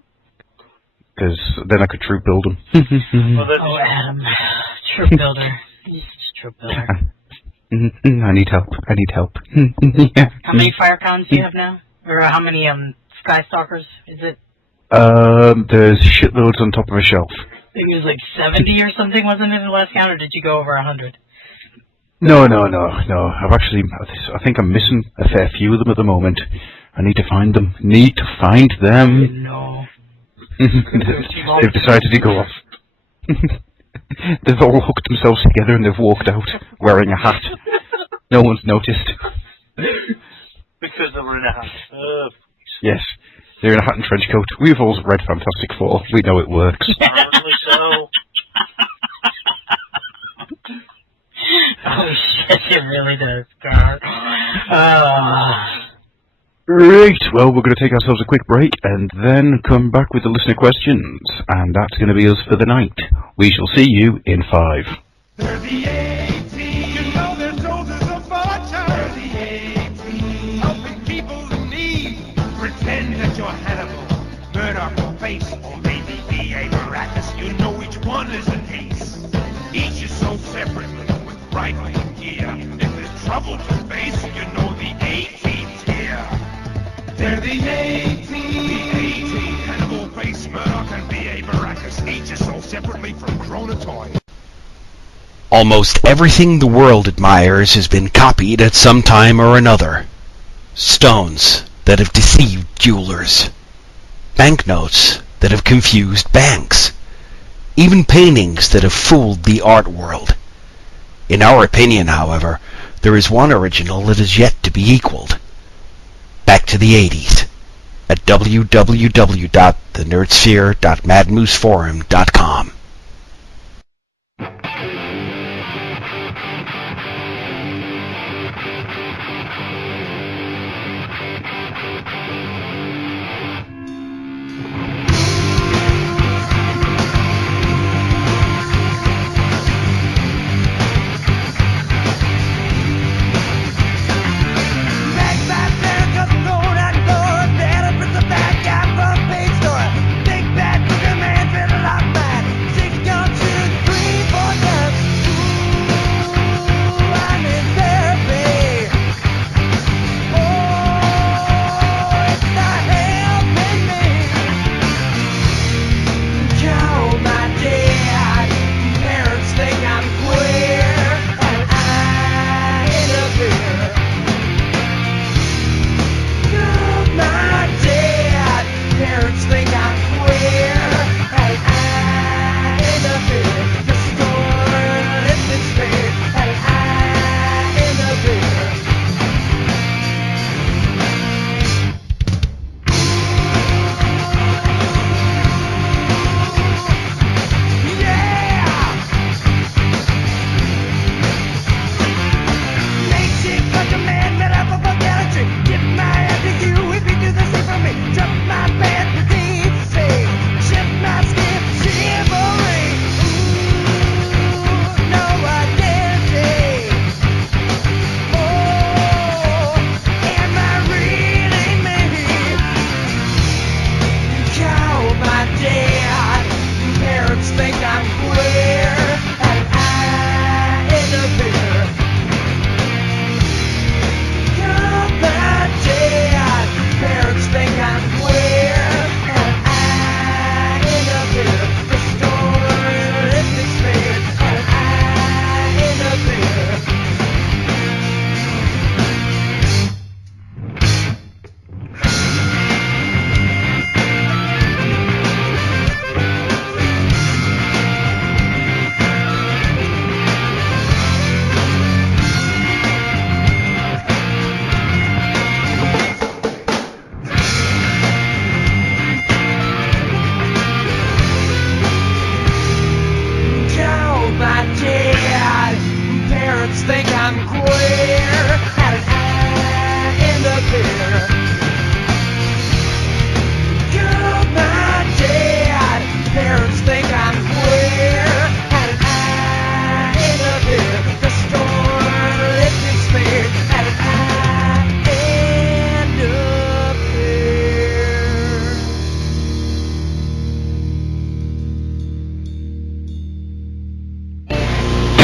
Because then I could troop build them. Oh, Adam. Troop builder. You're such a troop builder. I need help. Yeah. How many Firecons do you have now? Or how many Skystalkers is it? There's shitloads on top of a shelf. I think it was like 70 or something, wasn't it, the last count, or did you go over 100? No. I think I'm missing a fair few of them at the moment. I need to find them. No. They've decided to go off. They've all hooked themselves together and they've walked out wearing a hat. No one's noticed. Because they were in a hat. Yes, they're in a hat and trench coat. We've all read Fantastic Four. We know it works. Apparently so. Oh shit, it really does, Gar. Right, well, we're going to take ourselves a quick break and then come back with the listener questions. And that's going to be us for the night. We shall see you in 5. They're the A-Team. You know their soldiers of fortune. They're the A-Team. Helping people in need. Pretend that you're Hannibal. Murdoch or Face. Or maybe B.A. Baracus. You know each one is an ace. Each is so separately with rifle and gear. If there's trouble to face, you know the A-Team's here. They're the A-Team. The A-Team. Hannibal, Face, Murdoch, and B.A. Baracus. Each is sold separately from Krona Toys. Almost everything the world admires has been copied at some time or another. Stones that have deceived jewelers. Banknotes that have confused banks. Even paintings that have fooled the art world. In our opinion, however, there is one original that is yet to be equaled. Back to the 80s at www.thenerdsphere.madmooseforum.com. Big bad booger man, dread a lot bad.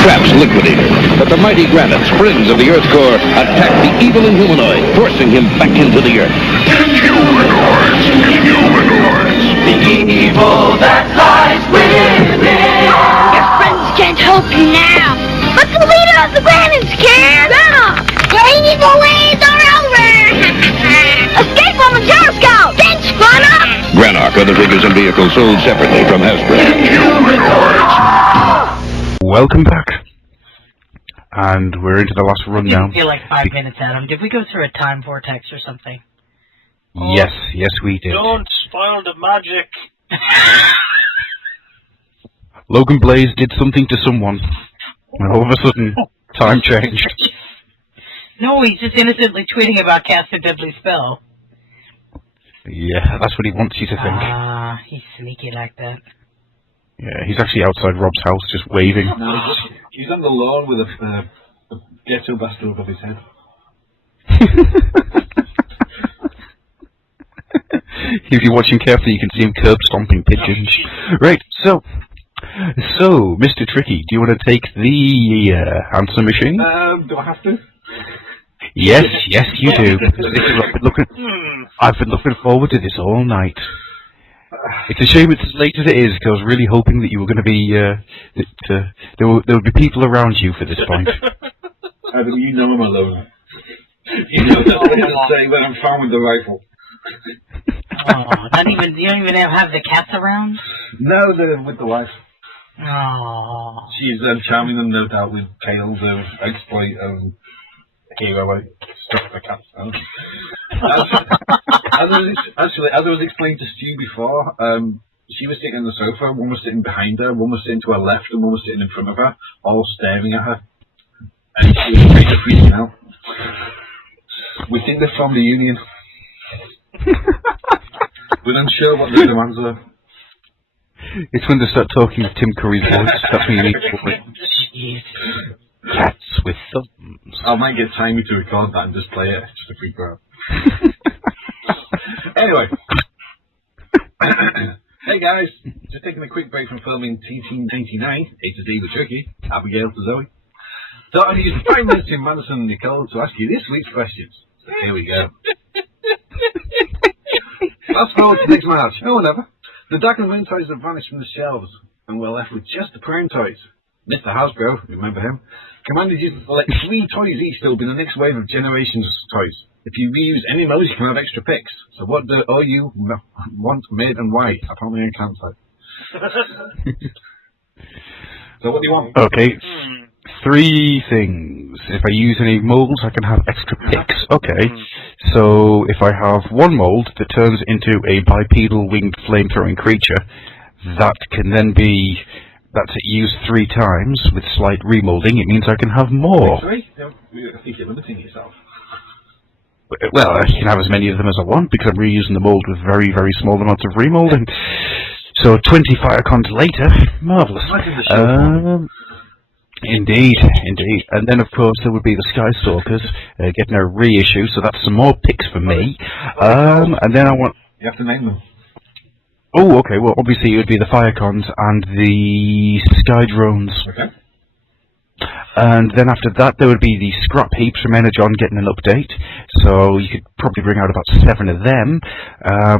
traps Liquidator, but the mighty granite springs of the Earth core attack the evil Inhumanoid, forcing him back into the Earth. Inhumanoids! Inhumanoids! The evil that lies within. Your friends can't help you now. But the leader of the Granids can. Grandma, your evil ways are over. Escape on the gyroscope. Thanks, Grandma. Granarch are the figures and vehicles sold separately from Hasbro. Welcome back. And we're into the last run It now. didn't feel like 5 minutes, Adam. Did we go through a time vortex or something? Yes, we did. Don't spoil the magic. Logan Blaze did something to someone. And all of a sudden, time changed. No, he's just innocently tweeting about cast a deadly spell. Yeah, that's what he wants you to think. Ah, he's sneaky like that. Yeah, he's actually outside Rob's house just waving. No, he's on the lawn with a ghetto bastard above his head. If you're watching carefully, you can see him curb stomping pigeons. Right, so, Mr. Tricky, do you want to take the answer machine? Do I have to? Yes, you do. I've been looking forward to this all night. It's a shame it's as late as it is, because I was really hoping that you were going to be, there would be people around you for this point. Adam, you know I'm alone. You know that's what I say when I'm found with the rifle. Oh, you don't even have the cats around? No, they're with the wife. Oh. She's charming them, no doubt, with tales of exploit and hero stuff for cats. As I was explaining to Stu before, she was sitting on the sofa, one was sitting behind her, one was sitting to her left, and one was sitting in front of her, all staring at her. And she was kind of freaking out. We think they're from the Union. We're unsure what the demands are. It's when they start talking with Tim Curry's voice. That's when you need cats with thumbs. I might get Timey to record that and just play it, just to freak her out. Anyway. Hey guys, just taking a quick break from filming TT99, A to Z the Tricky, Abigail to Zoe. Thought I'd use 5 minutes in Madison and Nicole to ask you this week's questions. Here we go. Fast forward to next March. Oh, whatever. The Dark and Moon toys have vanished from the shelves, and we're left with just the Prime toys. Mr. Hasbro, remember him, commanded you to select 3 toys each to open the next wave of Generations toys. If you reuse any of those, you can have extra picks. So what do all you want made and why? Apparently I can't type. So what do you want? Okay. 3 things. If I use any molds, I can have extra picks. Okay. So if I have 1 mold that turns into a bipedal winged flame-throwing creature, that can then be used 3 times with slight remolding. It means I can have more. 3? I think you're limiting yourself. Well, I can have as many of them as I want because I'm reusing the mold with very, very small amounts of remolding. So 20 Firecons later, marvellous. Indeed. And then, of course, there would be the Skystalkers getting a reissue, so that's some more picks for me. And then I want... You have to name them. Oh, okay, well, obviously it would be the Firecons and the Sky Drones. Okay. And then after that, there would be the Scrap Heaps from Energon getting an update. So you could probably bring out about 7 of them.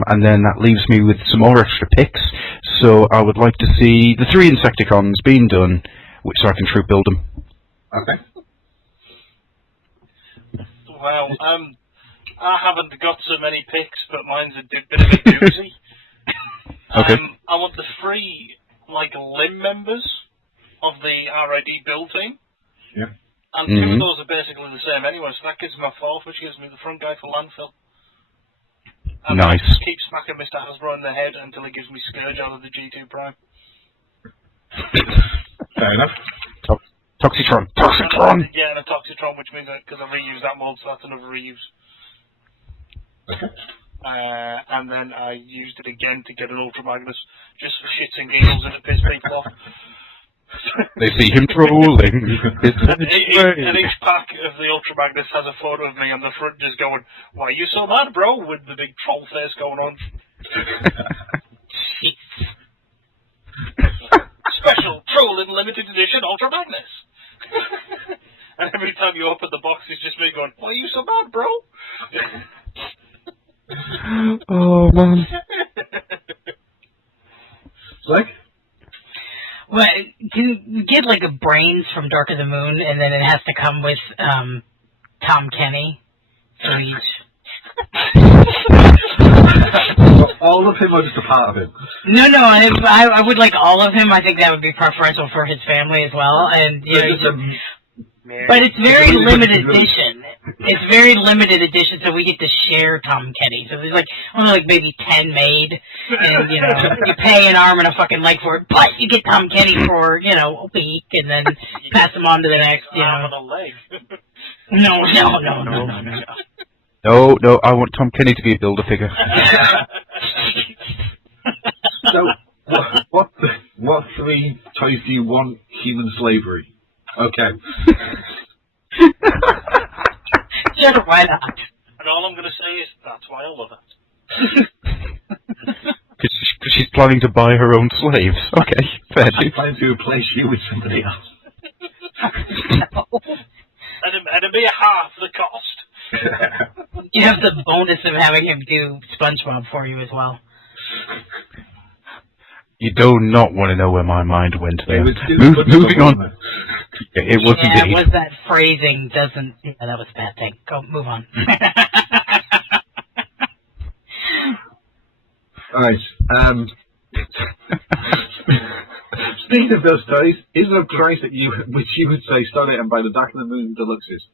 And then that leaves me with some more extra picks. So I would like to see the 3 Insecticons being done, so I can troop build them. Okay. Well, I haven't got so many picks, but mine's a bit of a doozy. Okay. I want the 3, limb members of the RID build team. Yeah. And 2 of those are basically the same anyway, so that gives me a 4th, which gives me the front guy for landfill. And nice. I just keep smacking Mr. Hasbro in the head until he gives me Scourge out of the G2 Prime. Fair enough. Toxitron. Yeah, and a Toxitron, which means that because I reuse that mold, so that's another reuse. Okay. And then I used it again to get an Ultra Magnus, just for shits and giggles and to piss people off. They see him trolling. And each pack of the Ultra Magnus has a photo of me on the front just going, "Why are you so mad, bro?" with the big troll face going on. Special Trolling Limited Edition Ultra Magnus. And every time you open the box, it's just me going, "Why are you so mad, bro?" Oh man. Like? Well, can you get like a brains from Dark of the Moon, and then it has to come with Tom Kenny for each. All of him or just a part of him? No, I would like all of him. I think that would be preferential for his family as well, and you know. But it's very limited edition. It's very limited edition, so we get to share Tom Kenny. So there's like only like maybe 10 made, and you know you pay an arm and a fucking leg for it, but you get Tom Kenny for a week, and then pass him on to the next. You know. Arm and a leg. No. No, I want Tom Kenny to be a Build-A-Figure. So, what 3 toys do you want? Human slavery. Okay. Sure, why not? And all I'm going to say is, that's why I love it. Because she's planning to buy her own slaves. Okay, fair I'm planning to replace you with somebody else. No. And it'd be half the cost. You have the bonus of having him do SpongeBob for you as well. You do not want to know where my mind went there. Moving on. It was indeed. It was that phrasing doesn't... Yeah, that was a bad thing. Go, move on. Alright, speaking of those toys, is there a price that which you would say start it and buy the Dark of the Moon Deluxes?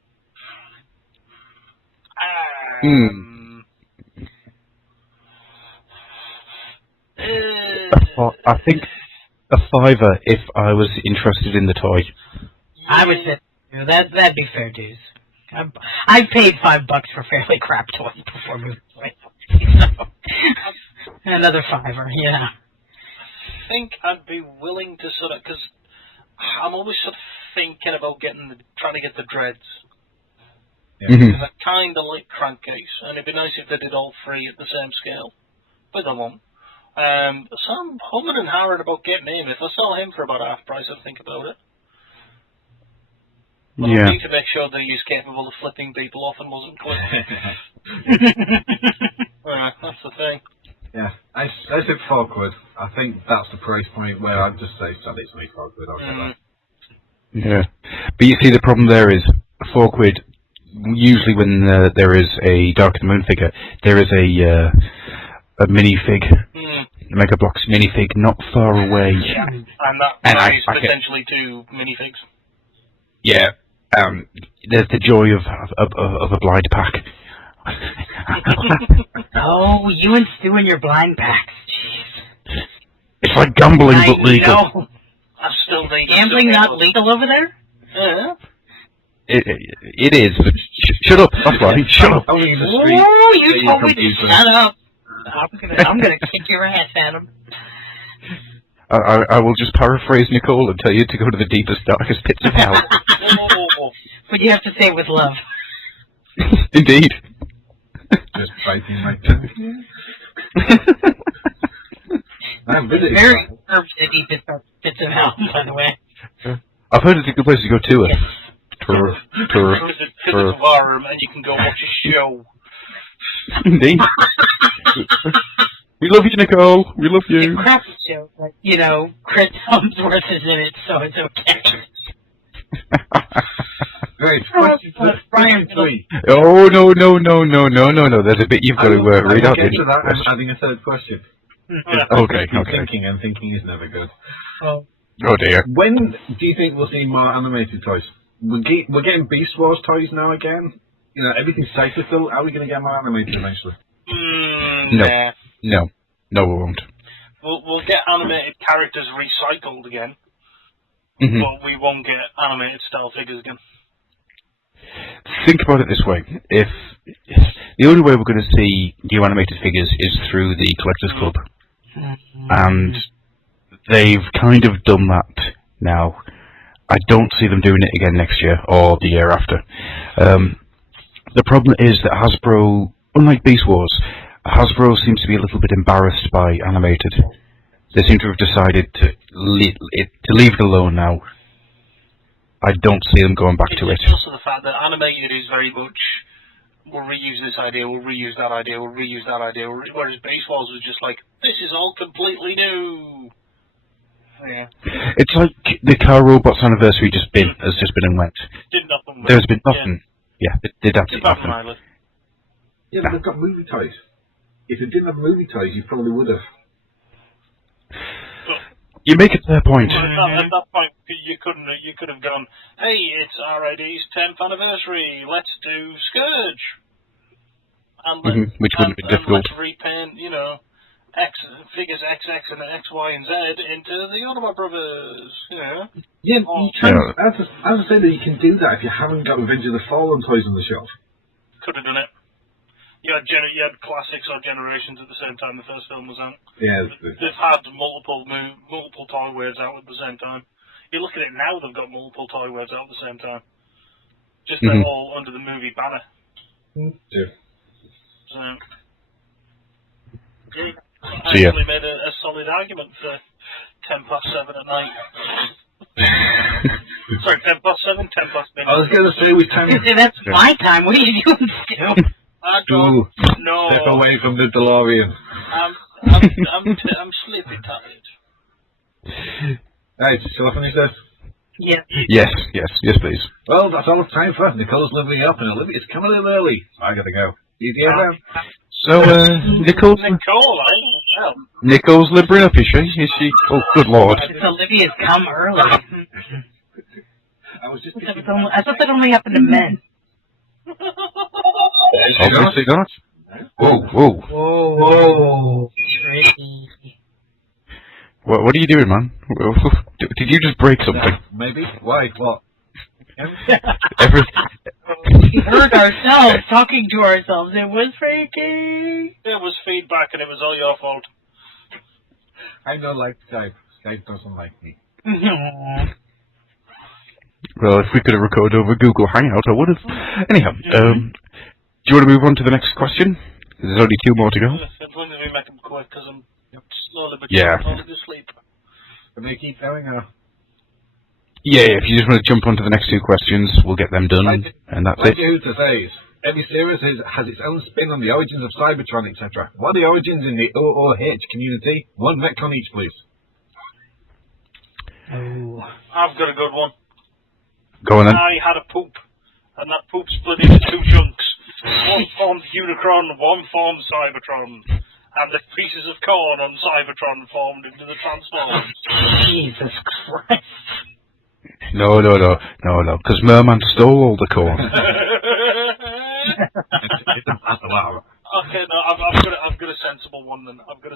I think a $5 if I was interested in the toy. I would say that'd be fair dues. I've paid $5 for fairly crap toys before moving away. So, another $5, yeah. I think I'd be willing to sort of, because I'm always sort of thinking about trying to get the dreads. Because I kind of like Crankcase, and it'd be nice if they did all 3 at the same scale. But I won't. So I'm humming and hawing about getting him. If I sell him for about half price, I'd think about it. But I need to make sure that he's capable of flipping people off and wasn't clipped. That's the thing. Yeah, I said £4. I think that's the price point where I'd just say, sell it to me £4. I'll get that. Yeah, but you see the problem there is £4. Usually when there is a Dark of the Moon figure, there is a minifig, a Mega Bloks minifig not far away. Yeah, and that carries potentially 2 minifigs. Yeah, there's the joy of a blind pack. Oh, you and Stu and your blind packs. Jeez. It's like gambling but legal. Know. I'm still gambling not legal over there? Yeah. It is. But shut up. That's right. Shut up. Oh, you told me to shut up. I'm gonna kick your ass, Adam. I will just paraphrase Nicole and tell you to go to the deepest, darkest pits of hell. But you have to say it with love. Indeed. Just biting my tongue. I'm very curved the deepest pits of hell, by the way. I've heard it's a good place to go to it. Yes. Visit the bar room and you can go watch a show. Indeed. We love you, Nicole. We love you. It's a crappy show, but, Chris Hemsworth is in it, so it's okay. Right, question 3. Oh, no. There's a bit you've got to read out. Get to that. I'm adding a third question. Okay. Thinking is never good. Oh dear. When do you think we'll see more animated toys? We're getting Beast Wars toys now again. Everything's safer still. Are we going to get more animated eventually? No, we won't. We'll get animated characters recycled again, but we won't get animated style figures again. Think about it this way: if the only way we're going to see new animated figures is through the Collectors Club, and they've kind of done that now. I don't see them doing it again next year or the year after. The problem is that Hasbro, unlike Beast Wars, Hasbro seems to be a little bit embarrassed by animated. They seem to have decided to leave it alone now. I don't see them going back to it. It's also the fact that animated is very much, we'll reuse this idea, we'll reuse that idea, we'll reuse that idea, whereas Baseballs was just like, this is all completely new. Yeah. It's like the Car Robots anniversary has just been and went. Did nothing. There's been nothing. Yeah, it did absolutely nothing. Yeah, but they've got movie toys. If it didn't have movie toys, you probably would have. You make a fair point. At that point, you could have gone, hey, it's RID's 10th anniversary, let's do Scourge. And Which wouldn't be difficult. Let's repaint, figures XX and X, Y, and Z into the Autobot Brothers, Yeah, you can, as I said, you can do that if you haven't got Revenge of the Fallen toys on the shelf. Could have done it. You had classics or generations at the same time the first film was out. Yeah. They've had multiple toy waves out at the same time. You look at it now, they've got multiple toy waves out at the same time. Just they're all under the movie banner. Yeah. So I actually made a solid argument for 7:10 at night. Sorry, 7:10, 10:10. I was going to say we time. That's my time. What are you doing, Stu? I don't know. Step away from the DeLorean. I'm sleepy tired. Right, shall I finish this? Yeah. Yes, please. Well, that's all the time for. Nicole's living up, and Olivia's coming in early. I gotta go. So, Nicole's limbering up, is she? Is she? Oh, good lord. It's Olivia's come early. I thought that only happened to men. Obviously not. Whoa. Whoa. Tricky. What are you doing, man? Did you just break something? Maybe. Why? What? We heard ourselves talking to ourselves. It was freaky. It was feedback and it was all your fault. I don't like Skype. Skype doesn't like me. Well, if we could have recorded over Google Hangout, I would have. Anyhow, do you want to move on to the next question? There's only 2 more to go. As long as we make them quick, because I'm slowly but surely falling asleep. Can we keep going, or? Yeah, if you just want to jump onto the next 2 questions, we'll get them done, and that's it. Who to say? Every series has its own spin on the origins of Cybertron, etc. What are the origins in the OOH community? 1 Metcon each, please. Oh. I've got a good one. Go on then. I had a poop, and that poop split into 2 chunks. One formed Unicron, one formed Cybertron. And the pieces of corn on Cybertron formed into the Transformers. Jesus Christ. No, because Merman stole all the corn. Okay, no, I've got a sensible one then. Okay.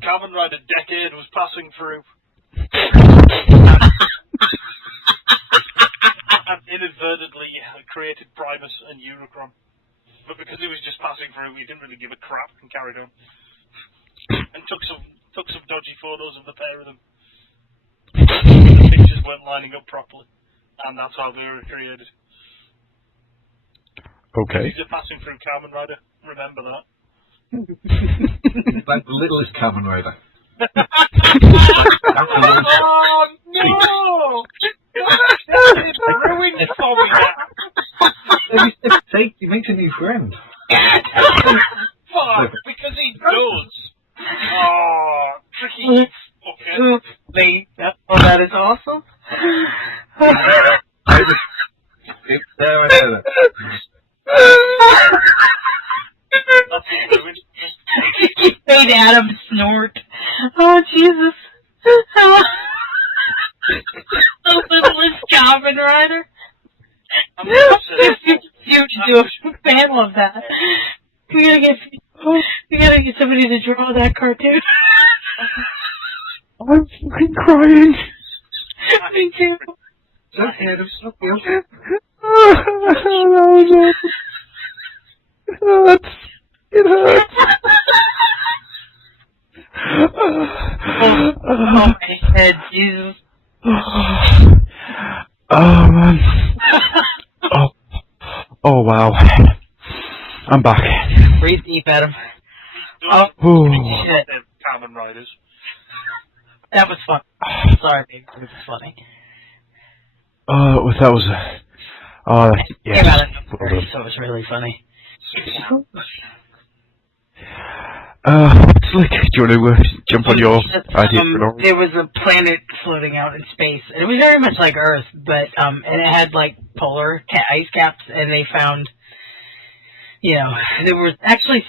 Kamen Rider Decade was passing through. And inadvertently created Primus and Unicron. But because he was just passing through, he didn't really give a crap and carried on. And took some dodgy photos of the pair of them. The pictures weren't lining up properly. And that's how they were created. Okay. He's a passing through Kamen Rider. Remember that. Like the littlest Kamen Rider. Oh no! It's ruined it for me now. Every step you take, you make a new friend. Fuck, because he does. Oh, tricky fucker. Oh, that is awesome. I said it. You made Adam snort. Oh, Jesus. The littlest Kamen Rider. You do a fan of that. We gotta get somebody to draw that cartoon. I'm fucking crying. Me too. Okay, Adam, okay. That was awesome. It hurts. Oh my head, Jesus. Oh man. Oh wow. I'm back. Breathe deep, Adam. Oh, shit. Kamen Riders. That was fun. Sorry, baby. It was funny. Oh, that was yeah. Came out of nowhere, so it was really funny. Slick, do you want to jump on your idea for an There was a planet floating out in space, and it was very much like Earth, but and it had like polar ice caps, and they found, there were actually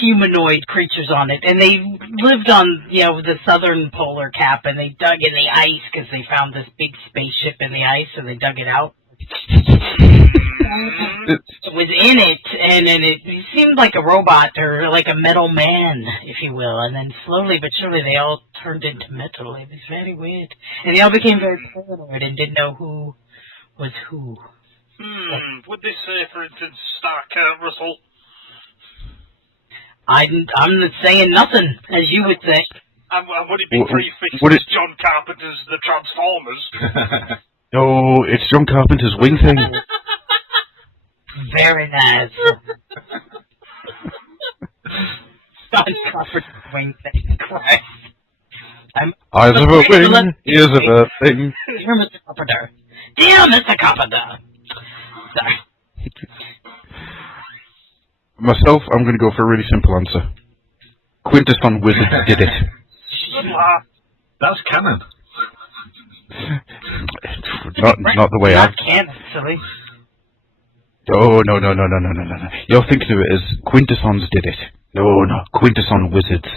humanoid creatures on it, and they lived on, the southern polar cap, and they dug in the ice because they found this big spaceship in the ice, and they dug it out. It was in it, and then it seemed like a robot or like a metal man, if you will, and then slowly but surely they all turned into metal. It was very weird, and they all became very paranoid and didn't know who was who. Would this say, for instance, Stark Russell? I'm not saying nothing, as you would say. And would it be prefixed John Carpenter's The Transformers? No, it's John Carpenter's Wing Thing. Very nice. John Carpenter's Wing Thing, Christ. Eyes of a wing, ears of a thing. Dear Mr. Carpenter. Dear Mr. Carpenter. Sorry. Myself, I'm going to go for a really simple answer. Quintus von Wizard did it. That's canon. Not the way Not canon, silly. Oh, no. You're thinking of it as Quintessons did it. No, Quintesson Wizards.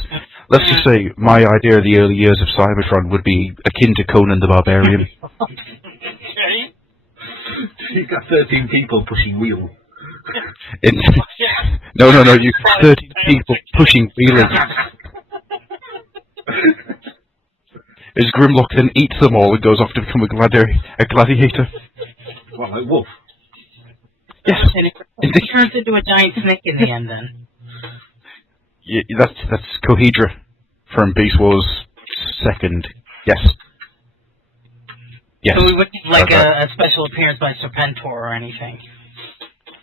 Let's just say my idea of the early years of Cybertron would be akin to Conan the Barbarian. Okay. You've got 13 people pushing wheels. No, you 13 people pushing wheels. As Grimlock then eats them all and goes off to become a gladiator. What, like Wolf? Yes. And it turns into a giant snake in the end, then. Yeah, that's Cohedra from Beast Wars 2nd. Yes. So we wouldn't like a special appearance by Serpentor or anything.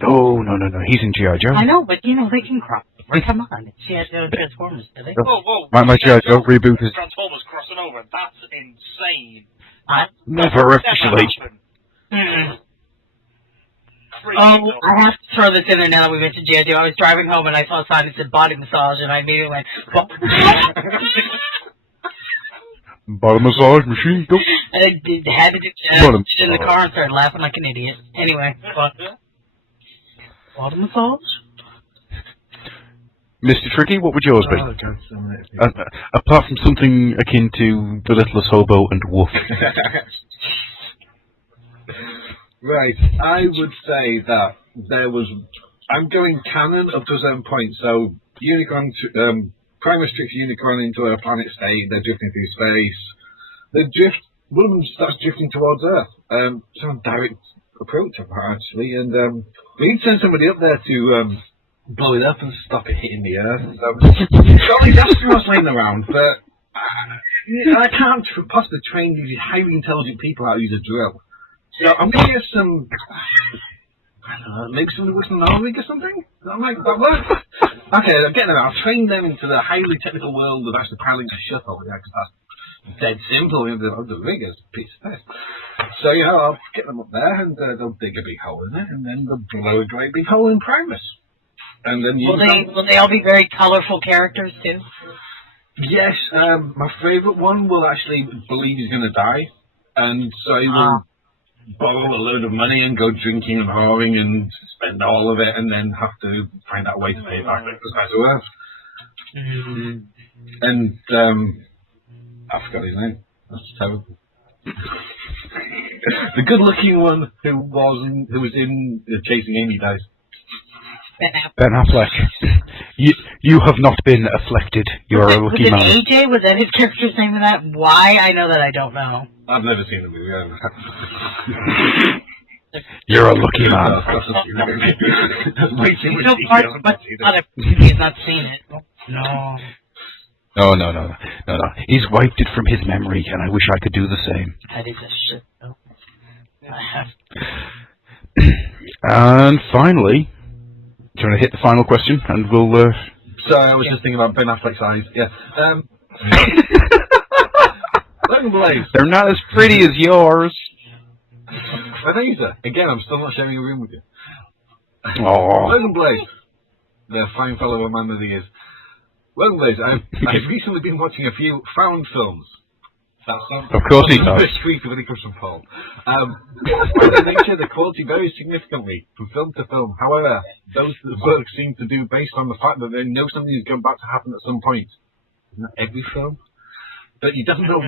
Oh, no. He's in G.I. Joe. I know, but they can crop. Come on, it's G.I. Joe Transformers, do they? Whoa. My G.I. Joe reboot is... Transformers crossing over, that's insane. Never officially. Oh, I have to throw this in there now that we mentioned G.I. Joe. I was driving home and I saw a sign that said body massage, and I immediately went, Bottom massage machine, go. And I had to do that in the car and started laughing like an idiot. Anyway, bottom massage? Mr. Tricky, what would yours be? Apart from something akin to The Littlest Hobo and Wolf. Right, I would say that there was... I'm going canon up to a certain point, so Unicron, Primus tricks Unicron into a planet state, they're drifting through space. One of them starts drifting towards Earth. Some direct approach, actually, and we need to send somebody up there to blow it up and stop it hitting the Earth. So, all these astronauts laying around, but I can't possibly train these highly intelligent people how to use a drill. So I'm going to get some, I don't know, maybe somebody works in an Norway or something? That works? Okay, I'm getting them. I'll train them into the highly technical world of actually piloting a shuttle, because that's dead simple. The biggest piece of this. So, I'll get them up there, and they'll dig a big hole in it, and then they'll blow a great big hole in Primus. And then will they all be very colorful characters, too? Yes, my favourite one will actually believe he's going to die, and so he will borrow a load of money and go drinking and whoring and spend all of it, and then have to find out a way to pay back because that's worth. And I forgot his name. That's terrible. The good-looking one who was in Chasing Amy dies. Ben Affleck. You have not been afflicted. You are a lucky man. Was it AJ? Was that his character's name in that? Why? I know that I don't know. I've never seen the movie. You're a lucky man. Way too much detail but he's not seen it. No. No. He's wiped it from his memory, and I wish I could do the same. That is a shit, though. I have. And finally, do you want to hit the final question, and we'll... Sorry, I was just thinking about Ben Affleck's eyes. Yeah. Blaze. They're not as pretty as yours. Ebenezer. Again, I'm still not sharing a room with you. Oh. Logan Blaze. The fine fellow of man that he is. Logan Blaze, I've recently been watching a few found films. That sounds Of course he does. very creepy when it comes from Paul. The nature of the quality varies significantly from film to film. However, those works seem to do based on the fact that they know something is going back to happen at some point. Not every film. But he doesn't know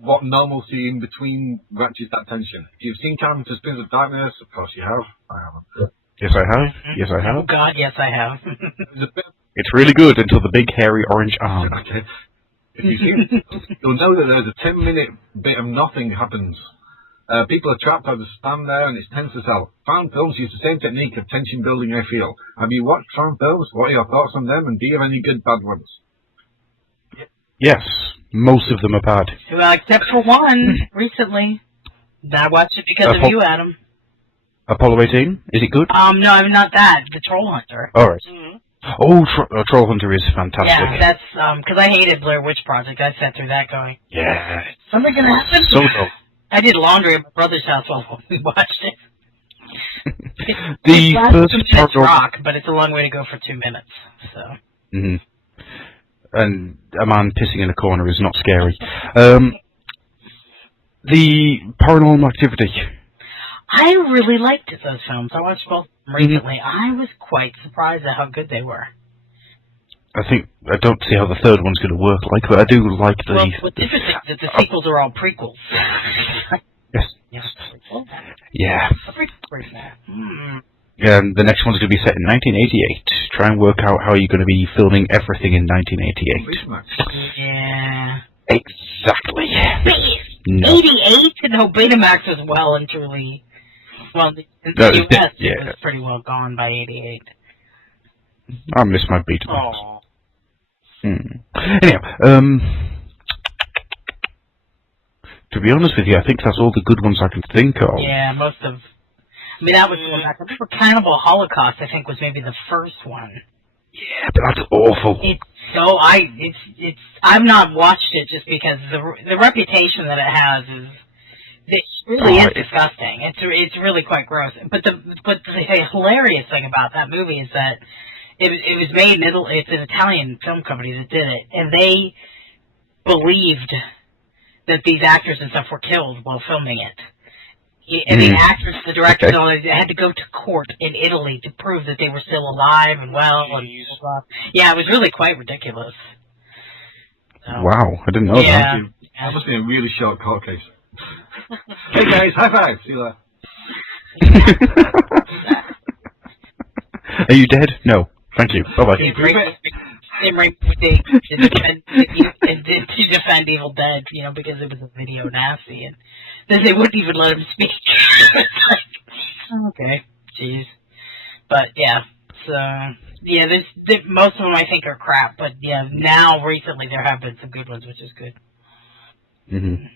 what normalcy in between ratchets that tension. If you've seen Carpenter's Spins of Darkness, of course you have. I haven't. Yes, I have. Yes, I have. Oh God, yes, I have. It's really good until the big hairy orange arm. Okay. If you've seen it, you'll know that there's a 10-minute bit of nothing happens. People are trapped, have to stand there, and it's tense as hell. Found films use the same technique of tension building, I feel. Have you watched found films? What are your thoughts on them, and do you have any good bad ones? Yes, most of them are bad. Well, except for one recently. I watched it because of you, Adam. Apollo 18? Is it good? No, I mean, not that. The Troll Hunter. Alright. Oh, Troll Hunter is fantastic. Yeah, that's, because I hated Blair Witch Project. I sat through that going, Yeah. something gonna happen? So dull. I did laundry at my brother's house while we watched it. The first 2 minutes paranormal... rock, but it's a long way to go for 2 minutes, so. Mm-hmm. And a man pissing in a corner is not scary. The Paranormal Activity. I really liked those films. I watched both of them recently. I was quite surprised at how good they were. I don't see how the third one's going to work like, but I do like the... Well, what's interesting is that the sequels are all prequels. Yes. Yeah. Mm. Yeah, and the next one's going to be set in 1988. Try and work out how you're going to be filming everything in 1988. Yeah. Exactly. No. 88? No, Betamax was well and truly... Well, in the US, it was pretty well gone by 88. I miss my Betamax. Aww. Anyhow, to be honest with you, I think that's all the good ones I can think of. Yeah, most of... I mean, that was going back. I remember Cannibal Holocaust, I think, was maybe the first one. Yeah, but that's awful. I've not watched it just because the reputation that it has is... It really is disgusting. It's really quite gross. But the hilarious thing about that movie is that it was made in Italy. It's an Italian film company that did it, and they believed that these actors and stuff were killed while filming it. And the actors, the directors, had to go to court in Italy to prove that they were still alive and well. And blah, blah. Yeah, it was really quite ridiculous. So, wow, I didn't know that. That must be a really short court case. Hey guys, high five! See you later. Are you dead? No. Thank you. Bye bye. To defend Evil Dead, because it was a video nasty, and then they wouldn't even let him speak. Okay, jeez. But yeah, so yeah, most of them I think are crap, but yeah, now recently there have been some good ones, which is good. Mm-hmm.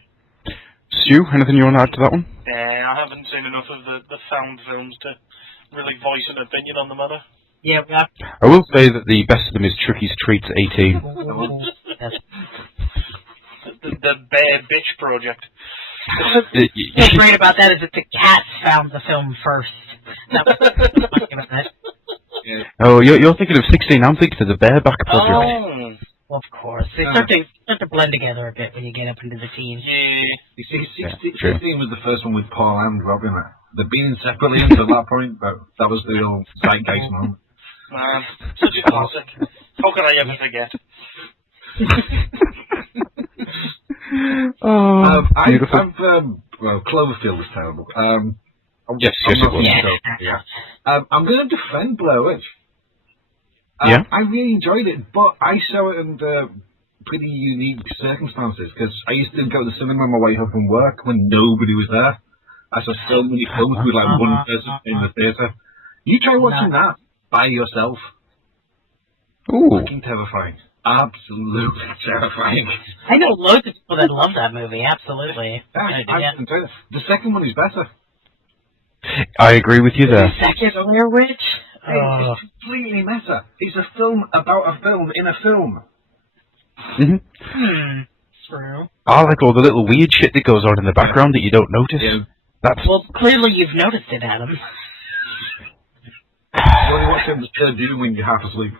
Stu, anything you want to add to that one? I haven't seen enough of the found films to really voice an opinion on the matter. Yeah, I will say that the best of them is Tricky's Treats 18. the Bear Bitch Project. What's great about that is that the cats found the film first. Oh, you're thinking of 16. I'm thinking of the Bareback Project. Oh, well, of course. They start to blend together a bit when you get up into the teens. Yeah. You see, 16 was the first one with Paul and Robin. They've been separately until that point, but that was the old zeitgeist moment. Man, such a classic. How could I ever forget? Well, Cloverfield was terrible. Yes, it was. Yeah. I'm going to defend Blair Witch. Yeah? I really enjoyed it, but I saw it under pretty unique circumstances, because I used to go to the cinema on my way home from work when nobody was there. I saw so many films with like one person in the theatre. You try watching that by yourself. Ooh. Fucking terrifying. Absolutely terrifying. I know loads of people that love that movie, absolutely. I enjoyed it. The second one is better. I agree with you there. The second Blair Witch? It's completely meta. It's a film about a film in a film. True. I like all the little weird shit that goes on in the background that you don't notice. Yeah. That's Well, clearly you've noticed it, Adam. You only watch them doing when you're half asleep.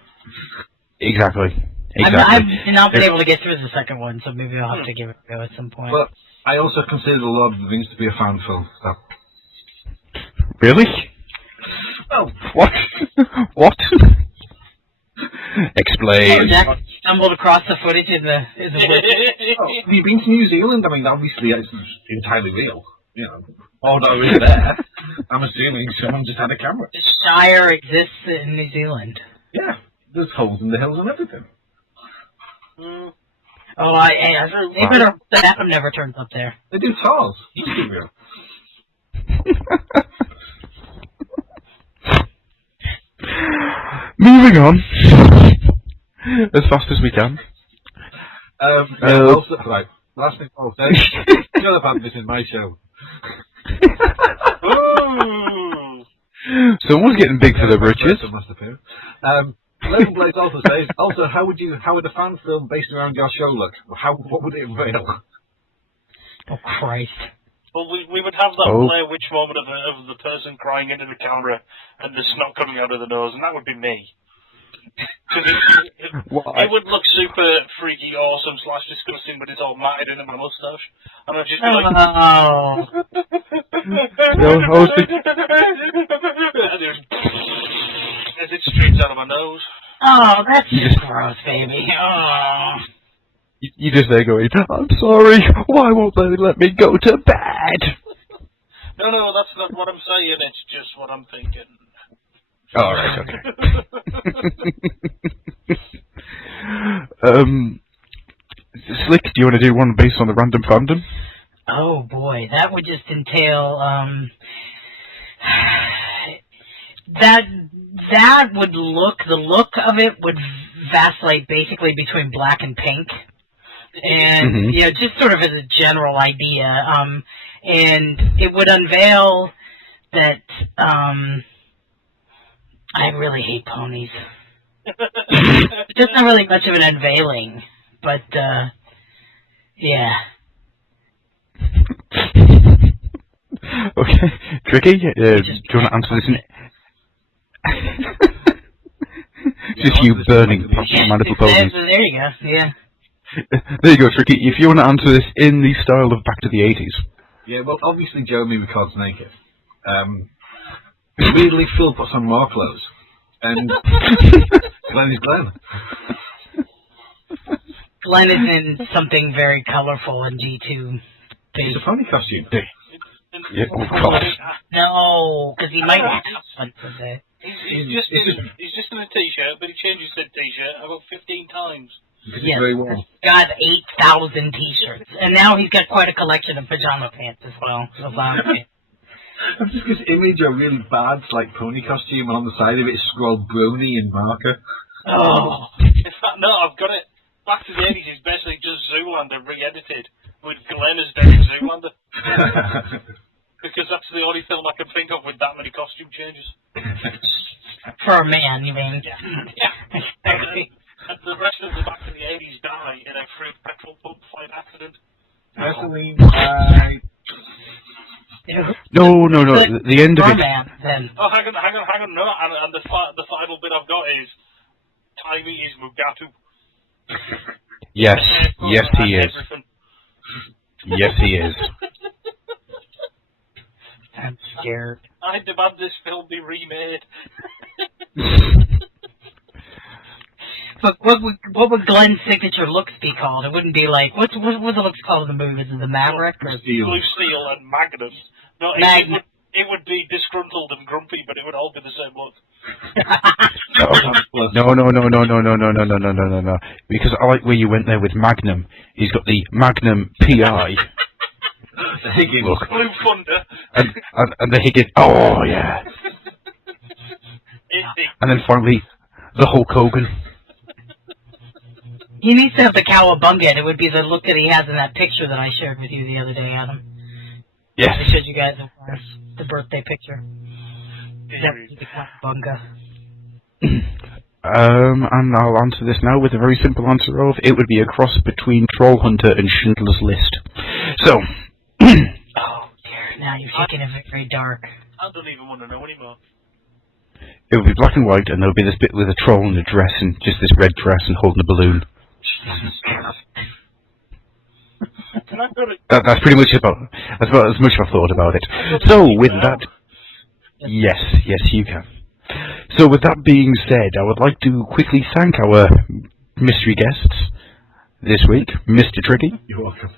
exactly. I've not been able to get through the second one, so maybe I'll have to give it a go at some point. But I also consider The Lord of the Rings to be a fan film. So. Really? Oh, What? What? Explain. Jack stumbled across the footage in the woods. oh, have you been to New Zealand? I mean, obviously it's entirely real. You know, although it's there, I'm assuming someone just had a camera. The Shire exists in New Zealand. Yeah, there's holes in the hills and everything. Oh, they better hope that Adam never turns up there. They do tours. He's too real. Moving on. As fast as we can. Also, right, last thing I'll say. You know I've had this in my show. Someone's getting big for their britches. Logan Blades also says, how would a fan film based around your show look? What would it entail? Oh, Christ. Well, we would have that Blair Witch moment of the person crying into the camera and the snot coming out of the nose, and that would be me. Because it would look super freaky, awesome, / disgusting, but it's all matted into my moustache. And I'd just be like... as it streams out of my nose. Oh, that's gross, baby. Oh. You just there going, I'm sorry, why won't they let me go to bed? No, that's not what I'm saying, it's just what I'm thinking. Alright, okay. Slick, do you want to do one based on the random fandom? Oh boy, that would just entail, that would the look of it would vacillate basically between black and pink. And, you know, just sort of as a general idea, and it would unveil that, I really hate ponies. Just not really much of an unveiling, but, yeah. Okay, Tricky, do you want to answer this? Just you burning My Little Ponies. There you go, yeah. There you go, Tricky. If you want to answer this in the style of Back to the 80s. Yeah, well, obviously Jeremy records naked. Weirdly, Phil puts on more clothes. And Glenn is Glenn. Glenn is in something very colorful and G2. It's a pony costume. Yeah, oh God. No, because he might have fun with it. He's just in a t-shirt, but he changes the t-shirt about 15 times. Because it's very warm. He's got 8,000 t-shirts. And now he's got quite a collection of pajama pants as well. I've just got this image of a really bad, like, pony costume, and on the side of it is scrawled Brony in marker. Oh. In fact, no, I've got it. Back to the 80s is basically just Zoolander re-edited with Glenn as Derek Zoolander. Because that's the only film I can think of with that many costume changes. For a man, you mean? Yeah. And the rest of the Back to the 80s die in a free petrol pump fight accident. Personally, No, the end of it. Then. Oh, hang on, no, and the final bit I've got is Timey is Mugatu. Yes, yes he is. Yes he is. I'm scared. I demand this film be remade. But what would Glenn's signature looks be called? It wouldn't be like what the looks called in the movie? Is it the Maverick or Blue Steel and Magnum? No, it would be disgruntled and grumpy, but it would all be the same look. No. Because I like where you went there with Magnum. He's got the Magnum PI. The Higgins. Look. Blue Thunder. And the Higgins. Oh, yeah. And then finally, the Hulk Hogan. He needs to have the cowabunga, and it would be the look that he has in that picture that I shared with you the other day, Adam. Yes. I showed you guys the birthday picture. That would be the cowabunga. And I'll answer this now with a very simple answer of it would be a cross between Troll Hunter and Schindler's List. So. Oh dear! Now you've taken it very dark. I don't even want to know anymore. It would be black and white, and there'll be this bit with a troll in a dress and just this red dress and holding a balloon. Can I go to... That's pretty much about as much as I've thought about it. So with that, yes, you can. So with that being said, I would like to quickly thank our mystery guests this week, Mr. Tricky. You're welcome.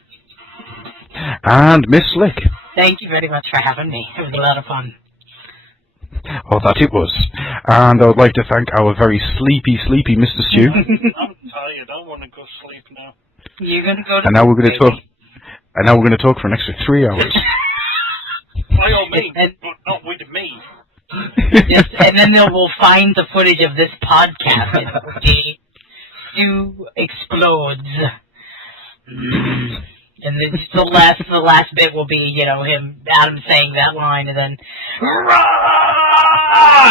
And Miss Slick. Thank you very much for having me. It was a lot of fun. Oh, that it was. And I would like to thank our very sleepy Mr. Stu. I'm tired. I want to go sleep now. You're gonna go to And now we're going to talk. And now we're going to talk for an extra 3 hours. By all means, but not with me. Yes, and then we'll find the footage of this podcast. It will be Stu explodes. And then the last bit will be, you know, Adam saying that line, and then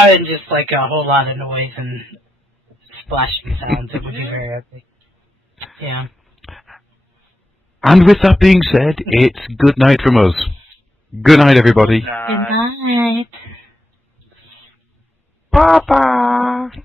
and just like a whole lot of noise and splashing sounds. It would be very epic. Yeah. And with that being said, it's good night from us. Good night, everybody. Good night. Bye-bye.